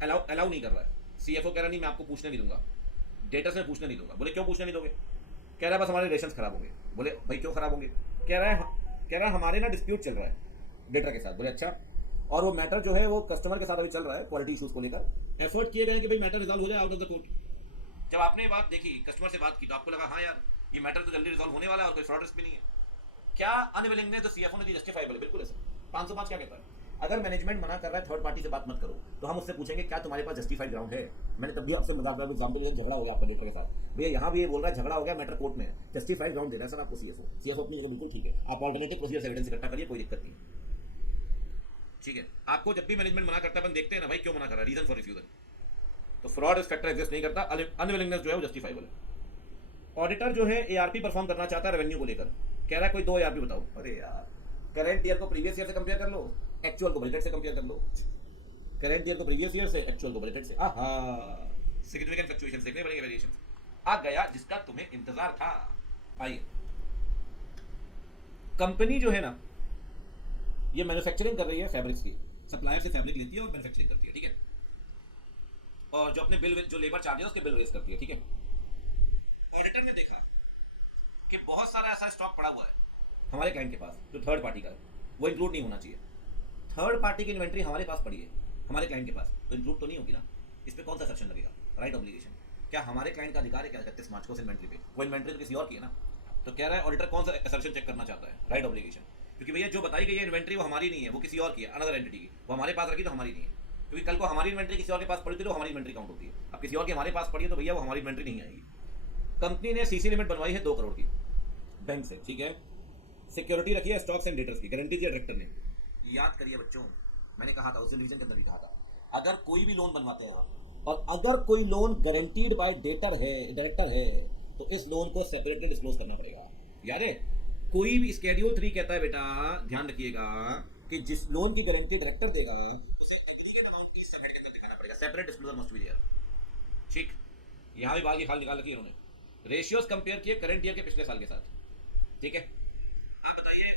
अलाउ नहीं कर रहा है, सीएफओ कह रहा नहीं मैं आपको पूछने नहीं दूंगा, डेटा से पूछने नहीं दूंगा। बोले क्यों पूछने नहीं दोगे? कह रहा है बस हमारे रिलेशंस खराब होंगे। बोले भाई क्यों खराब होंगे? कह रहा है हमारे ना डिस्प्यूट चल रहा है डेटा के साथ। बोले अच्छा, और वो मैटर जो है वो कस्टमर के साथ अभी चल रहा है क्वालिटी इशूज को लेकर, एफर्ट किए गए कि भाई मैटर रिजॉल्व हो जाए आउट ऑफ द कोर्ट। जब आपने बात देखी, कस्टमर से बात की, तो आपको लगा हाँ यार ये मैटर तो जल्दी रिजॉल्व होने वाला है और कोई फ्रॉड रिस्क भी नहीं है। क्या अनविलिंगनेस जो सीएफओ ने दी जस्टिफाइबल है? बिल्कुल है सर। 505 क्या कहता है? अगर मैनेजमेंट मना कर रहा है थर्ड पार्टी से बात मत करो, तो हम उससे पूछेंगे क्या तुम्हारे पास जस्टिफाइड ग्राउंड है। मैंने तब भी आपसे मजाक में एग्जाम्पल लिया, झगड़ा हो गया आपका डेटर के साथ, भैया यहाँ भी ये बोल रहा है झगड़ा हो गया, मैटर कोर्ट में है, जस्टिफाइड ग्राउंड दे रहा है सर आपको सीएफओ अपनी जगह बिल्कुल ठीक है, आप ऑल्टरनेटिव प्रोसीजर से एविडेंस इकट्ठा करिए, कोई दिक्कत नहीं। ठीक है, आपको जब भी मैनेजमेंट मना करता है अपन देखते हैं ना भाई क्यों मना कर रहा है, रीजन फॉर रिफ्यूजल। तो फ्रॉड फैक्टर एग्जिस्ट नहीं करता, अनविलिंगनेस जो है वो जस्टिफाइबल है। ऑडिटर जो है एआरपी परफॉर्म करना चाहता है रेवेन्यू को लेकर, कह रहा है कोई 2 एआरपी बताओ। अरे यार, करंट ईयर को प्रीवियस ईयर से कंपेयर कर लो, एक्चुअल को बजटेड से कंपेयर कर लो, करंट ईयर को प्रीवियस ईयर से, एक्चुअल को बजटेड से। सिग्निफिकेंट फ्लक्चुएशन देखने पड़ेंगे, वेरिएशन आ गया जिसका तुम्हें इंतजार था। आइए, कंपनी जो है ना ये मैन्युफैक्चरिंग कर रही है फैब्रिक्स की, सप्लायर से फैब्रिक लेती है और मैन्युफैक्चरिंग करती है, ठीक है, और जो अपने बिल जो लेबर चार्जेस उसके बिल रेज करती है, ठीक है। ऑडिटर ने देखा कि बहुत सारा ऐसा स्टॉक पड़ा हुआ है हमारे क्लाइंट के पास जो थर्ड पार्टी का है, वो इंक्लूड नहीं होना चाहिए। थर्ड पार्टी की इन्वेंट्री हमारे पास पड़ी है हमारे क्लाइंट के पास, तो इंक्लूड तो नहीं होगी ना, इस पर कौन सा सेक्शन लगेगा, राइट ऑब्लिगेशन। क्या हमारे क्लाइंट का अधिकार है क्या 31 मार्च को उस इन्वेंट्री पे, वो इन्वेंट्री तो किसी और की है ना। तो कह रहा है ऑडिटर कौन सा असर्शन चेक करना चाहता है, राइट ऑब्लिगेशन, क्योंकि भैया जो बताई गई है इन्वेंट्री वो हमारी नहीं है, वो किसी और की है, अनदर एंटिटी की, वो हमारे पास रखी तो हमारी नहीं है, क्योंकि कल को हमारी इन्वेंट्री किसी और के पास पड़ी थी तो हमारी इन्वेंट्री काउंट होती है, अब किसी और की हमारे पास पड़ी है तो भैया वो हमारी इन्वेंट्री नहीं आएगी। कंपनी ने सीसी लिमिट बनवाई है 2 करोड़ की बैंक से, ठीक है, सिक्योरिटी रखी है स्टॉक्स एंड डेटर्स की, गारंटी दी डायरेक्टर ने। याद करिए बच्चों, मैंने कहा था उस रिवीजन के अंदर भी कहा था, अगर कोई भी लोन बनवाते हैं आप और अगर कोई लोन गारंटीड बाय डेटर है, डायरेक्टर है, तो इस लोन को सेपरेटली डिस्क्लोज करना पड़ेगा। याद है, कोई भी स्केड्यूल 3 कहता है बेटा, ध्यान रखिएगा कि जिस लोन की गारंटी डायरेक्टर देगा उसे एग्रीगेट अमाउंट की सब हेड के अंदर दिखाना पड़ेगा, separate disclosure must be there. ठीक, यहां भी बाल की खाल निकाल रखी है उन्होंने, रेशियोज कंपेयर किए करंट ईयर के पिछले साल के साथ, ठीक है। आप बताइए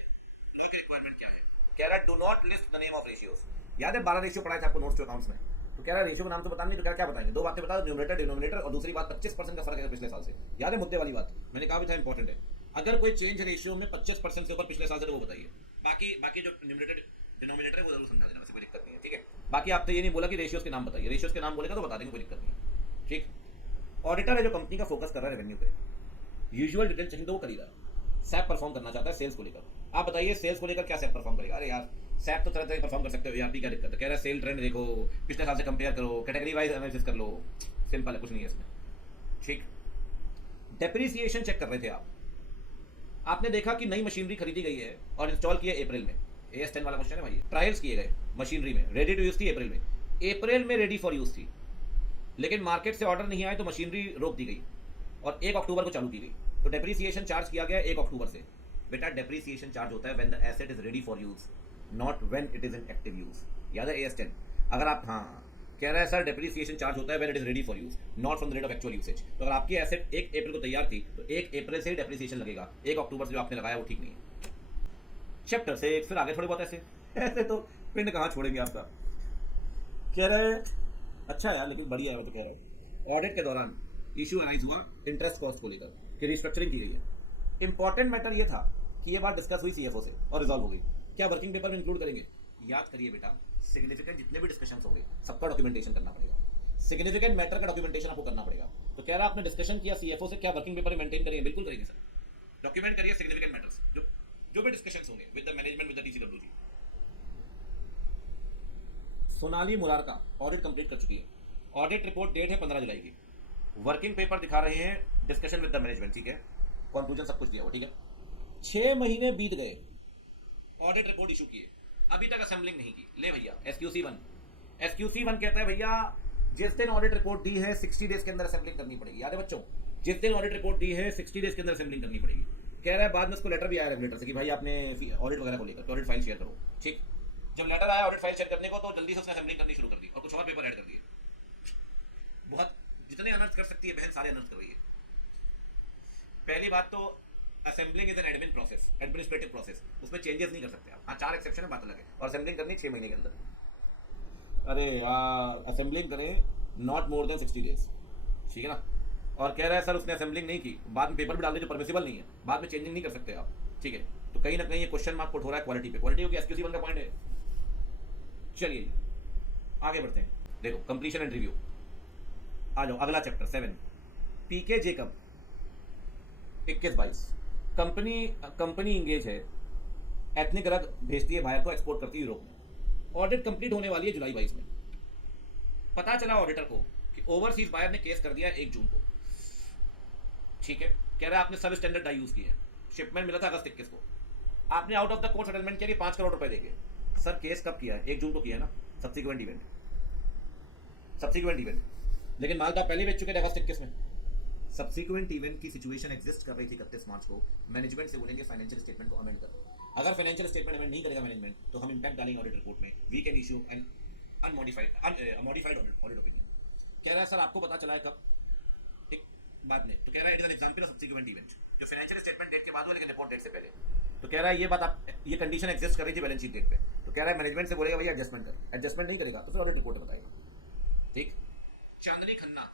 लॉ की रिक्वायरमेंट क्या है, कह रहा है do not list the name of ratios. याद है 12 रेशियो पढ़ाए थे आपको नोट्स टू अकाउंट्स में, तो कह रहा है रेशियो का नाम तो बताना नहीं, तो क्या बताएंगे, 2 बातें बता दो, न्यूमरेटर डिनोमिनेटर, और दूसरी बात 25% का फर्क है पिछले साल से। याद है मुद्दे वाली बात, मैंने कहा भी था इंपॉर्टेंट है, अगर कोई चेंज रेशियो में 25% से ऊपर पिछले साल से तो वो बताइए, बाकी जो न्यूमरेटर डिनोमिनेटर है वो जरूर समझा देना, वैसे कोई दिक्कत नहीं है, ठीक है। बाकी आपसे ये नहीं बोला कि रेशियोज के नाम बताइए, रेशियोज के नाम बोलेगा तो बता देंगे, कोई दिक्कत नहीं है, ठीक। ऑडिटर है जो कंपनी का फोकस कर रहा है रेवेन्यू पे, यूजुअल डिटेल चेकिंग तो वो कर ही रहा है, सैप परफॉर्म करना चाहता है सेल्स को लेकर। आप बताइए सेल्स को लेकर क्या सैप परफॉर्म करेगा। अरे यार सैप तो तरह तरह परफॉर्म कर सकते हो, ERP क्या दिक्कत है, कह रहा है सेल ट्रेंड देखो, पिछले साल से कंपेयर करो, कैटेगरी वाइज एनालिसिस कर लो, सिंपल है, कुछ नहीं है इसमें, ठीक। डेप्रिसिएशन चेक कर रहे थे आप, आपने देखा कि नई मशीनरी खरीदी गई है और इंस्टॉल की है अप्रैल में, AS10 वाला क्वेश्चन है भाई, ट्रायल्स किए गए मशीनरी में, रेडी टू यूज थी अप्रैल में रेडी फॉर यूज थी, लेकिन मार्केट से ऑर्डर नहीं आए तो मशीनरी रोक दी गई और 1 अक्टूबर को चालू की गई, तो डेप्रिसिएशन चार्ज किया गया 1 अक्टूबर से। बेटा डेप्रिसिएशन चार्ज होता है when the asset is ready for use, not when it is in active use. याद है AS10, अगर आप कह रहा है सर डेप्रिसिएशन चार्ज होता है when it is ready for use, not from the rate of actual usage. तो अगर आपकी एसेट 1 अप्रैल को तैयार थी तो 1 अप्रैल से ही डेप्रिसिएशन लगेगा, 1 अक्टूबर से जो आपने लगाया वो ठीक नहीं है। चैप्टर से फिर आगे थोड़े बहुत ऐसे तो पिंड कहाँ छोड़ेंगे आपका। कह रहे अच्छा यार लेकिन बढ़िया है, मैं तो कह रहा हूँ ऑडिट के दौरान इशू अराइज हुआ इंटरेस्ट कॉस्ट को लेकर कि रिस्ट्रक्चरिंग की गई है। इंपॉर्टेंट मैटर ये था कि ये बात डिस्कस हुई CFO से और रिजॉल्व हो गई। क्या वर्किंग पेपर में इंक्लूड करेंगे? याद करिए बेटा, सिग्निफिकेंट जितने भी डिस्कशंस होंगे सबका डॉक्यूमेंटेशन करना पड़ेगा, सिग्निफिकेंट मैटर का डॉक्यूमेंटेशन आपको करना पड़ेगा। तो कह रहा आपने डिस्कशन किया CFO से, क्या वर्किंग पेपर में मेंटेन करेंगे? बिल्कुल करेंगे सर, डॉक्यूमेंट करिए सिग्निफिकेंट मैटर्स जो भी डिस्कशंस होंगे with the management, with the TCWG। Sonali Murarka audit complete कर चुकी है, ऑडिट रिपोर्ट डेट है 15 जुलाई की, वर्किंग पेपर दिखा रहे हैं, डिस्कशन विद द मैनेजमेंट, ठीक है, कंक्लूजन सब कुछ दिया हुआ, ठीक है। 6 महीने बीत गए, ऑडिट रिपोर्ट इशू किए, अभी तक असेंबलिंग नहीं की। ले भैया SQC1 कहता है भैया जिस दिन ऑडिट रिपोर्ट दी है 60 डेज के अंदर असेंबलिंग करनी पड़ेगी। याद है बच्चों, जिस दिन ऑडिट रिपोर्ट दी है 60 डेज के अंदर असेंबलिंग करनी पड़ेगी। कह रहा है बाद में उसको लेटर भी आया रेगुलेटर से कि भाई आपने ऑडिट वगैरह को लेकर ऑडिट फाइल शेयर करो, ठीक। जब लेटर आया ऑडिट फाइल शेयर करने को तो जल्दी से उसने असेंबलिंग करनी शुरू कर दी और कुछ और पेपर ऐड कर दिए। बहुत जितने अनर्थ कर सकती है बहन सारे अनर्थ कर रही है। पहली बात तो assembling is an admin process, administrative process, उसमें चेंजेस नहीं कर सकते आप। 4 एक्सेप्शन है, बात अलग है, और असेंबलिंग करनी 6 महीने के अंदर। अरे यार असेंबलिंग करें नॉट मोर देन 60 डेज, ठीक है ना। और कह रहा है सर उसने असेंबलिंग नहीं की, बाद में पेपर भी डाल दे जो परमिसिबल नहीं है, बाद में चेंजिंग नहीं कर सकते आप, ठीक है। तो कहीं ना कहीं ये क्वेश्चन मार्क पुट हो रहा है क्वालिटी पे, क्वालिटी होगी SQC1 का पॉइंट है। चलिए आगे बढ़ते हैं, देखो कंप्लीशन एंड रिव्यू। आ जाओ अगला chapter 7, PK Jacob 21-22। Company engage है, एथनिक ड्रग भेजती है बाहर को, एक्सपोर्ट करती है यूरोप में। ऑडिट कंप्लीट होने वाली है जुलाई 22 में। पता चला ऑडिटर को कि ओवरसीज बायर ने केस कर दिया 1 जून को, ठीक है। कह रहा है आपने सब स्टैंडर्ड डाई यूज किए हैं, शिपमेंट मिला था अगस्त 21 को, आपने out of the court settlement किया कि 5 करोड़ रुपए देंगे। सर केस कब किया है? 1 जून को किया है ना, सब्सिक्वेंट इवेंट, सब्सिक्वेंट इवेंट। लेकिन माल तो पहले बेच चुके थे अगस्त 21 में। सब्सिक्वेंट इवेंट की सिचुएशन एग्जिस्ट कर रही थी 31 मार्च को। मैनेजमेंट से बोलेंगे फाइनेंशियल स्टेटमेंट को अमेंड करो। अगर फाइनेंशियल स्टेटमेंट अमेंड नहीं करेगा मैनेजमेंट तो हम इंपैक्ट डालेंगे ऑडिट रिपोर्ट में। We can issue an modified audit opinion. कह रहा है सर आपको पता चला है कब? एक बाद में तो कह रहा है it is an example of subsequent event, जो फाइनेंशियल स्टेटमेंट डेट के बाद हुआ लेकिन रिपोर्ट डेट से पहले। तो कह रहा है ये बात आप, ये कंडीशन एग्जिस्ट कर रही थी बैलेंस शीट डेट पे। तो कह रहा है मैनेजमेंट से बोलेगा भैया एडजस्टमेंट कर, एडजस्टमेंट नहीं करेगा तो फिर ऑडिट रिपोर्ट में बताएगा, ठीक। चांदनी खन्ना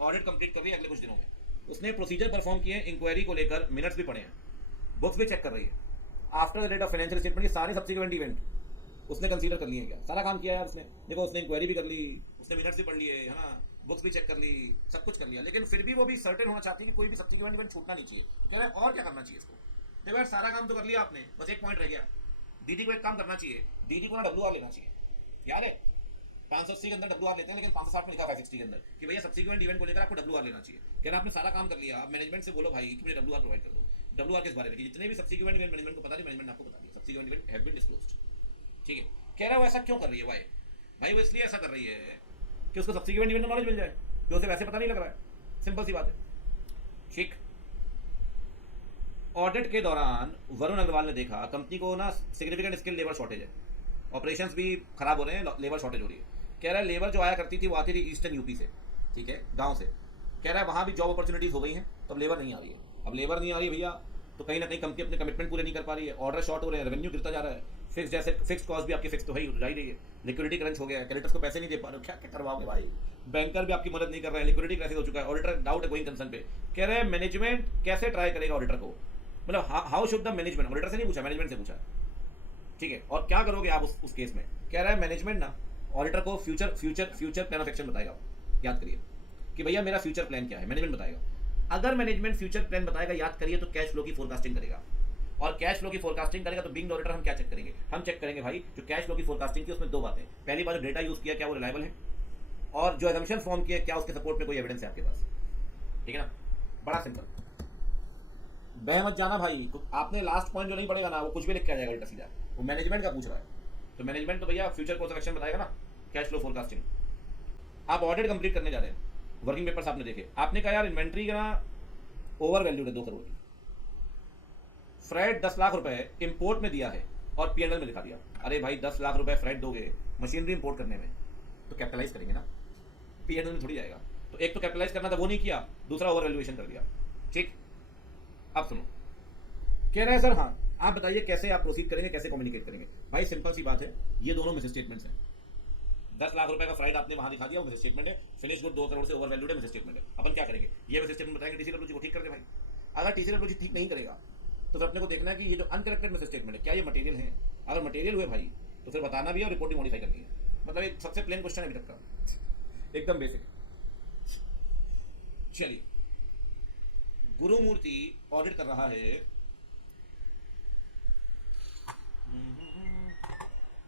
ऑडिट कंप्लीट कर रही है अगले कुछ दिनों में। उसने प्रोसीजर परफॉर्म किए, इंक्वायरी को लेकर मिनट्स भी पढ़े हैं, बुक्स भी चेक कर रही है। After the date of financial statement ये सारे सब्सिक्वेंट इवेंट उसने कंसीडर कर लिए हैं। क्या सारा काम किया यार उसने, देखो उसने इंक्वायरी भी कर ली, उसने मिनट्स भी पढ़ लिए, है ना, बुक्स भी चेक कर ली, सब कुछ कर लिया, लेकिन फिर भी वो भी सर्टेन होना चाहती है कि कोई भी सब्सिक्वेंट इवेंट छूटना नहीं चाहिए। तो कह रहे हैं और क्या करना चाहिए इसको? देखो यार सारा काम तो कर लिया आपने, बस एक पॉइंट रह गया। दीदी को एक काम करना चाहिए, दीदी को ना WR लेना चाहिए। याद है 580 के अंदर WR लेते हैं, लेकिन 560 में लिखा 560 के अंदर कि भैया सब्सिक्वेंट इवेंट को लेकर आपको WR लेना चाहिए। क्या आपने सारा काम कर लिया, आप मैनेजमेंट से बोलो भाई कि मुझे WR प्रोवाइड कर दो। WR किस बारे में? कि जितने भी सब्सिक्वेंट इवेंट मैनेजमेंट को पता नहीं, मैनेजमेंट ने आपको बता दिया subsequent event have been disclosed, ठीक है। कह रहा है वो ऐसा क्यों कर रही है? वाई भाई वो इसलिए ऐसा कर रही है कि उसको सब्सिक्वेंट इवेंट का नॉलेज मिल जाए, जो उसे वैसे पता नहीं लग रहा है। सिंपल सी बात है, ठीक। ऑडिट के दौरान वरुण अग्रवाल ने देखा कंपनी को ना सिग्निफिकेंट स्किल लेबर शॉर्टेज है, ऑपरेशंस भी खराब हो रहे हैं, लेबर शॉर्टेज हो रही है। कह रहा है लेबर जो आया करती थी वो आती थी ईस्टर्न यूपी से, ठीक है, गांव से। कह रहा है वहां भी जॉब अपॉर्चुनिटीज हो गई हैं, तब लेबर नहीं आ रही है। अब लेबर नहीं आ रही है भैया तो कहीं ना कहीं कंपनी अपने कमिटमेंट पूरे नहीं कर पा रही है, ऑर्डर शॉर्ट हो रहे हैं, रेवेन्यू गिरता जा रहा है, फिक्स जैसे फिक्स कॉस्ट भी आपकी फिक्स तो ही रही है, लिक्विडिटी क्रंच हो गया, क्रेडिटर्स को पैसे नहीं दे पा रहे हो, क्या क्या करवाओगे भाई? बैंकर भी आपकी मदद नहीं कर रहे हैं, लिक्विडिटी क्राइसिस हो चुका है, ऑडिटर डाउट है गोइंग कंसर्न पे। कह रहे हैं मैनेजमेंट कैसे ट्राई करेगा ऑडिटर को, मतलब how should the management, auditor से नहीं पूछा, मैनेजमेंट से पूछा, ठीक है। और क्या करोगे आप उस केस में? कह रहा है मैनेजमेंट ना ऑडिटर को future future future plan of action बताएगा। याद करिए कि भैया मेरा फ्यूचर प्लान क्या है, मैनेजमेंट बताएगा। अगर मैनेजमेंट फ्यूचर प्लान बताएगा, याद करिए, तो कैश फ्लो की फोरकास्टिंग करेगा। और कैश फ्लो की फोरकास्टिंग करेगा तो बिंग ऑडिटर हम क्या चेक करेंगे? हम चेक करेंगे भाई जो कैश फ्लो की फोरकास्टिंग की उसमें दो बातें, पहली बात जो डेटा यूज किया क्या वो रिलायबल है, और जो एजम्पशन फॉर्म किया क्या उसके सपोर्ट में कोई एविडेंस है आपके पास, ठीक है ना। बड़ा सिंपल, बह मत जाना भाई। तो आपने लास्ट पॉइंट जो नहीं पड़ेगा ना वो कुछ भी लिख के आ जाएगा उल्टा सीधा, वो मैनेजमेंट का पूछ रहा है। तो मैनेजमेंट तो भैया फ्यूचर कोर्स ऑफ एक्शन बताएगा ना, कैश फ्लो फोरकास्टिंग। आप ऑडिट कंप्लीट करने जा रहे हैं, वर्किंग पेपर्स आपने देखे, आपने कहा यार इन्वेंट्री का ओवर वैल्यूड है 2 करोड़ की, फ्रेट 10 लाख रुपए इंपोर्ट में दिया है और पीएनएल में दिखा दिया। अरे भाई 10 लाख रुपए फ्रेट दोगे मशीनरी इंपोर्ट करने में तो कैपिटलाइज करेंगे ना, पीएनएल में थोड़ी जाएगा। तो एक तो कैपिटलाइज करना था वो नहीं किया, दूसरा ओवर वैल्यूएशन कर दिया, ठीक। अब सुनो, कह रहा है सर हाँ आप बताइए कैसे आप प्रोसीड करेंगे, कैसे कम्युनिकेट करेंगे? भाई सिंपल सी बात है, ये दोनों मिस स्टेटमेंट्स हैं। 10 लाख रुपए का फ्राइड आपने वहां दिखा दिया, वो मिस स्टेटमेंट है। फिनिश गुड 2 करोड़ से ओवर वैल्यूड है, मिस स्टेटमेंट है। अपन क्या करेंगे? ये मिस स्टेटमेंट बताएंगे टीसीडब्ल्यूजी को ठीक कर दे भाई। अगर टीसीडब्ल्यूजी ठीक नहीं करेगा तो फिर अपने को देखना है कि ये जो अनकरेक्टेड मिस स्टेटमेंट है क्या ये मटेरियल है। अगर मटेरियल हुए भाई तो फिर बताना भी है और रिपोर्ट भी मॉडिफाई करनी है। मतलब एक सबसे प्लेन क्वेश्चन है अभी तक का, एकदम बेसिक। चलिए, गुरुमूर्ति ऑडिट कर रहा है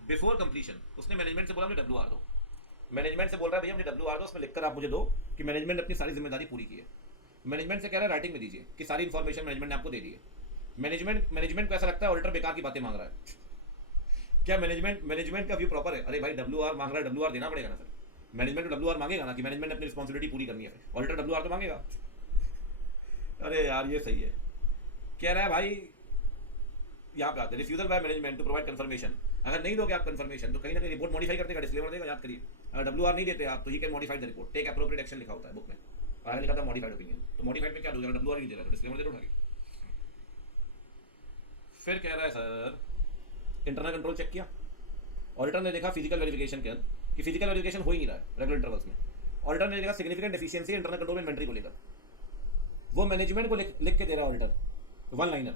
बिफोर कंप्लीशन। उसने मैनेजमेंट से बोला मुझे WR दो, मैनेजमेंट से बोल रहा है भैया मुझे WR दो, उसमें लिखकर आप मुझे दो कि मैनेजमेंट ने अपनी सारी जिम्मेदारी पूरी की है। मैनेजमेंट से कह रहा है राइटिंग में दीजिए कि सारी इंफॉर्मेशन मैनेजमेंट ने आपको दे दी है। मैनेजमेंट को ऐसा लगता है ऑडिटर बेकार की बातें मांग रहा है। क्या मैनेजमेंट का व्यू प्रॉपर है? अरे भाई WR मांग रहा है, WR देना पड़ेगा ना सर। मैनेजमेंट तो WR मांगेगा ना कि मैनेजमेंट ने अपनी रिस्पॉन्सिबिलिटी पूरी करनी है, ऑडिटर WR तो मांगेगा। अरे यार ये सही है। कह रहा है भाई यहाँ पे आते refusal by management to provide confirmation. अगर नहीं दोगे आप कंफर्मेशन तो कहीं ना कहीं रिपोर्ट मॉडिफाई कर देगा, डिस्क्लेमर देगा, याद करिए। अगर WR नहीं देते आप तो he can modify the report, take appropriate action लिखा होता है बुक में, आगे लिखा था मॉडिफाइड ओपिनियन। तो मॉडिफाइड में क्या दोगे? अगर WR नहीं दे रहा तो डिस्क्लेमर दे दो उठा के। फिर कह रहा है सर इंटरनल कंट्रोल चेक किया, ऑडिटर ने देखा फिजिकल वेरिफिकेशन के अंदर कि फिजिकल वेरिफिकेशन हो ही नहीं रहा है रेगुलर इंटरवल्स में। ऑडिटर ने देखा significant deficiency internal control inventory को लेकर, वो मैनेजमेंट को लिख के दे रहा है auditor, one liner.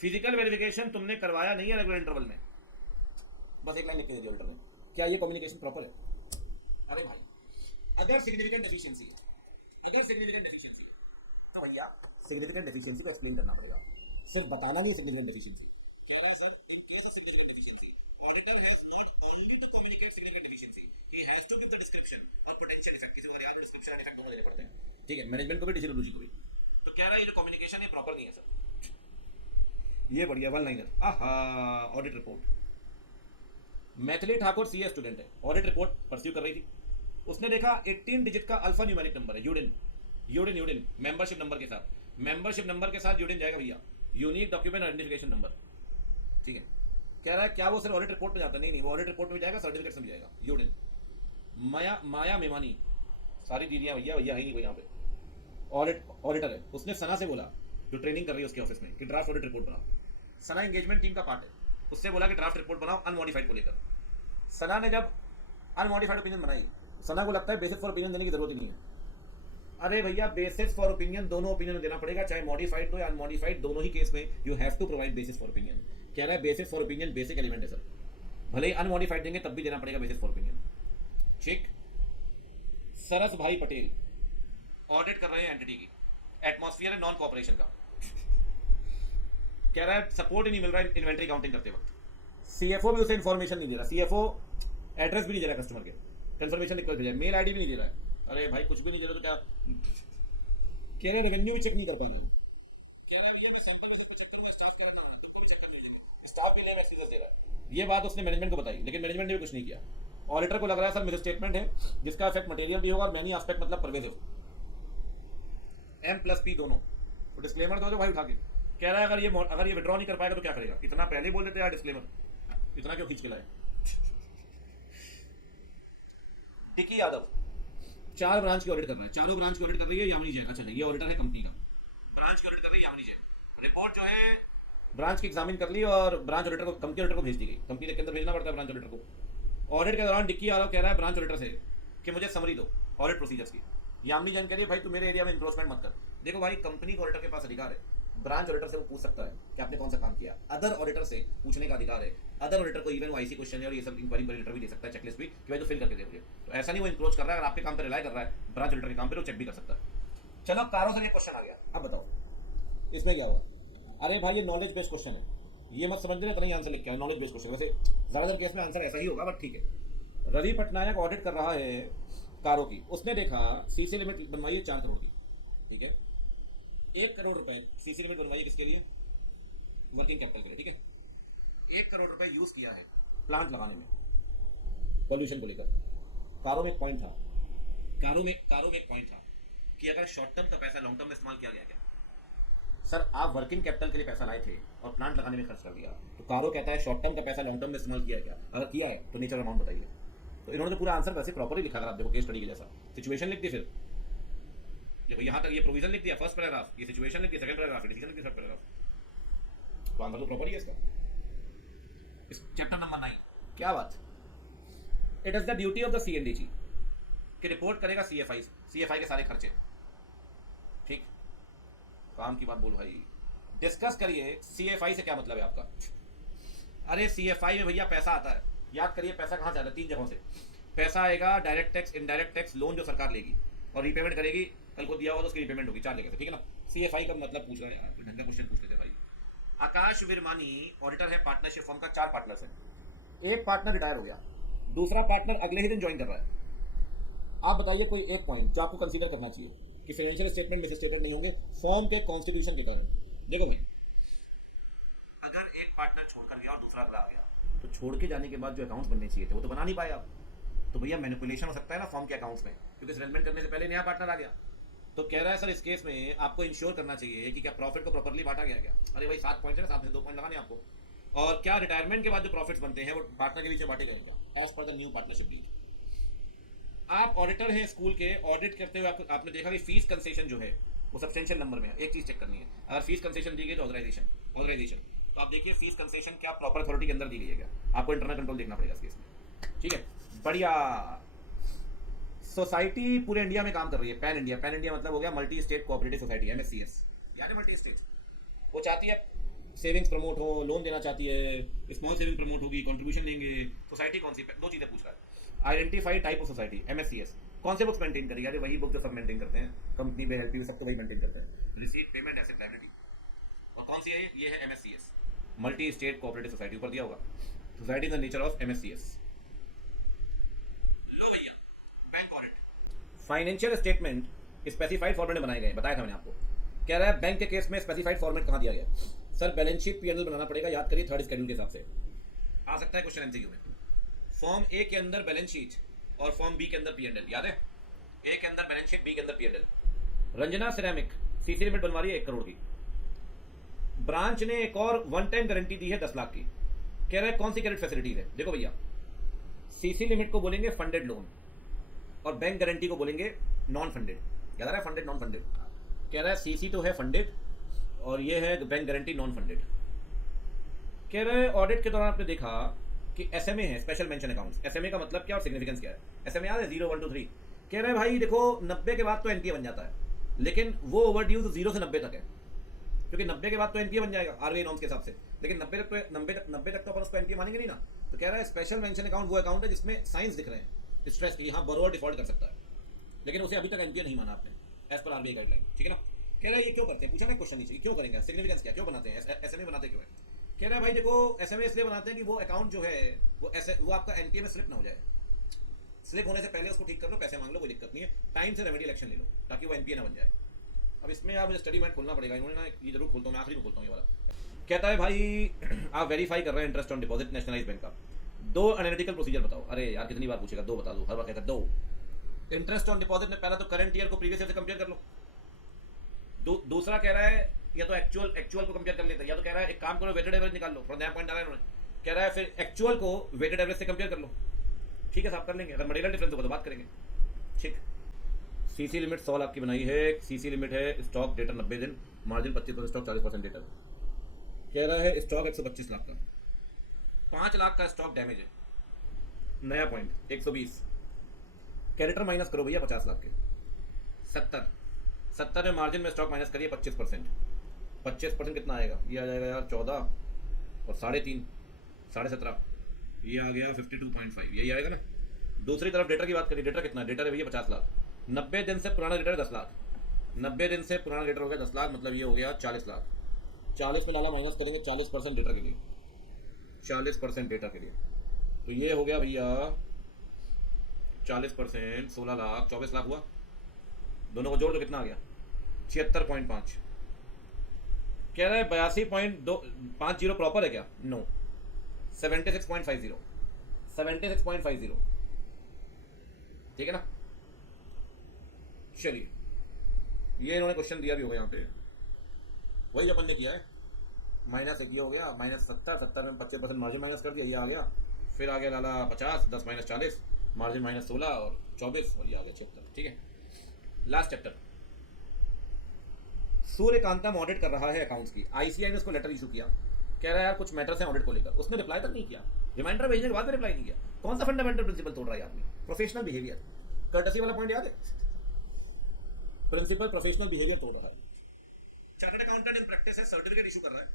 Physical verification तुमने करवाया नहीं है रेगुलर इंटरवल में, बस एक लाइन लिख के दे दी ऑडिटर ने। क्या ये कम्युनिकेशन प्रॉपर है? अरे भाई अगर सिग्निफिकेंट डेफिशिएंसी है, तो भैया सिग्निफिकेंट डेफिशिएंसी को एक्सप्लेन करना पड़ेगा, सिर्फ बताना नहीं सिग्निफिकेंट डेफिशिएंसी। कह रहा है sir in case of significant ठीक है, मैनेजमेंट को भी डिसीजन को भी। तो कह रहा है ये जो कम्युनिकेशन है प्रॉपर नहीं है सर। ये बढ़िया वन लाइनर, आहा, audit report. Maithili Thakur CA student है, ऑडिट रिपोर्ट परस्यू कर रही थी। उसने देखा 18 डिजिट का अल्फा न्यूमेरिक नंबर है, UDIN UDIN UDIN membership number के साथ, मेंबरशिप नंबर के साथ यूडिन जाएगा भैया, यूनिक डॉक्यूमेंट आइडेंटिफिकेशन नंबर। ठीक है, कह रहा है क्या वो सिर्फ ऑडिट रिपोर्ट में जाता? नहीं, वो ऑडिट रिपोर्ट में जाएगा, सर्टिफिकेट में भी जाएगा, यूडिन। माया माया मेमानी, सारी दीदियां भैया भैया है नहीं कोई यहाँ पे, ऑडिटर है। उसने सना से बोला, जो ट्रेनिंग कर रही है उसके ऑफिस में, कि ड्राफ्ट ऑडिट रिपोर्ट बनाओ। सना एंगेजमेंट टीम का पार्ट है, उससे बोला कि ड्राफ्ट रिपोर्ट बनाओ अनमॉडिफाइड को लेकर। सना ने जब अनमॉडिफाइड ओपिनियन बनाई, सना को लगता है बेसिस फॉर ओपिनियन देने की जरूरत ही नहीं है। अरे भैया, बेसिस फॉर ओपिनियन दोनों ओपिनियन में देना पड़ेगा, चाहे मॉडिफाइड हो या अनमॉडिफाइड, दोनों ही केस में you have to provide basis for opinion. कह रहा है basis for opinion basic element है सर, भले ही अनमॉडिफाइड देंगे तब भी देना पड़ेगा बेसिस फॉर ओपिनियन। ठीक। सरस भाई पटेल ऑडिट कर रहे हैं एंटिटी की, एटमॉस्फेयर है नॉन कॉपरेशन का। कह रहा है सपोर्ट ही नहीं मिल रहा है इन्वेंट्री काउंटिंग करते वक्त। सीएफओ भी उसे इन्फॉर्मेशन नहीं दे रहा, सीएफओ एड्रेस भी नहीं दे रहा कस्टमर के, कंफर्मेशन रिक्वेस्ट भेजा, मेल आईडी भी नहीं दे रहा है। अरे भाई कुछ भी नहीं दे रहा तो क्या? कह रहे रेवेन्यू भी चेक नहीं कर पा रहे। कह रहा है भैया मैं सैंपल बेसिस पे चेक करूंगा, स्टाफ कह रहा है तुमको भी चेक कर देंगे, स्टाफ भी लेम एक्सेस दे रहा है। ये बात उसने मैनेजमेंट को बताई, लेकिन मैनेजमेंट ने भी कुछ नहीं किया। ऑडिटर को लग रहा है सर मिस स्टेटमेंट है, जिसका इफेक्ट मटेरियल भी होगा और मैनी एस्पेक्ट मतलब परवेसिव, M+P दोनों। तो डिस्क्लेमर दो भाई उठा के। कह रहा है अगर ये विड्रॉ नहीं कर पाएगा तो क्या करेगा? इतना पहले बोल देते यार डिस्क्लेमर, इतना क्यों खींच के लाए? डिकी यादव 4 ब्रांच की ऑडिट कर रहा है, चारों ब्रांच की ऑडिट कर रही है यामिनी जैन। अच्छा नहीं, ये ऑडिटर है कंपनी का, ब्रांच की ऑडिट कर रही है यामिनी जैन। रिपोर्ट जो है ब्रांच की एग्जामिन कर ली और ब्रांच ऑडिटर को, कंपनी ऑडिटर को भेज दी गई। कंपनी के अंदर भेजना पड़ता है ब्रांच ऑडिटर को। ऑडिट के दौरान डिक्की यादव कह रहा है ब्रांच ऑडिटर से कि मुझे समरी दो ऑडिट प्रोसीजर्स की। यामिनी जैन कह रही है भाई तू मेरे एरिया में इंक्रोचमेंट मत कर। देखो भाई, कंपनी के ऑडिटर के पास अधिकार है, ब्रांच ऑडिटर से वो पूछ सकता है कि आपने कौन सा काम किया। अदर ऑडिटर से पूछने का अधिकार है, अदर ऑडिटर को इवन वो आईसी क्वेश्चन है और ये सब इंक्वायरी लेटर भी दे सकता है, चेकलिस्ट भी, कि भाई तो फिल करके दे मुझे। तो ऐसा नहीं वो इंक्रोच कर रहा है, अगर आपके काम पर रिलाई कर रहा है ब्रांच ऑडिटर के काम पर, वो चेक भी कर सकता है। चलो कारों से ये क्वेश्चन आ गया, अब बताओ इसमें क्या हुआ? अरे भाई ये नॉलेज बेस्ड क्वेश्चन है, ये मत समझ रहे आंसर लिख के आए, नॉलेज बेस्ड क्वेश्चन। वैसे ज्यादातर केस में आंसर ऐसा ही होगा, बट ठीक है। रवि पटनायक ऑडिट कर रहा है कारों की। उसने देखा सीसी लिमिट बनवाई है 4 करोड़ की, ठीक है, 1 करोड़ रुपए सीसी लिमिट बनवाई है किसके लिए? वर्किंग कैपिटल के लिए, ठीक है। 1 करोड़ रुपए यूज किया है प्लांट लगाने में, पॉल्यूशन को लेकर। कारों में एक पॉइंट था, कारों में एक पॉइंट था कि अगर शॉर्ट टर्म का पैसा लॉन्ग टर्म में इस्तेमाल किया गया क्या? सर आप वर्किंग कैपिटल के लिए पैसा लाए थे और प्लांट लगाने में खर्च कर दिया, तो कारो कहता है शॉर्ट टर्म का पैसा लॉन्ग टर्म में इस्तेमाल किया क्या? अगर किया है तो नेचर अमाउंट बताइए। तो इन्होंने तो पूरा आंसर वैसे प्रॉपर ही लिखा, अगर आप देखो केस स्टडी के जैसा, सिचुएशन लिख दी, फिर देखो यहाँ तक ये प्रोविजन लिख दिया फर्स्ट पैराग्राफ, ये सिचुएशन लिख दी सेकंड पैराग्राफ, डिसीजन लिख दी थर्ड पैराग्राफ। तो आंसर तो प्रॉपर ही है इसका। इस चैप्टर नंबर 9, क्या बात। It is the duty of the CNDG कि रिपोर्ट करेगा CFI के सारे खर्चे। ठीक, काम की बात बोलो भाई, डिस्कस करिए CFI से क्या मतलब है आपका। अरे CFI में भैया पैसा आता है, याद करिए पैसा कहाँ से आता है? 3 जगहों से पैसा आएगा, direct tax, indirect tax, loan जो सरकार लेगी और रीपेमेंट करेगी, कल को दिया होगा तो उसकी रीपेमेंट होगी, 4 जगह से, ठीक है ना। CFI का मतलब पूछ रहे हैं, ढंग का क्वेश्चन पूछ लेते भाई। आकाश विरमानी ऑडिटर है, पार्टनरशिप फर्म का, 4 पार्टनर्स हैं। एक पार्टनर रिटायर हो गया, दूसरा पार्टनर अगले ही दिन ज्वाइन कर रहा है। आप बताइए कोई एक पॉइंट जो आपको कंसीडर करना चाहिए कि फाइनेंशियल स्टेटमेंट मिस स्टेटमेंट नहीं होंगे फॉर्म के कॉन्स्टिट्यूशन के कारण। देखो भाई, अगर एक पार्टनर छोड़कर गया और दूसरा अगला आ गया, तो छोड़ के जाने के बाद जो अकाउंट्स बनने चाहिए थे वो तो बना नहीं पाए आप, तो भैया मैनिपुलेशन हो सकता है ना फॉर्म के अकाउंट्स में, क्योंकि सेटलमेंट करने से पहले नया पार्टनर आ गया। तो कह रहा है सर इस केस में आपको इंश्योर करना चाहिए कि क्या प्रॉफिट को प्रॉपर्ली बांटा गया क्या? अरे भाई 7 पॉइंट है ना, 7 में से 2 पॉइंट लगाने आपको। और क्या रिटायरमेंट के बाद जो प्रॉफिट्स बनते हैं वो पार्टनर के बीच में बांटे जाएंगे as per the new partnership deal. आप ऑडिटर हैं स्कूल के, ऑडिट करते हुए आपने देखा कि फीस कंसेशन जो है वो सब्सटेंशियल नंबर में है। एक चीज चेक करनी है, अगर फीस कंसेशन दी गई तो ऑथराइजेशन, तो आप देखिए फीस कंसेशन क्या प्रॉपर अथॉरिटी के अंदर दी गई है क्या? आपको इंटरनल कंट्रोल देखना पड़ेगा इस केस में, ठीक है। बढ़िया। सोसाइटी पूरे इंडिया में काम कर रही है, पैन इंडिया मतलब हो गया multi state cooperative society, MSCS, यानी मल्टी स्टेट। वो चाहती है सेविंग्स प्रमोट हो, लोन देना चाहती है, स्मॉल सेविंग प्रमोट होगी, कंट्रीब्यूशन देंगे। सोसाइटी कौन सी? 2 चीजें पूछ रहा है। Identify type of society, MSCS, कौन से बुक्स मेंटेन करेगी? अरे वही बुक जो सब मेंटेन करते हैं, कंपनी में हेल्प सब तो वही मेंटेन करते हैं, रिसीट, पेमेंट, एसेट, लायबिलिटी। और कौन सी है ये है MSCS, multi state cooperative society, ऊपर दिया होगा society the nature of MSCS। लो भैया, bank audit, financial statement specified format में बनाए गए, बताया था मैंने आपको। कह रहा है बैंक के केस में स्पेसिफाइड फॉर्मेट कहाँ दिया गया? सर बैलेंस शीट P&L बनाना पड़ेगा, याद करिए थर्ड शेड्यूल के हिसाब से आ सकता है क्वेश्चन एमसीक्यू में। फॉर्म ए के अंदर बैलेंस शीट और फॉर्म बी के अंदर P&L, याद है? ए के अंदर बैलेंस शीट, बी के अंदर P&L। Ranjana ceramic CC limit बनवा रही है 1 करोड़ की। ब्रांच ने एक और वन टाइम गारंटी दी है 10 लाख की। कह रहा है कौन सी क्रेडिट फैसिलिटीज है? देखो भैया, सीसी लिमिट को बोलेंगे फंडेड लोन और बैंक गारंटी को बोलेंगे नॉन फंडेड। याद आ रहा है? Funded non funded. कह रहा है सीसी तो है फंडेड और ये है बैंक गारंटी नॉन फंडेड। कह रहा है ऑडिट के दौरान आपने देखा कि एसएमए है, स्पेशल मेंशन अकाउंट्स। एसएमए का मतलब क्या और सिग्निफिकेंस क्या है? एसएमए याद है 0 1 2 3। कह रहा है भाई देखो 90 के बाद तो एनपीए बन जाता है, लेकिन वो ओवरड्यू 0 से 90 तक है, क्योंकि 90 के बाद तो एनपीए बन जाएगा आरबीआई नॉर्म्स के हिसाब से, लेकिन 90 तक तो अपन उसको एनपीए मानेंगे नहीं ना। तो कह रहा है स्पेशल मेंशन अकाउंट वो अकाउंट है जिसमें साइंस दिख रहे हैं, स्ट्रेस की, हाँ बोरोवर डिफॉल्ट कर सकता है, लेकिन उसे अभी तक एनपीए नहीं माना आपने एज पर आरबीआई गाइडलाइन, ठीक है ना। कह रहा है ये क्यों करते हैं? पूछा ना क्वेश्चन नीचे, क्यों करेंगे? सिग्निफिकेंस क्या, क्यों बनाते हैं? एसएमए बनाते क्यों है? कह रहा है भाई देखो एसएमए इसलिए बनाते हैं कि वो अकाउंट जो है वो आपका एनपीए में स्लिप ना हो जाए। स्लिप होने से पहले उसको ठीक कर लो, पैसे मांग लो, कोई दिक्कत नहीं है, टाइम से रेमेडियल एक्शन ले लो ताकि वो एनपीए ना बन जाए। अब इसमें आप स्टडी मैट खोलना पड़ेगा, इन्होंने ना ये जरूर खोलता हूँ मैं, आखिरी में खोलता हूँ ये वाला। कहता है भाई आप वेरीफाई कर रहे हैं interest on deposit nationalise bank का, 2 एनालिटिकल प्रोसीजर बताओ। अरे यार कितनी बार पूछेगा, 2 बता दो, हर बार कहता है 2। इंटरेस्ट ऑन डिपॉजिट में पहला तो करंट ईयर को प्रीवियस ईयर से कंपेयर कर लो। दूसरा कह रहा है या तो एक्चुअल को कंपेयर कर लेते हैं, या तो कह रहा है एक काम करो वेटेड एवरेज निकाल लो, फ्रॉम नया पॉइंट डाला है उन्होंने। कह रहा है फिर एक्चुअल को वेटेड एवरेज से कंपेयर कर लो, ठीक है साहब कर लेंगे, अगर मटेरियल डिफरेंस होगा तो बात करेंगे, ठीक। सीसी लिमिट 100 लाख की बनाई है, सीसी लिमिट है स्टॉक डेटर 90 दिन, मार्जिन 25% स्टॉक 40% डेटर। कह रहा है स्टॉक 125 लाख का, 5 लाख का स्टॉक डैमेज है, नया पॉइंट 120, कैरेक्टर माइनस करो भैया 50 लाख के, 70 में मार्जिन में स्टॉक माइनस करिए 25%। 25% कितना आएगा? ये आ जाएगा यार 14 और 3.5 17.5, ये आ गया 52.5, यही आएगा ना। दूसरी तरफ डेटर की बात करिए, डेटर कितना है? डेटर है भैया 50 लाख, 90 दिन से पुराना डेटर 10 लाख, 90 दिन से पुराना डेटर हो गया 10 लाख, मतलब ये हो गया 40 लाख। 40 में डाला माइनस करेंगे 40% डेटर के लिए, 40% डेटर के लिए, तो ये हो गया भैया 40% 16 लाख, 24 लाख हुआ। दोनों को जोड़ दो कितना आ गया? 76.5। कह रहा है 82.50 प्रॉपर है क्या? नो, 76.50, 76.50, ठीक है ना। चलिए ये इन्होंने क्वेश्चन दिया भी होगा यहाँ पे, वही अपन ने किया है, -1 ये हो गया, -70 में 25% मार्जिन माइनस कर दिया, ये आ गया, फिर आ गया लाला 50, 10 - 40, मार्जिन -16 और 24 और ये आ गया 76, ठीक है। लास्ट चैप्टर, सूर्यकांतम ऑडिट कर रहा है अकाउंट्स की, आईसीआई ने उसको लेटर इशू किया, कह रहा है यार कुछ मैटर्स हैं ऑडिट को लेकर, उसने रिप्लाई तक नहीं किया, रिमाइंडर भेजने के बाद में रिप्लाई नहीं किया। कौन सा फंडामेंटल प्रिंसिपल तोड़ रहा है आदमी? प्रोफेशनल बिहेवियर, कर्टसी वाला पॉइंट याद है? प्रिंसिपल प्रोफेशनल बिहेवियर तोड़ रहा है। चार्टर्ड अकाउंटेंट इन प्रैक्टिस है सर्टिफिकेट इशू कर रहा है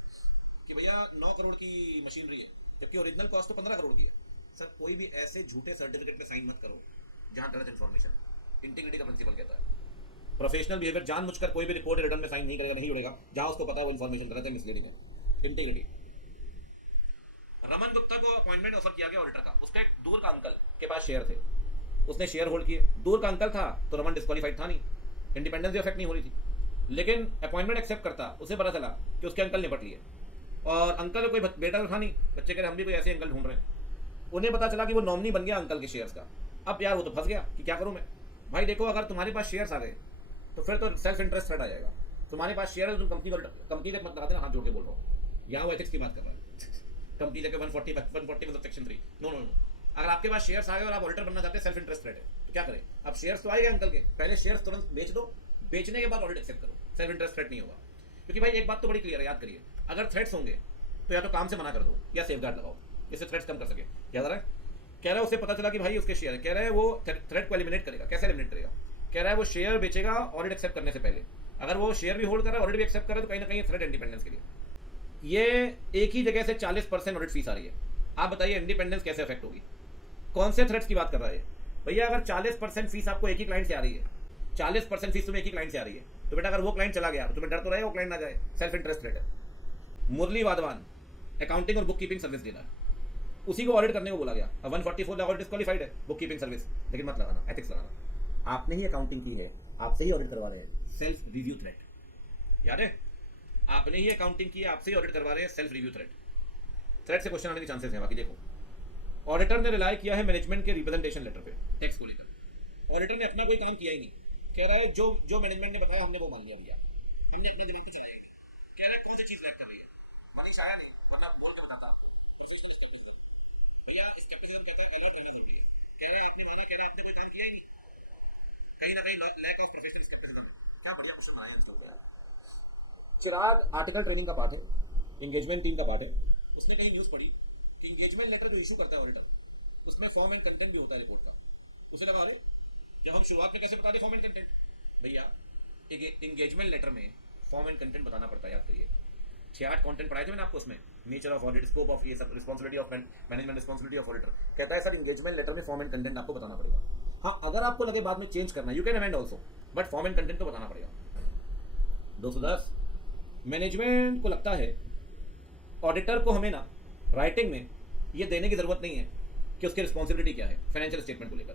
कि भैया 9 करोड़ की मशीनरी है, जबकि ओरिजिनल कॉस्ट तो 15 करोड़ की है। सर कोई भी ऐसे झूठे सर्टिफिकेट में साइन मत करो जहां गलत इन्फॉर्मेशन, इंटीग्रिटी का प्रिंसिपल कहता है। प्रोफेशनल बिहेवियर, जानबूझकर कोई भी रिपोर्ट रिटर्न में साइन नहीं करेगा, नहीं उड़ेगा जहां उसको पता है वो इन्फॉर्मेशन गलत है, मिसलीडिंग है, इंटीग्रिटी। रमन गुप्ता को अपॉइंटमेंट ऑफर किया गया ऑडिटर का, उसका एक दूर का अंकल के पास शेयर थे, उसने शेयर होल्ड किए, दूर का अंकल था तो रमन डिस्क्वालीफाइड था नहीं, इंडिपेंडेंस भी अफेक्ट नहीं हो रही थी, लेकिन अपॉइंटमेंट एक्सेप्ट करता, उसे पता चला कि उसके अंकल निपट लिए, और अंकल कोई बेटा तो था नहीं, बच्चे कह रहे हम भी कोई ऐसे अंकल ढूंढ रहे हैं, उन्हें पता चला कि वो नॉमिनी बन गया अंकल के शेयर्स का। अब यार वो तो फंस गया कि क्या करूं मैं। भाई देखो अगर तुम्हारे पास शेयर्स आ गए तो फिर तो सेल्फ इंटरेस्ट थ्रेट आ जाएगा। तुम्हारे पास शेयर है तो तुम कंपनी तक मत लगाते ना, हाथ जोड़ के बोल रहा हूँ, यहाँ वो एथिक्स की बात कर रहा है, कंपनी लेके 140 मतलब सेक्शन 3, नो। अगर आपके पास शेयर्स आ गए और आप ऑडिटर बनना चाहते हैं, सेल्फ इंटरेस्ट थ्रेट है, तो क्या करें? अब शेयर्स तो आएंगे अंकल के, पहले शेयर्स तुरंत बेच दो, बेचने के बाद ऑडिट एक्सेप्ट करो, सेल्फ इंटरेस्ट थ्रेट नहीं होगा। क्योंकि भाई एक बात तो बड़ी क्लियर है, याद करिए, अगर थ्रेट्स होंगे तो या तो काम से मना कर दो या सेफगार्ड लगाओ, जिससे थ्रेट्स कम कर सके। याद आ रहा है? कह रहा है उसे पता चला कि भाई उसके शेयर है, कह रहा है वो थ्रेट को एलिमिनेट करेगा। कैसे एलिमिनेट करेगा? कह रहा है वो शेयर बेचेगा ऑडिट एक्सेप्ट करने से पहले, अगर वो शेयर भी होल्ड कर रहा है, ऑडिट भी एक्सेप्ट कर रहा है, तो कहीं ना कहीं थ्रेट इंडिपेंडेंस के लिए। ये एक ही जगह से 40% ऑडिट फीस आ रही है, आप बताइए इंडिपेंडेंस कैसे अफेक्ट होगी? कौन से थ्रेट्स की बात कर रहा है भैया? अगर 40% फीस आपको एक ही क्लाइंट से आ रही है, 40% फीस तुम्हें एक ही क्लाइंट से आ रही है, तो बेटा अगर वो क्लाइंट चला गया तो तुम्हें डर तो रहेगा वो क्लाइंट ना जाए, सेल्फ इंटरेस्ट थ्रेट है। मुरली वाधवान अकाउंटिंग और बुक कीपिंग सर्विस देना है, उसी को ऑडिट करने को बोला गया। 144 ऑडिट डिस्क्वालीफाइड है बुक कीपिंग सर्विस, लेकिन मत लगाना, एथिक्स लगाना। आपने ही अकाउंटिंग की है, आपसे ही ऑडिट करवा रहे हैं, सेल्फ रिव्यू थ्रेट, याद है? आपने ही अकाउंटिंग की, आपसे ही ऑडिट करवा रहे हैं, सेल्फ रिव्यू थ्रेट। थ्रेट से क्वेश्चन आने के चांसेस हैं। बाकी देखो, ऑडिटर ने रिलाई किया है मैनेजमेंट के रिप्रेजेंटेशन लेटर पे टैक्स को लेकर। ऑडिटर ने अपना कोई काम किया ही नहीं, कह रहा है जो जो मैनेजमेंट ने बताया हमने वो मान लिया भैया, हमने अपने दिमाग पे चलाया ही नहीं। कह रहा है कौन सी चीज रैंक कर रही है, मनीष आया नहीं वरना बोल के बताता भैया स्केप्टिसिज्म कहता है अलर्ट रहना चाहिए। कह रहा है आपने माना, कह रहा है आपने कोई काम किया ही नहीं, कहीं ना कहीं लैक ऑफ प्रोफेशनल स्केप्टिसिज्म। क्या बढ़िया क्वेश्चन बनाया है इसका यार। चिराग आर्टिकल ट्रेनिंग का पार्ट है, एंगेजमेंट टीम का पार्ट है। उसने कहीं न्यूज़ पढ़ी कि एंगेजमेंट लेटर जो इशू करता है ऑडिटर, उसमें फॉर्म एंड कंटेंट भी होता है रिपोर्ट का। उसे लगा अरे जब हम शुरुआत में कैसे बता दें फॉर्म एंड कंटेंट, भैया एंगेजमेंट लेटर में फॉर्म एंड कंटेंट बताना पड़ता है। याद करिए 6-8 कंटेंट पढ़ाए थे मैंने आपको उसमें, nature of audit, scope of ये सब, responsibility of management, responsibility of auditor. कहता है सर एंगेजमेंट लेटर में फॉर्म एंड कंटेंट आपको बताना पड़ेगा। हाँ, अगर आपको लगे बाद में चेंज करना, you can amend also, but form and content तो बताना पड़ेगा। 210 मैनेजमेंट को लगता है ऑडिटर को हमें ना राइटिंग में ये देने की जरूरत नहीं है कि उसकी रिस्पॉन्सिबिलिटी क्या है फाइनेंशियल स्टेटमेंट को लेकर।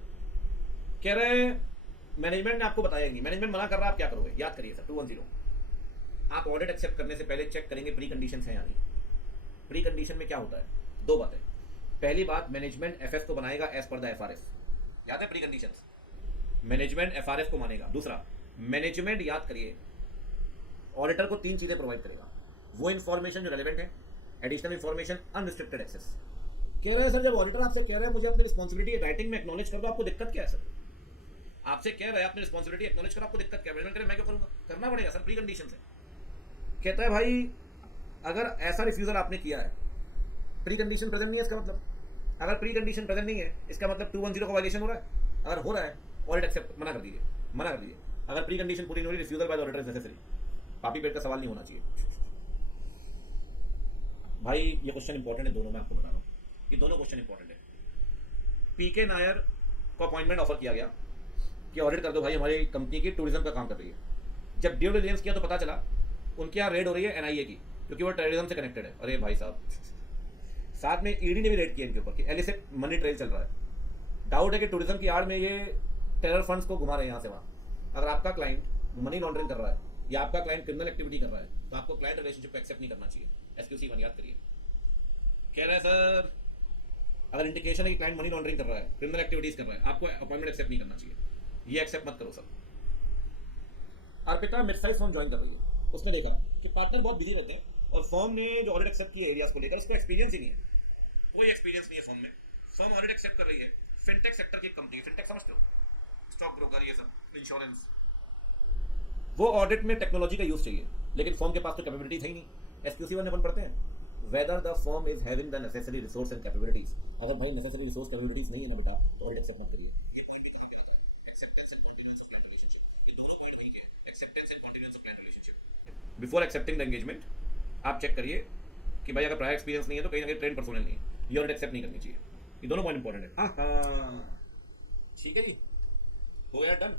कह रहे मैनेजमेंट ने आपको बताया नहीं, मैनेजमेंट मना कर रहा है, आप क्या करोगे? याद करिए सर 210, आप ऑडिट एक्सेप्ट करने से पहले चेक करेंगे प्री कंडीशन है या नहीं। प्री कंडीशन में क्या होता है? 2 बातें। पहली बात, मैनेजमेंट एफएस को बनाएगा एज पर द एफआरएस, याद है? प्री कंडीशन मैनेजमेंट एफआरएस को मानेगा। दूसरा, मैनेजमेंट याद करिए ऑडिटर को 3 चीजें प्रोवाइड करेगा, वो इंफॉर्मेशन जो रेलेवेंट है, एडिशनल इंफॉर्मेशन, अनरिस्ट्रिक्टेड एक्सेस। कह रहे हैं सर जब ऑडिटर आपसे कह रहे हैं मुझे अपनी रिस्पॉन्सिबिलिटी राइटिंग में एक्नॉलेज कर दो, आपको दिक्कत क्या है सर? आपसे कह रहे हैं अपनी रिस्पॉन्सिबिलिटी एक्नॉलेज करो, आपको दिक्कत क्या है? मैं क्यों करूंगा? करना पड़ेगा सर प्री कंडीशन से। कहता है भाई अगर ऐसा रिफ्यूजल आपने किया है, प्री कंडीशन प्रेजेंट नहीं है इसका मतलब, अगर प्री कंडीशन प्रेजेंट नहीं है इसका मतलब 210 का वायलेशन हो रहा है। अगर हो रहा है ऑडिट एक्सेप्ट मना कर दीजिए, मना कर दीजिए। अगर प्री कंडीशन पूरी नहीं हो रही, refusal by the auditor is necessary. पापी पेट का सवाल नहीं होना चाहिए भाई। ये क्वेश्चन इंपॉर्टेंट है दोनों, मैं आपको बता रहा हूँ, ये दोनों क्वेश्चन इंपॉर्टेंट है। पीके नायर को अपॉइंटमेंट ऑफर किया गया कि ऑडिट कर दो भाई हमारी कंपनी की टूरिज्म का काम कर रही है। जब ड्यू डिलिजेंस किया तो पता चला उनके यहाँ रेड हो रही है एनआईए की, क्योंकि वो टेररिज्म से कनेक्टेड है। अरे भाई साहब, साथ में ईडी ने भी रेड किया इनके ऊपर कि एलिसिट मनी ट्रेल चल रहा है। डाउट है कि टूरिज्म की आड़ में ये टेरर फंड्स को घुमा रहे हैं यहाँ से वहाँ। अगर आपका क्लाइंट मनी लॉन्ड्रिंग कर रहा है या आपका क्लाइंट क्रिमिनल एक्टिविटी कर रहा है तो आपको क्लाइंट रिलेशनशिप को एक्सेप्ट नहीं करना चाहिए। SQC 1 याद करिए। कह रहा है सर अगर इंडिकेशन है कि क्लाइंट मनी लॉन्ड्रिंग कर रहा है, क्रिमिनल एक्टिविटीज कर रहा है, आपको अपॉइंटमेंट एक्सेप्ट नहीं करना चाहिए। ये एक्सेप्ट मत करो sir. Arpita mid size firm join कर रही है, उसने देखा कि पार्टनर बहुत बिजी रहते हैं और फर्म ने जो ऑडिट एक्सेप्ट किए एरियाज को लेकर उसको एक्सपीरियंस ही नहीं है, कोई एक्सपीरियंस नहीं है फर्म में। फर्म ऑडिट एक्सेप्ट कर रही है, फिनटेक सेक्टर की कंपनी, फिनटेक समझते हो, स्टॉक ब्रोकर, ये सब, इंश्योरेंस। वो ऑडिट में टेक्नोलॉजी का यूज चाहिए, लेकिन फर्म के पास तो कैपेबिलिटीज है ही नहीं। SQC 1 अपन पढ़ते हैं, whether the firm is having the necessary resource and capabilities। अगर भाई necessary resource capabilities नहीं है ना बेटा तो ऑडिट एक्सेप्ट मत करिए। ये पॉइंट भी कहा गया था, acceptance and continuance of client relationship. ये दोनों पॉइंट वही है, acceptance and continuance of client relationship. Before accepting the engagement आप चेक करिए कि भाई अगर प्रायर एक्सपीरियंस नहीं है तो कहीं ना कहीं ट्रेन पर्सोनल नहीं है, ये ऑडिट एक्सेप्ट नहीं करनी चाहिए। ये दोनों पॉइंट इंपॉर्टेंट है। हाँ ठीक है जी, हो गया डन।